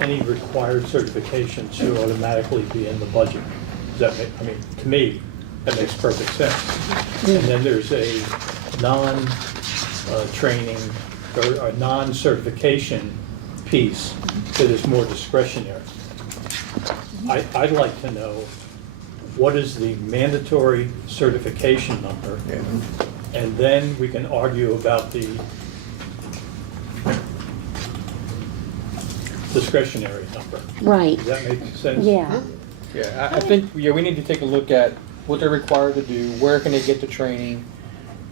any required certification should automatically be in the budget. Does that make, I mean, to me, that makes perfect sense. And then there's a non-training or a non-certification piece that is more discretionary. I'd like to know what is the mandatory certification number, and then we can argue about the discretionary number. Right. Does that make sense? Yeah. Yeah, I think, we need to take a look at what they're required to do, where can they get the training,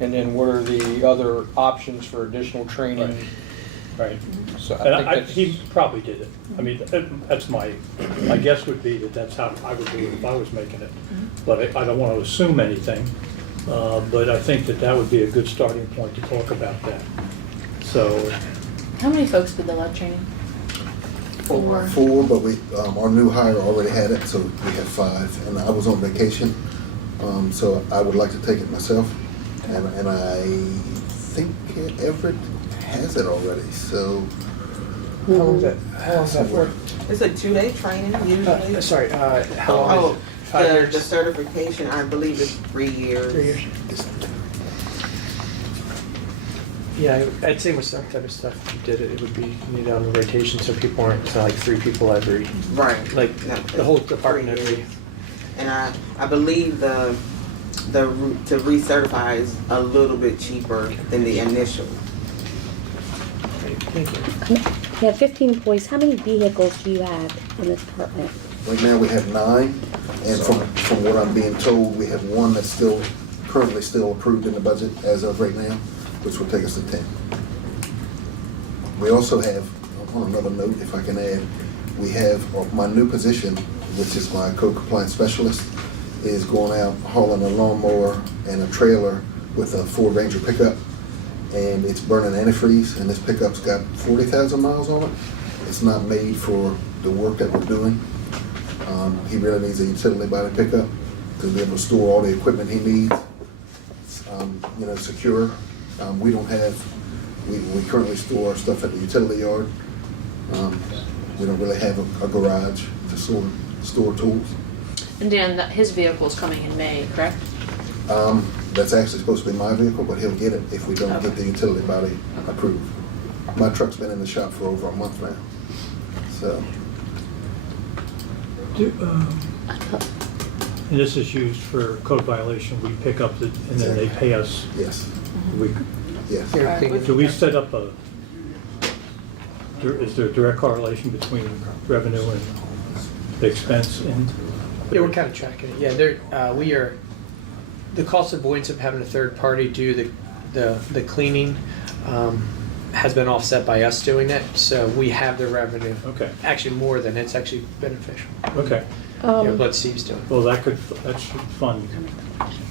and then what are the other options for additional training. Right. So And I think that's. he probably did it. I mean, that's my guess would be that that's how I would do it if I was making it. But I don't want to assume anything. But I think that would be a good starting point to talk about that. So, How many folks did the lead training? 4. 4, but our new hire already had it, so we had 5. And I was on vacation, so I would like to take it myself. And I think Everett has it already, so. How long is that for? It's a 2-day training usually. Sorry, how long is it? 5 years? The certification, I believe, is 3 years. 3 years. Yeah, I'd say with some type of stuff, if you did it, it would be needed on the rotation, so people aren't, so like 3 people every. Right. Like, No, the whole department 3 every. years. And I believe the route to recertify is a little bit cheaper than the initial. Thank you. You have 15 employees. How many vehicles do you have in this department? Right now, we have 9, and from what I'm being told, we have 1 that's currently still approved in the budget as of right now, which will take us to 10. We also have, on another note, if I can add, we have my new position, which is my code compliance specialist, is going out hauling a lawnmower and a trailer with a Ford Ranger pickup, and it's burning antifreeze, and this pickup's got 40,000 miles on it. It's not made for the work that we're doing. He really needs a utility body pickup to be able to store all the equipment he needs, secure. We don't have, we currently store our stuff at the utility yard. We don't really have a garage to store tools. And Dan, his vehicle's coming in May, correct? That's actually supposed to be my vehicle, but he'll get it if we don't get the utility body approved. My truck's been in the shop for over a month now, so. And this is used for code violation, we pick up and then they pay us. Yes. Yes. Do we set up is there a direct correlation between revenue and the expense and? Yeah, we're kind of tracking it. Yeah, we are, the cost avoidance of having a third party do the cleaning has been offset by us doing it, so we have the revenue. Okay. Actually, more than it's actually beneficial. Okay. What Steve's doing. Well, that should fund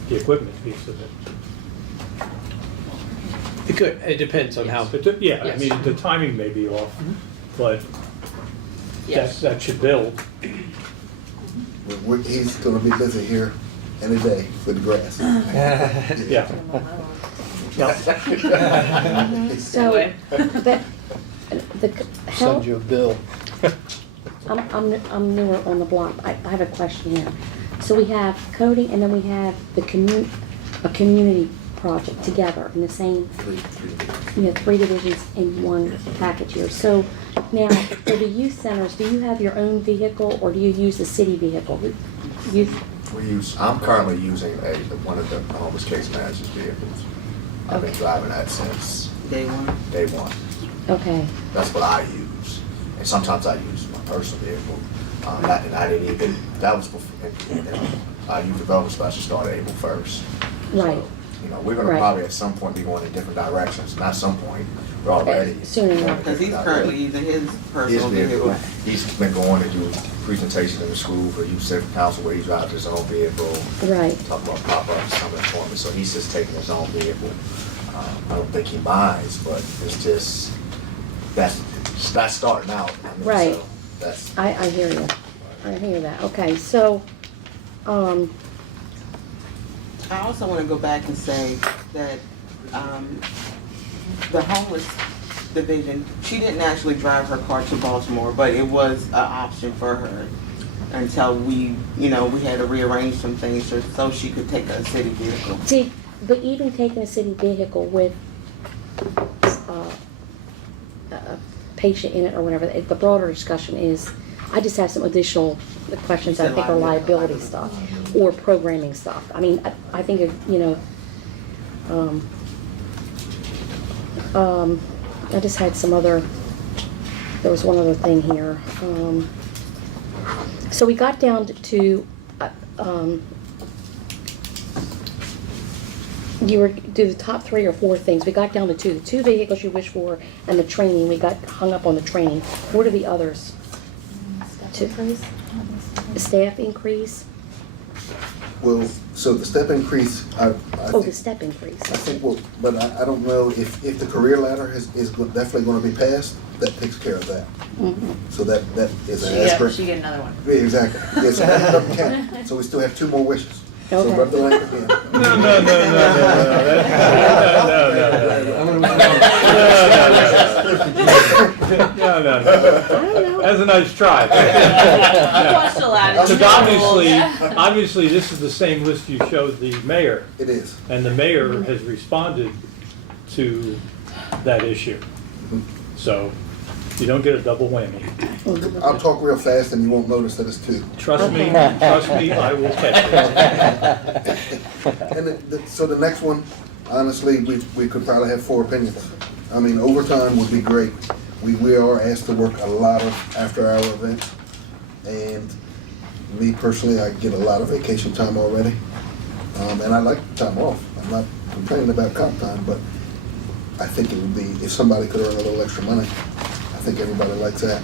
the equipment piece of it. It could, it depends on how. Yeah, I Yes. mean, the timing may be off, but Yes. that should build. He's gonna be busy here any day with the grass. Yeah. So, the Send health, you a bill. I'm newer on the block. I have a question here. So we have coding and then we have a community project together in the same, three divisions in one package here. So now, for the youth centers, do you have your own vehicle or do you use the city vehicle? I'm currently using one of the homeless case manager's vehicles. I've been driving that since Day one. day one. Okay. That's what I use. And sometimes I use my personal vehicle. And I didn't even, that was before, youth development special started April 1st. Right. We're gonna Right. probably at some point be going in different directions. Not some point, we're already. Soon enough. Because he's currently using his His personal vehicle, vehicle. he's been going to do presentations in the school for youth civic council where he drives his own vehicle. Right. Talk about pop-ups, some employment, so he's just taking his own vehicle. I don't think he minds, but it's just, that's starting out. Right. So that's, I hear you. I hear that. Okay, so, I also want to go back and say that the homeless division, she didn't actually drive her car to Baltimore, but it was an option for her until we had to rearrange some things so she could take a city vehicle. see, but even taking a city vehicle with a patient in it or whatever, the broader discussion is, I just have some additional questions I think are liability stuff or programming stuff. I mean, I think I just had some other, there was one other thing here. So we got down to you were do the top 3 or 4 things. We got down to 2. The 2 vehicles you wish for and the training. We got hung up on the training. What are the others? The staff increase? Well, so the step increase, The step increase. I think, but I don't know if the career ladder is definitely gonna be passed, that takes care of that. Mm-hmm. So that is an aspirin. She get another one. Yeah, exactly. Yeah, so that doesn't count. So we still have 2 more wishes. So Okay. rub the lamp again. No. That's a nice try. Because obviously, this is the same list you showed the mayor. It is. And the mayor has responded to that issue. So you don't get a double whammy. I'll talk real fast and you won't notice that it's 2. Trust me, I will catch it. And so the next one, honestly, we could probably have 4 opinions. I mean, overtime would be great. We are asked to work a lot of after-hour events. And me personally, I get a lot of vacation time already. And I like time off. I'm not complaining about comp time, but I think it would be, if somebody could earn a little extra money, I think everybody likes that.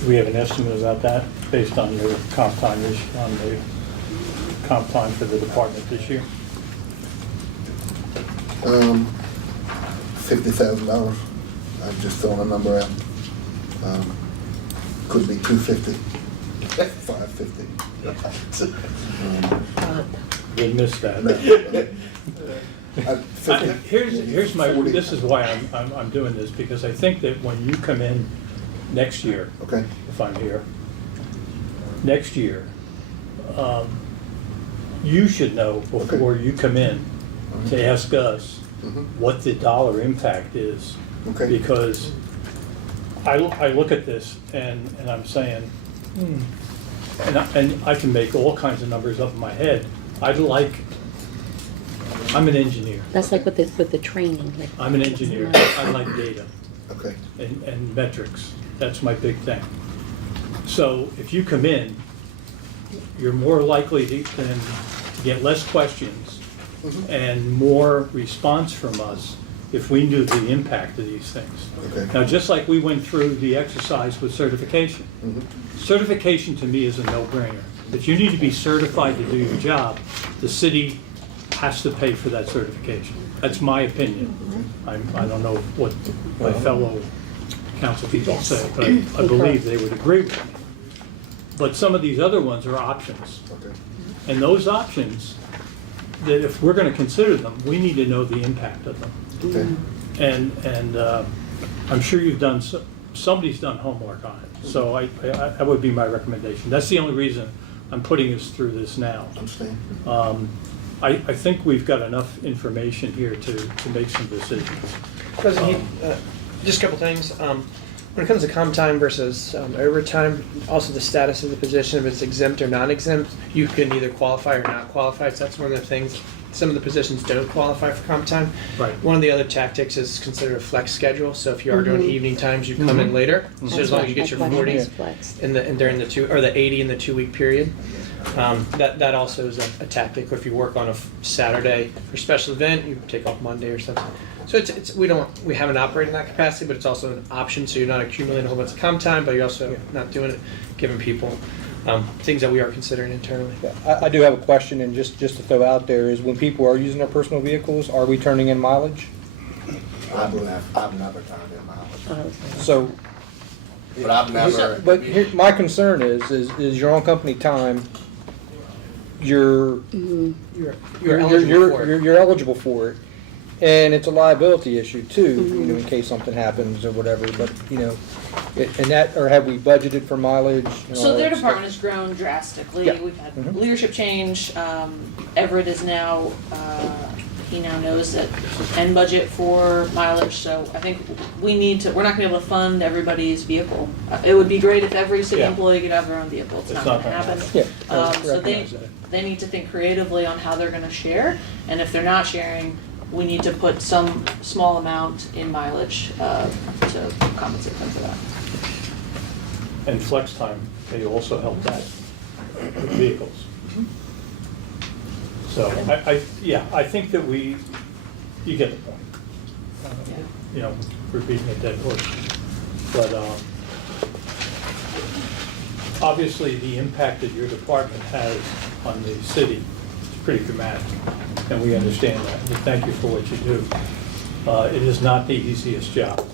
Do we have an estimate about that based on your comp time on the comp time for the department this year? $50,000. I'm just throwing a number out. Could be $250, $550. We missed that. Here's my, this is why I'm doing this, because I think that when you come in next year, okay, if I'm here, next year, you should know before you come in to ask us what the dollar impact is. Okay. Because I look at this and I'm saying, and I can make all kinds of numbers up in my head. I'm an engineer. That's like with the training. like- I'm an engineer. I like data Okay. and metrics. That's my big thing. So if you come in, you're more likely to get less questions and more response from us if we knew the impact of these things. Okay. Now, just like we went through the exercise with certification, certification to me is a no-brainer. If you need to be certified to do your job, the city has to pay for that certification. That's my opinion. I don't know what my fellow council people say, but I believe they would agree with me. But some of these other ones are options. Okay. And those options, that if we're going to consider them, we need to know the impact of them. Okay. And I'm sure you've done, somebody's done homework on it. So that would be my recommendation. That's the only reason I'm putting us through this now. Understand. I think we've got enough information here to make some decisions. President Heath, just a couple things. When it comes to comp time versus overtime, also the status of the position, if it's exempt or non-exempt, you can either qualify or not qualify. So that's one of the things. Some of the positions don't qualify for comp time. Right. One of the other tactics is considered a flex schedule. So if you are doing evening times, you come in later. So as long as you get your 40s during the 80 in the 2-week period. That also is a tactic. If you work on a Saturday for a special event, you take off Monday or something. So we haven't operated in that capacity, but it's also an option. So you're not accumulating a whole bunch of comp time, but you're also not doing it, giving people things that we are considering internally. I do have a question, and just to throw out there is when people are using their personal vehicles, are we turning in mileage? I've never turned in mileage. So, But I've never. but here, my concern is your own company time. You're eligible for it, and it's a liability issue too. You know, in case something happens or whatever. But and that, or have we budgeted for mileage? So their department has grown drastically. Yeah. We've had leadership change. Everett is now, he now knows that and budget for mileage. So I think we're not gonna be able to fund everybody's vehicle. It would be great if every city employee could have their own vehicle. It's not gonna happen. So they need to think creatively on how they're gonna share. And if they're not sharing, we need to put some small amount in mileage to compensate them for that. And flex time, they also help that with vehicles. So I think that you get the point. We're beating a dead horse. But obviously the impact that your department has on the city is pretty dramatic, and we understand that. We thank you for what you do. It is not the easiest job.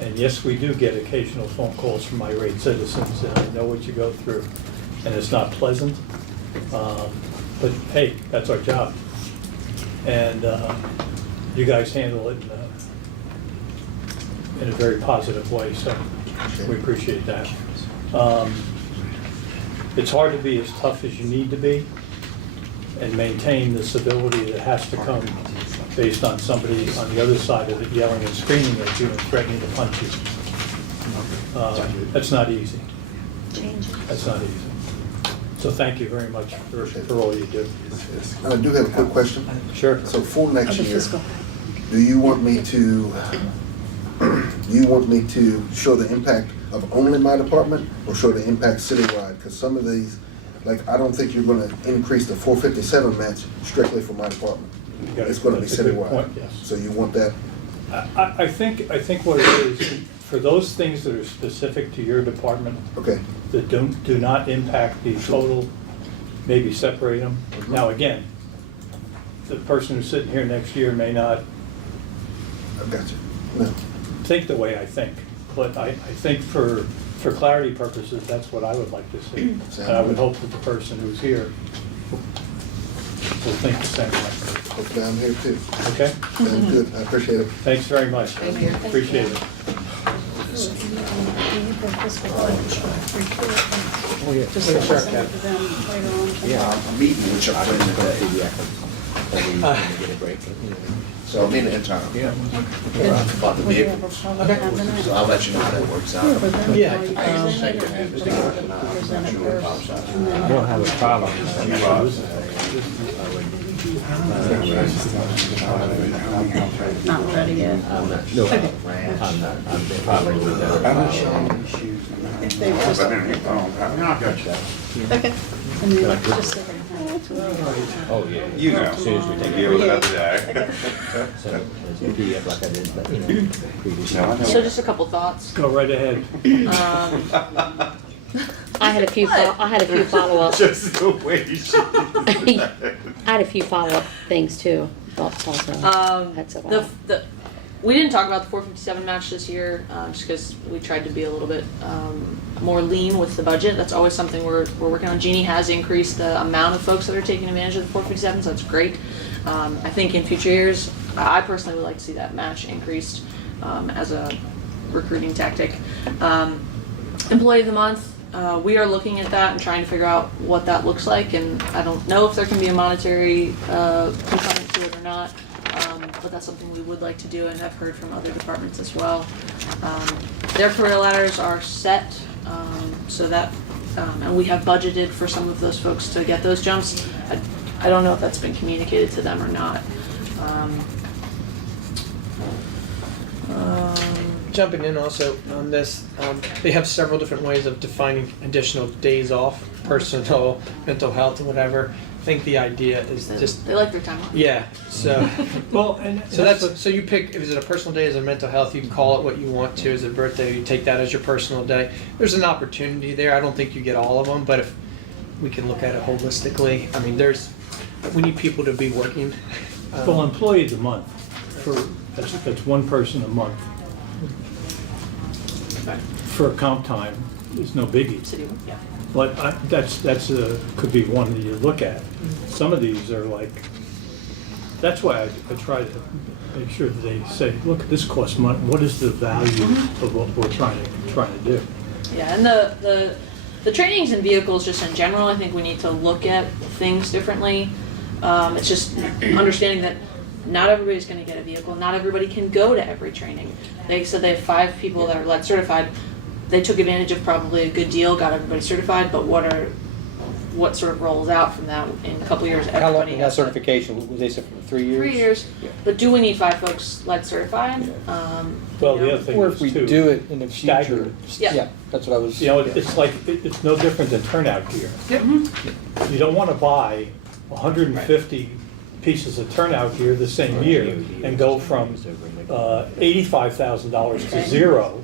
And yes, we do get occasional phone calls from irate citizens, and I know what you go through, and it's not pleasant. But hey, that's our job. And you guys handle it in a very positive way, so we appreciate that. It's hard to be as tough as you need to be and maintain the civility that has to come based on somebody on the other side of it yelling and screaming at you and threatening to punch you. That's not easy. That's not easy. So thank you very much for all you do. I do have a quick question. Sure. So for next year, do you want me to show the impact of only my department or show the impact citywide? Because some of these, like, I don't think you're going to increase the 457 match strictly for my department. It's going to be citywide. Point, yes. So you want that? I think what it is, for those things that are specific to your department, okay, that do not impact the total, maybe separate them. Now again, the person who's sitting here next year may not think the way I think, but I think for clarity purposes, that's what I would like to see. And I would hope that the person who's here will think the same way. Hopefully I'm here too. Okay? Sounds good. I appreciate it. Thanks very much. Thank you. Appreciate it. Oh, yeah. Just the short cap. Yeah, I'm meeting with your friend today. Get a break, you know. So I'm in the interim. Yeah. About the vehicles. So I'll let you know how that works out. Yeah. I don't have a problem. Not ready yet. I'm not, no, I'm not, I'm probably better. If they just, okay. And then just so they have Oh, yeah. You know, As soon as we take deal with it every day. So, as a PDF like I did, but, you know, previously. No, I know. So just a couple thoughts. Go right ahead. I had a few follow-up. Just the way she. I had a few follow-up things too. Thoughts also. That's a lot. We didn't talk about the 457 match this year, just because we tried to be a little bit more lean with the budget. That's always something we're working on. Jeannie has increased the amount of folks that are taking advantage of the 457, so that's great. I think in future years, I personally would like to see that match increased as a recruiting tactic. Employee of the month, we are looking at that and trying to figure out what that looks like, and I don't know if there can be a monetary component to it or not. But that's something we would like to do and have heard from other departments as well. Their career ladders are set, so that, and we have budgeted for some of those folks to get those jumps. I don't know if that's been communicated to them or not. Jumping in also on this, they have several different ways of defining additional days off, personal, mental health, or whatever. I think the idea is just They like their time off. yeah. So Well, and so that's so you pick if it's a personal day as a mental health, you can call it what you want to. As a birthday, you take that as your personal day. There's an opportunity there. I don't think you get all of them, but if we can look at it holistically, I mean, we need people to be working. Well, employee of the month, that's one person a month. For comp time, it's no biggie. City, yeah. But could be one that you look at. Some of these are like, that's why I try to make sure that they say, look, this costs money. What is the value of what we're trying to do? Yeah, and the trainings and vehicles just in general, I think we need to look at things differently. It's just understanding that not everybody's going to get a vehicle. Not everybody can go to every training. They said they have 5 people that are lead certified. They took advantage of probably a good deal, got everybody certified, but what sort of rolls out from that in a couple of years? How long Everybody in that has to- certification? Was they said for 3 years? 3 years. Yeah. But do we need 5 folks lead certified? Well, You know? the other thing Or is if we too, do it in the stagger future. it. Yeah. That's what I was. You know, it's like, it's no different than turnout gear. You don't want to buy 150 pieces of turnout gear the same year and go from $85,000 to zero.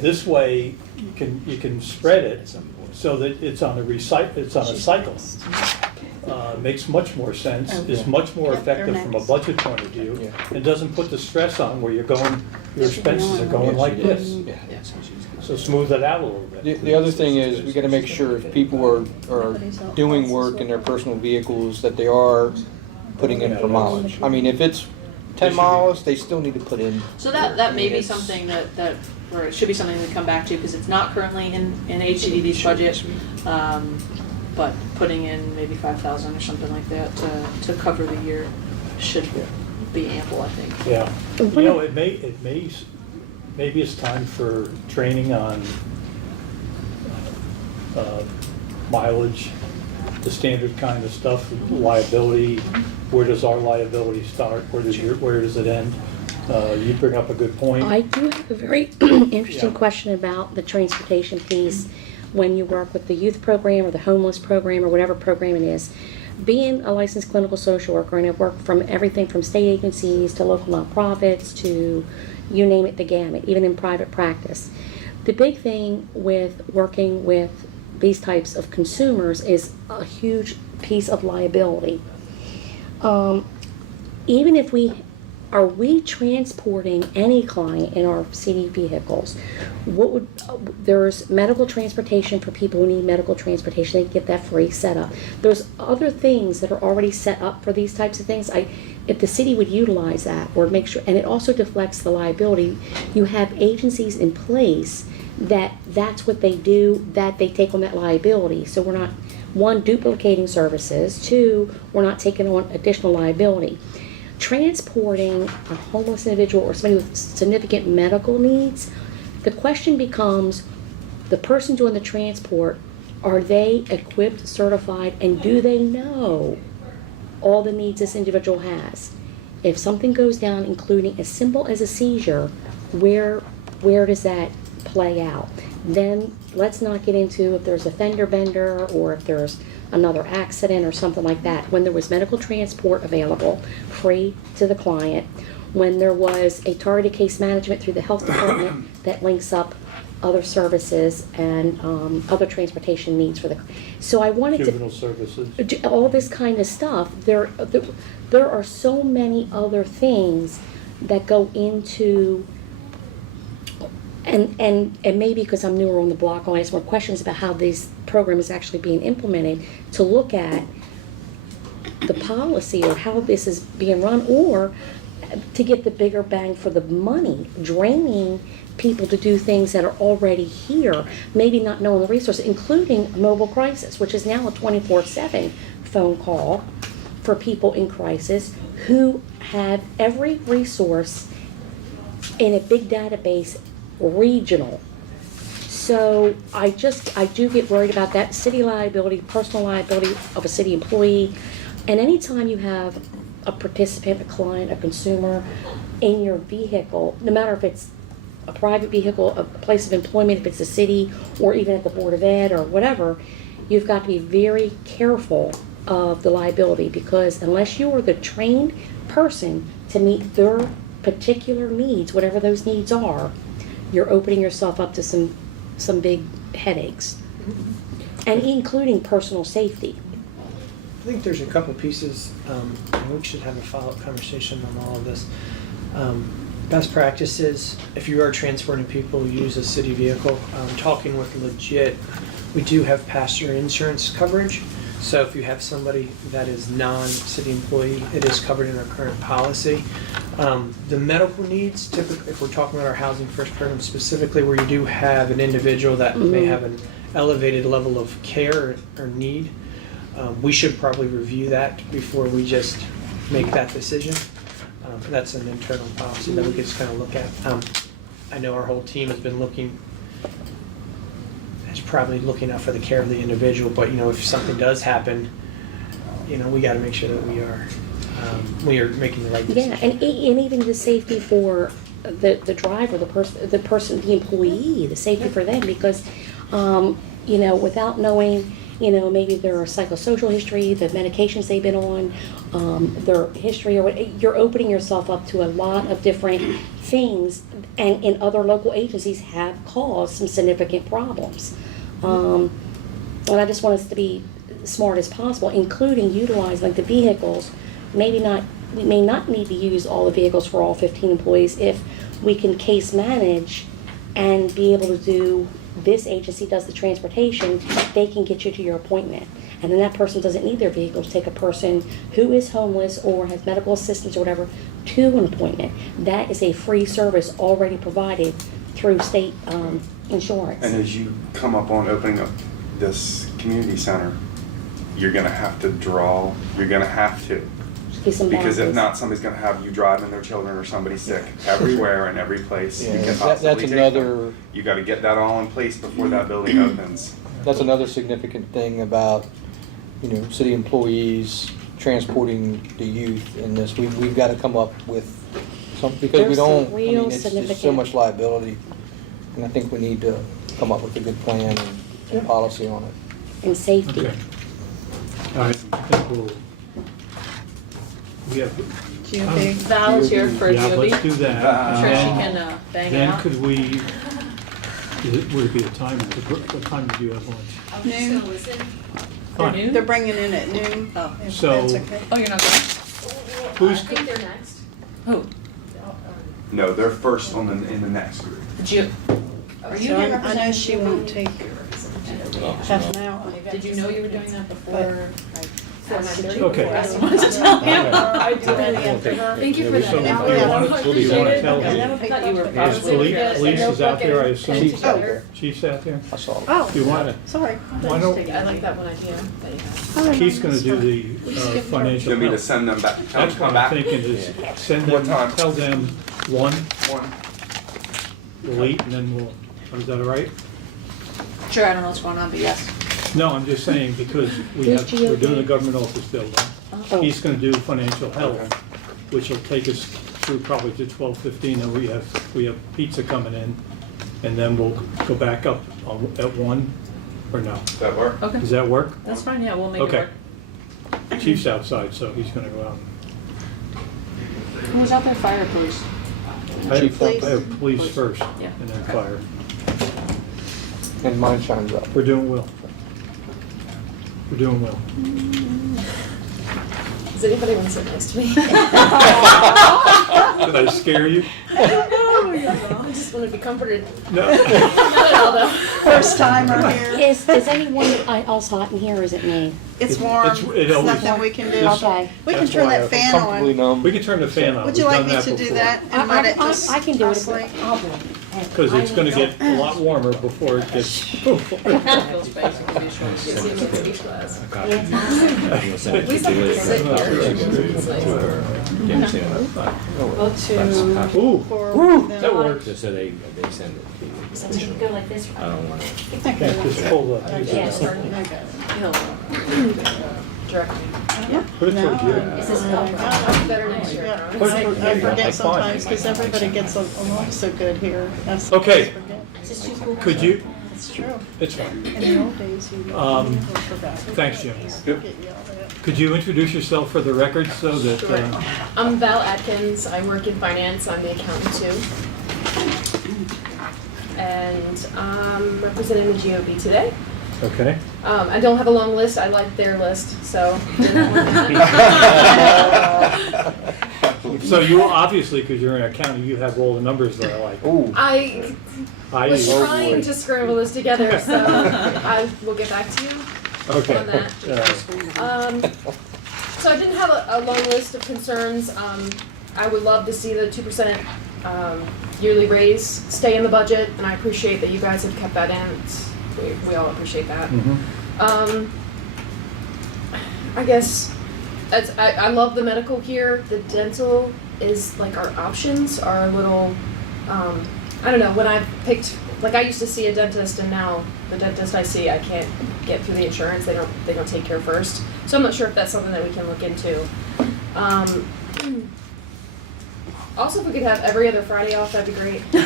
This way, you can spread it so that it's on a cycle. Makes much more sense, is much more effective from a budget point of view, and doesn't put the stress on where your expenses are going like this. So smooth it out a little bit. The other thing is, we gotta make sure if people are doing work in their personal vehicles, that they are putting in for mileage. I mean, if it's 10 miles, they still need to put in. So that may be something that or it should be something we come back to because it's not currently in HCDD's budget, but putting in maybe 5,000 or something like that to cover the year should be ample, I think. Yeah, you know, maybe it's time for training on mileage, the standard kind of stuff, liability. Where does our liability start? Where does it end? You bring up a good point. I do have a very interesting question about the transportation piece when you work with the youth program or the homeless program or whatever program it is. Being a licensed clinical social worker, and I've worked from everything from state agencies to local nonprofits to you name it, the gamut, even in private practice. The big thing with working with these types of consumers is a huge piece of liability. Even if are we transporting any client in our CD vehicles? There's medical transportation for people who need medical transportation. They can get that free set up. There's other things that are already set up for these types of things. if the city would utilize that or make sure, and it also deflects the liability, you have agencies in place that's what they do, that they take on that liability. So we're not, one, duplicating services, two, we're not taking on additional liability. Transporting a homeless individual or somebody with significant medical needs, the question becomes, the person doing the transport, are they equipped, certified, and do they know all the needs this individual has? If something goes down, including as simple as a seizure, where does that play out? Then let's not get into if there's a fender bender or if there's another accident or something like that. When there was medical transport available, free to the client, when there was a targeted case management through the health department that links up other services and other transportation needs for the. So I wanted Juvenile services. all this kind of stuff. There are so many other things that go into. And maybe because I'm newer on the block, I'll ask more questions about how this program is actually being implemented to look at the policy or how this is being run, or to get the bigger bang for the money, draining people to do things that are already here, maybe not knowing the resources, including mobile crisis, which is now a 24/7 phone call for people in crisis who have every resource in a big database, regional. So I do get worried about that city liability, personal liability of a city employee, and anytime you have a participant, a client, a consumer in your vehicle, no matter if it's a private vehicle, a place of employment, if it's a city, or even at the Board of Ed or whatever, you've got to be very careful of the liability, because unless you are the trained person to meet their particular needs, whatever those needs are, you're opening yourself up to some big headaches, and including personal safety. I think there's a couple pieces, and we should have a follow-up conversation on all of this. Best practices, if you are transporting people, use a city vehicle. Talking with Legit, we do have passenger insurance coverage. So if you have somebody that is non-city employee, it is covered in our current policy. The medical needs, typically, if we're talking about our Housing First program specifically, where you do have an individual that may have an elevated level of care or need, we should probably review that before we just make that decision. That's an internal policy that we could just kind of look at. I know our whole team has been probably looking out for the care of the individual, but if something does happen, we got to make sure that we are making the right decision. Yeah, and even the safety for the driver, the person, the employee, the safety for them, because without knowing, maybe their psychosocial history, the medications they've been on, their history, or you're opening yourself up to a lot of different things, and in other local agencies have caused some significant problems. And I just want us to be smart as possible, including utilizing the vehicles. We may not need to use all the vehicles for all 15 employees if we can case manage and be able to do, this agency does the transportation, they can get you to your appointment. And then that person doesn't need their vehicles, take a person who is homeless or has medical assistance or whatever to an appointment. That is a free service already provided through state insurance. And as you come up on opening up this community center, you're gonna have to because if not, somebody's gonna have you driving their children or somebody sick everywhere and every place you can possibly that's take another. them. You gotta get that all in place before that building opens. That's another significant thing about, city employees transporting the youth in this. We've got to come up with something, because There's we don't, some real it's just so significant- much liability. And I think we need to come up with a good plan and policy on it. And safety. Okay. All right, I think we have. Val's here for Yeah, GOB. let's do that. I'm sure she And can bang it then out. could we, would it be a time, what time did you have lunch? Noon. Fine. They're bringing in at noon. Oh, if So- that's okay. Oh, you're not going? Who's, they're next. Who? No, they're first in the next group. Did you? Are you So here I know she won't take half an hour. Did you know you were doing that before? Okay. I do that after her. Thank you for So, that. do you want to tell Okay. me? I thought you were. Is police is out there, I assume? Chief's out there. Chief's out there? I saw it. Oh, Do you want to? sorry. Why don't, I like that one idea that you have. Keith's gonna do the financial You want me to help. send them back? Tell them That's to what come I'm back? thinking is send What them, time? tell them one, One. we'll eat, and then we'll, is that all right? Sure, I don't know what's going on, but yes. No, I'm just saying, because we're doing the government office building. He's gonna do financial health, which will take us through probably to 12:15, and we have pizza coming in, and then we'll go back up at 1, or no? Does that work? Okay. Does that work? That's fine, yeah, we'll make it Okay. work. Chief's outside, so he's gonna go out. Who was out there, fire or police? I have police first, Yeah. and then fire. And mine shines up. We're doing well. We're doing well. Does anybody want to sit next to me? Did I scare you? I just want to be comforted. No. Not at all, though. First timer here. Is anyone else hot in here, or is it me? It's warm. It There's always- nothing we can do. Okay. We can That's turn why that I'm fan Comfortably on. numb. We can turn the fan on. Would you We've like done me that to do before. that and let it I just can do it. oscillate? Because it's gonna get a lot warmer before it gets. Feels basically just trying to See see. him with speech class. We sit here. Go to. Ooh, For that them. works. So they send it to So you go like this, I don't want to. Can't just pull the, Yes. Directly. put it towards you. Is this Better next year. Yeah, Put it I towards- there you go. forget That's fine. sometimes because everybody gets along so good here. That's Okay. I forget. Is this too cool? Could you, It's true. it's fine. In the old days, you never forgot. Thanks, Jim. Get yelled at. Could you introduce yourself for the record so that, I'm Val Atkins. I work in finance. I'm the accountant too. And I'm representing the GOB today. okay? I don't have a long list. I like their list, so. So you obviously, because you're in accounting, you have all the numbers that I like. Ooh. I I was do. trying to scramble this together, so I will get back to you Okay. on that. So I didn't have a long list of concerns. I would love to see the 2% yearly raise stay in the budget, and I appreciate that you guys have kept that in. We all appreciate that. Mhm. I guess I love the medical here. The dental is like our options are a little. I don't know, when I picked, like I used to see a dentist, and now the dentist I see, I can't get through the insurance. They don't take care first. So I'm not sure if that's something that we can look into. Also, if we could have every other Friday off, that'd be great. You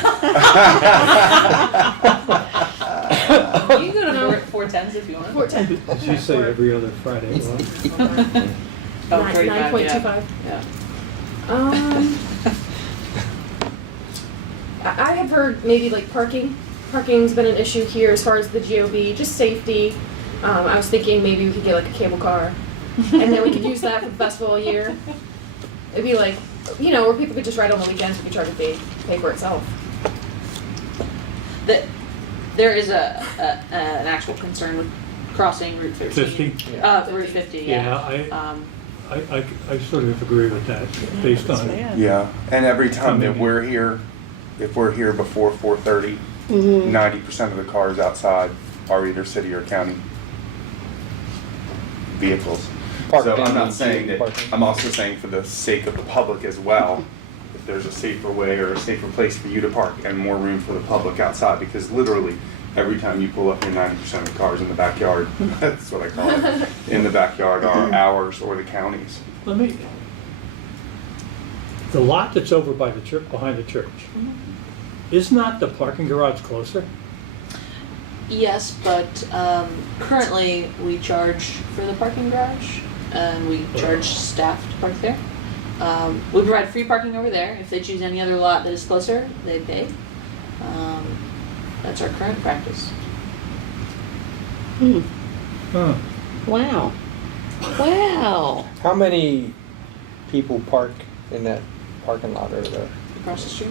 can go to 410s if you want. 410. Did you say every other Friday? Well, Oh, 45, 9.25. Yeah. I have heard maybe like parking. Parking's been an issue here as far as the GOB, just safety. I was thinking maybe we could get like a cable car, and then we could use that for the festival a year. It'd be like, you know, where people could just ride on the weekends. We could charge a fee, pay for itself. There is an actual concern with crossing Route 13. 50? Route 50, yeah. Yeah, I sort of agree with that, based on, Yeah, and every time that we're here, if we're here before 4:30, 90% of the cars outside are either city or county vehicles. So I'm not saying that, I'm also saying for the sake of the public as well, if there's a safer way or a safer place for you to park and more room for the public outside, because literally, every time you pull up here, 90% of the cars in the backyard, that's what I call it, in the backyard are ours or the county's. let me, the lot that's over by the church, behind the church, is not the parking garage closer? Yes, but currently we charge for the parking garage and we charge staff to park there. We provide free parking over there. If they choose any other lot that is closer, they pay. That's our current practice. Huh. Wow. Wow. How many people park in that parking lot over there? Across the street?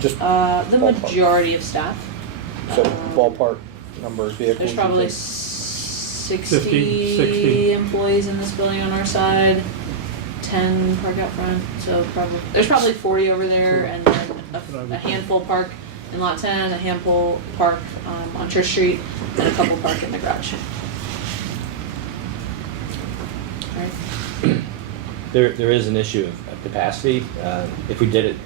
Just The ballpark. majority of staff. So ballpark number of vehicles? There's you probably think? 60 employees in this building on our side, 10 park out front, so there's probably 40 over there, and then a handful park in lot 10, a handful park on Church Street, and a couple park in the garage. Right. There is an issue of capacity. If we did it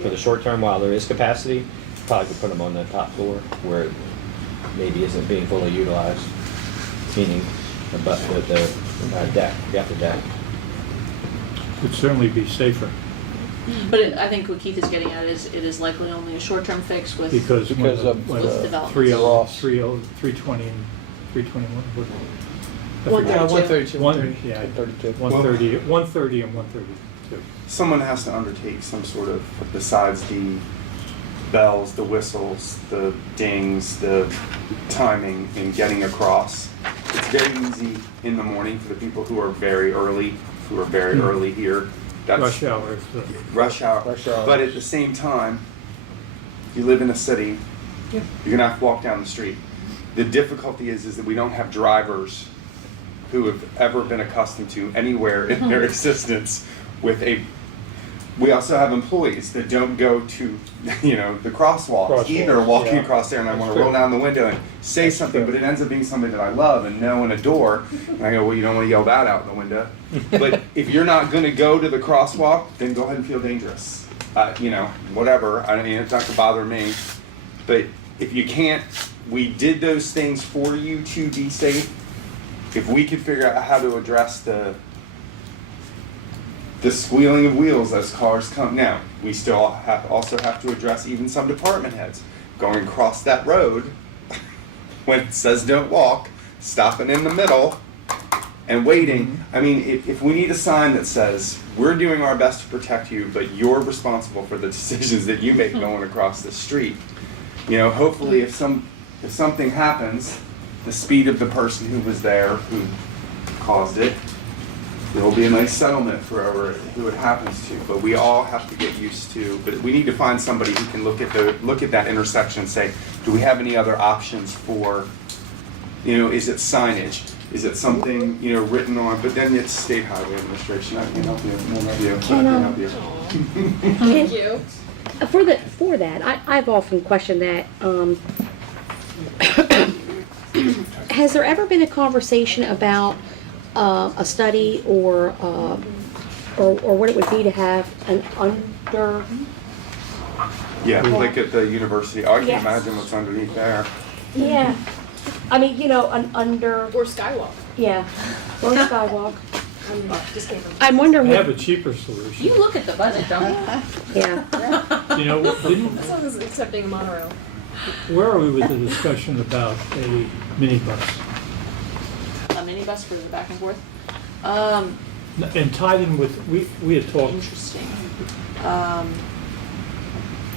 for the short term while there is capacity, probably could put them on the top floor where it maybe isn't being fully utilized, meaning the deck, the upper deck. Would certainly be safer. But I think what Keith is getting at is it is likely only a short-term fix with Because when with the development. 320 and 321, what? I forget. 132. 130 and 132. Someone has to undertake some sort of, besides the bells, the whistles, the dings, the timing in getting across. It's very easy in the morning for the people who are very early, early here. That's Rush hour. rush hour. But at the same time, you live in a city, you're gonna have to walk down the street. The difficulty is that we don't have drivers who have ever been accustomed to anywhere in their existence with a. We also have employees that don't go to, the crosswalks either, walking across there, and I want to roll down the window and say something, but it ends up being somebody that I love and know and adore. And I go, well, you don't want to yell that out the window. But if you're not going to go to the crosswalk, then go ahead and feel dangerous. Whatever. It's not to bother me. But if you can't, we did those things for you to be safe. If we could figure out how to address the squealing of wheels as cars come. Now, we still also have to address even some department heads going across that road when it says don't walk, stopping in the middle and waiting. I mean, if we need a sign that says we're doing our best to protect you, but you're responsible for the decisions that you make going across the street. Hopefully if something happens, the speed of the person who was there who caused it, there will be a nice settlement for who it happens to, but we all have to get used to. But we need to find somebody who can look at that intersection and say, do we have any other options for, is it signage? Is it something written on? But then it's State Highway Administration. I can help you. I can help you. Thank you. For that, I've often questioned that. Has there ever been a conversation about a study or what it would be to have an under? Yeah, like at the university. I can Yes. imagine what's underneath there. Yeah, I mean, an under. Or skywalk. Yeah, or skywalk. Just came from. I'm wondering. I have a cheaper solution. You look at the budget, don't you? Yeah. As long as it's accepting a monorail. Where are we with the discussion about a minibus? A minibus for the back and forth. And tied in with, we had talked. Interesting.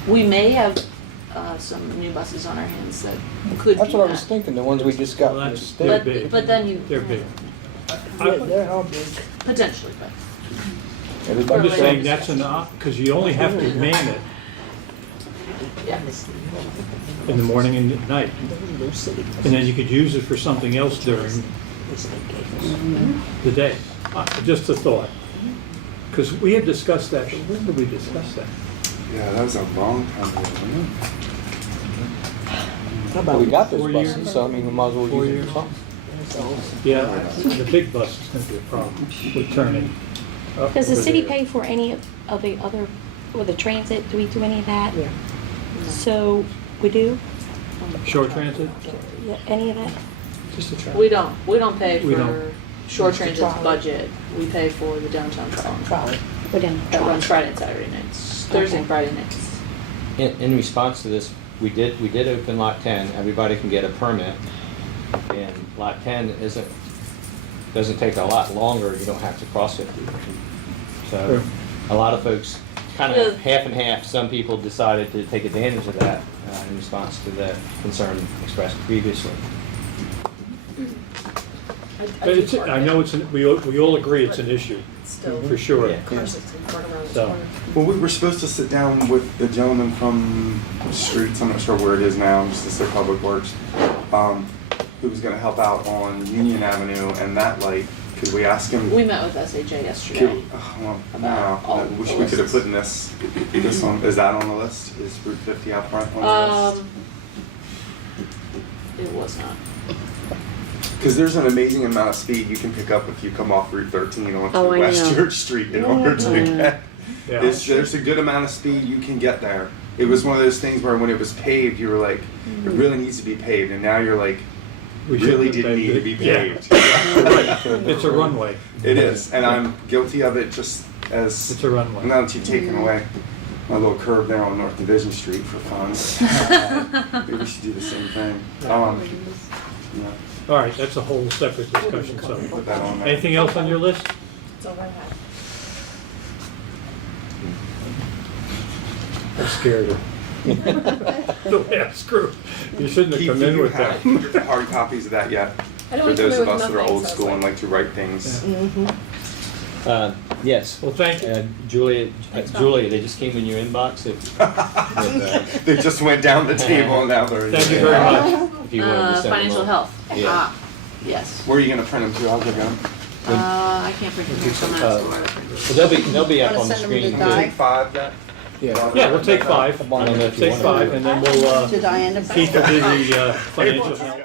We may have some new buses on our hands that could That's do what I that. was thinking, the ones we just got from the state. They're big. But then you. They're big. They're how big? Potentially, but. I'm just saying that's because you only have to man it Yeah. in the morning and at night. And then you could use it for something else during the day. Just a thought. Because we had discussed that, but when did we discuss that? Yeah, that was a long time ago. wasn't it? We got 4 those years? buses, so I mean, we might as well 4 use years? them for something. Yeah, the big bus is going to be a problem with turning up. Does the over city there. pay for any of the other, or the transit? Do we do any of that? Yeah. So we do? Short transit? Yeah, any of that? Just a try. We don't pay We for don't. short transit's budget. We pay for the downtown trolley. We're down. That runs Friday and Saturday nights, Thursday and Friday nights. In response to this, we did open lot 10, everybody can get a permit. And lot 10 doesn't take a lot longer, you don't have to cross it. So a lot of folks, kind of half and half, some people decided to take advantage of that in response to that concern expressed previously. I know we all agree it's an issue, Still. for sure. Yeah. Cars that run around this So- corner. Well, we were supposed to sit down with the gentleman from Streets. I'm not sure where it is now. Just to say Public Works. who was gonna help out on Union Avenue and that light, could we ask him? We met with SHA yesterday. Could, well, About all no, the we could have lists. put in this on, is that on the list? Is Route 50 out front on the list? It was not. Because there's an amazing amount of speed you can pick up if you come off Route 13 onto Oh, I West know. Church Street in order to get. Yeah. There's a good amount of speed you can get there. It was one of those things where when it was paved, you were like, it really needs to be paved, and now you're like, We should really have didn't need to be paved it. paved. Yeah. It's a runway. It is, and I'm guilty of it just as. It's a runway. Now that you've taken away my little curve there on North Division Street for fun. Maybe we should do the same thing. Yeah. All right, that's a whole separate discussion, so. Put that on there. Anything else on your list? It's all I have. I'm scared. Yeah, screw. You shouldn't have Keith, come do in you with that. have hard copies of that yet? I don't For want to those come of in us with that are nothing, old so school it's and like to write things. Yes. Well, thank you. Julia, they just came in your inbox. They just went down the table and now they're. Thank you very much. If you wanted to send them Financial on. health. Yeah. Ah, yes. Where are you gonna print them to? I'll give them. I can't print them from that. Well, they'll be up on the Wanna send them to screen. Di? Take 5 then? Yeah. Yeah, we'll take 5. I don't know if you Take want 5, to. and then we'll, To Diana. Keith will do the financial.